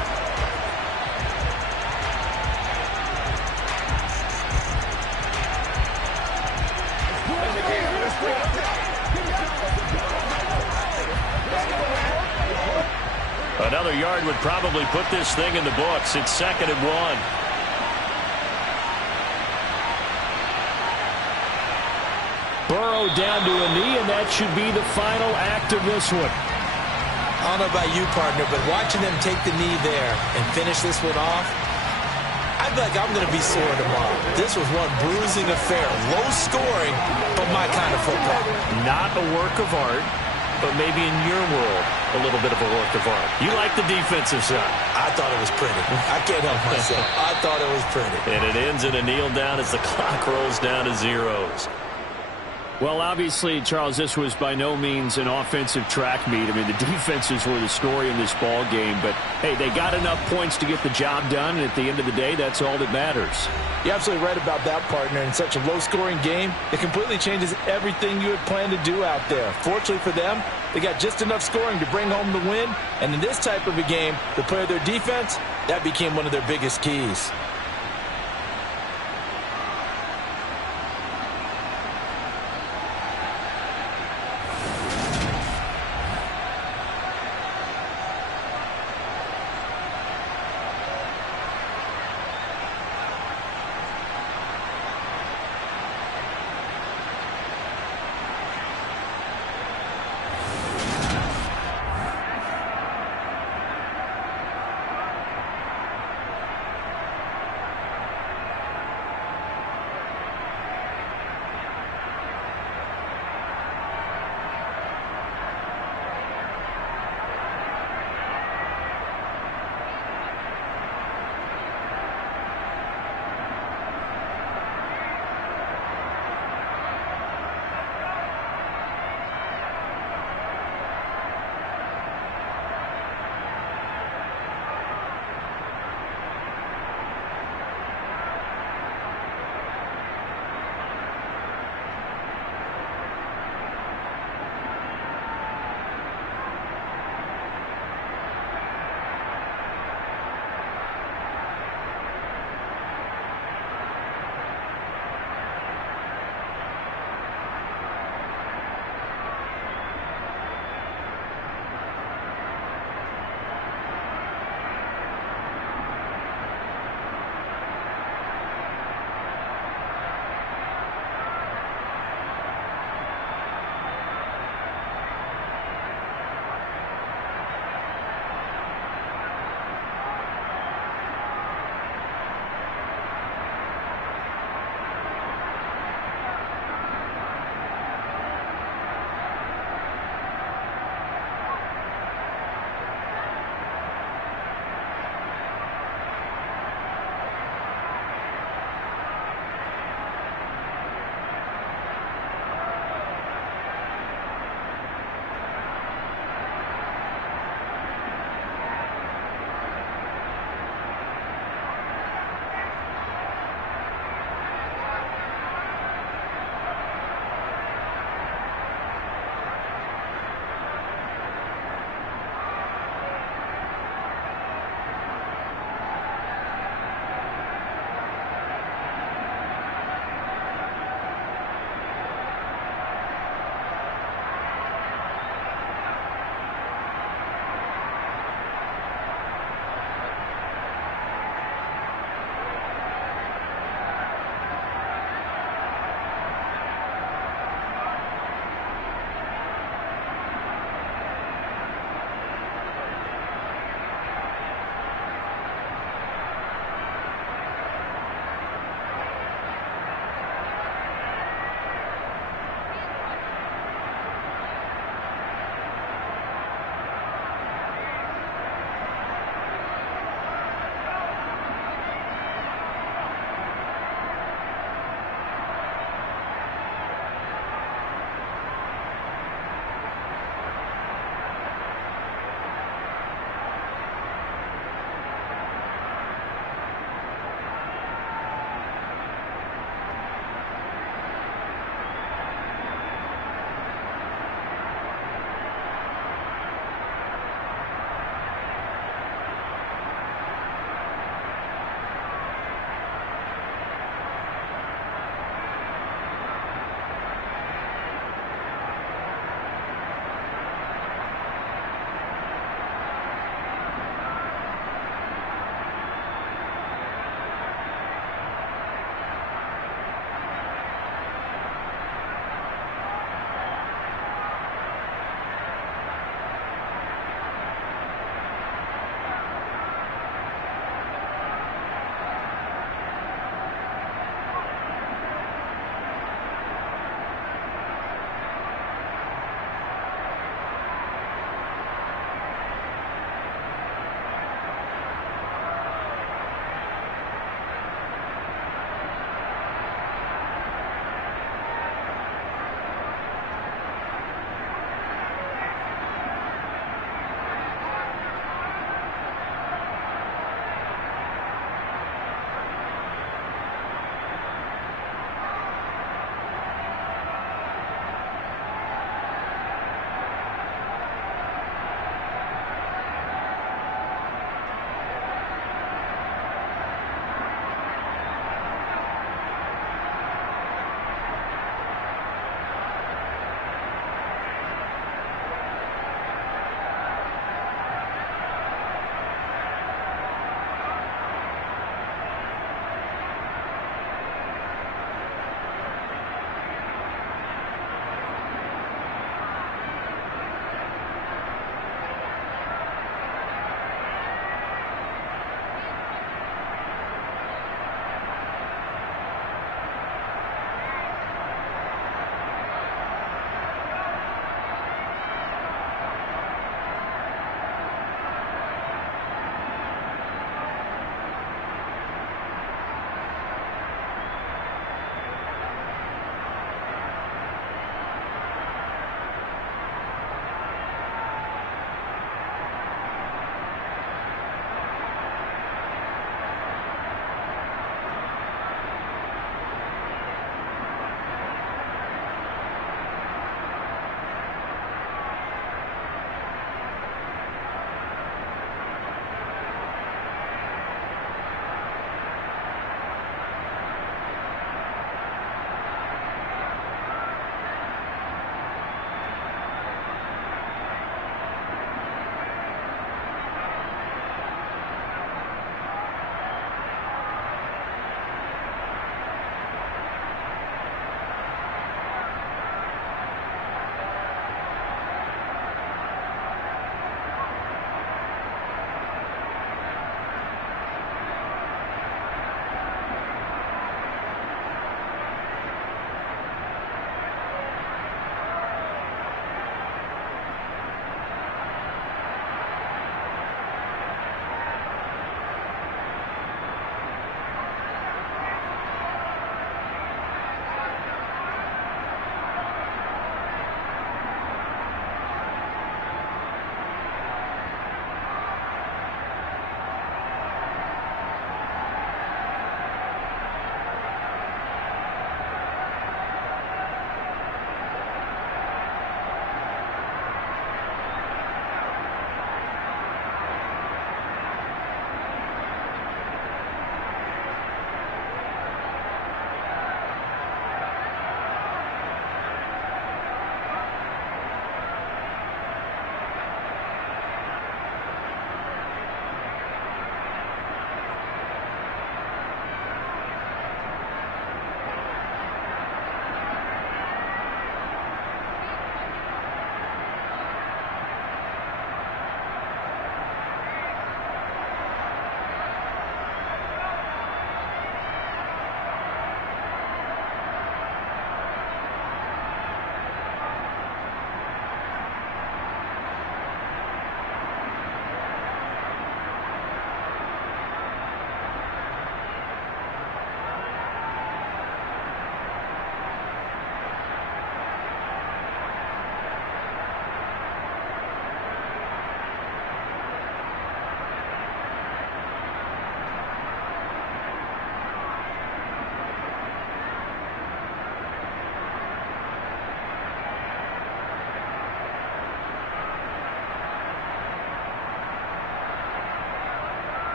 Another yard would probably put this thing in the books. It's 2nd and 1. Burrow down to a knee, and that should be the final act of this one. I don't know about you, partner, but watching them take the knee there and finish this one off, I feel like I'm going to be sore tomorrow. This was one bruising affair. Low scoring, but my kind of football. Not a work of art, but maybe in your world, a little bit of a work of art. You like the defensive side. I thought it was pretty. I can't help myself. I thought it was pretty. And it ends in a kneel down as the clock rolls down to zeros. Well, obviously, Charles, this was by no means an offensive track meet. I mean, the defenses were the story in this ball game. But, hey, they got enough points to get the job done. And at the end of the day, that's all that matters. You're absolutely right about that, partner. In such a low-scoring game, it completely changes everything you had planned to do out there. Fortunately for them, they got just enough scoring to bring home the win. And in this type of a game, to play their defense, that became one of their biggest keys.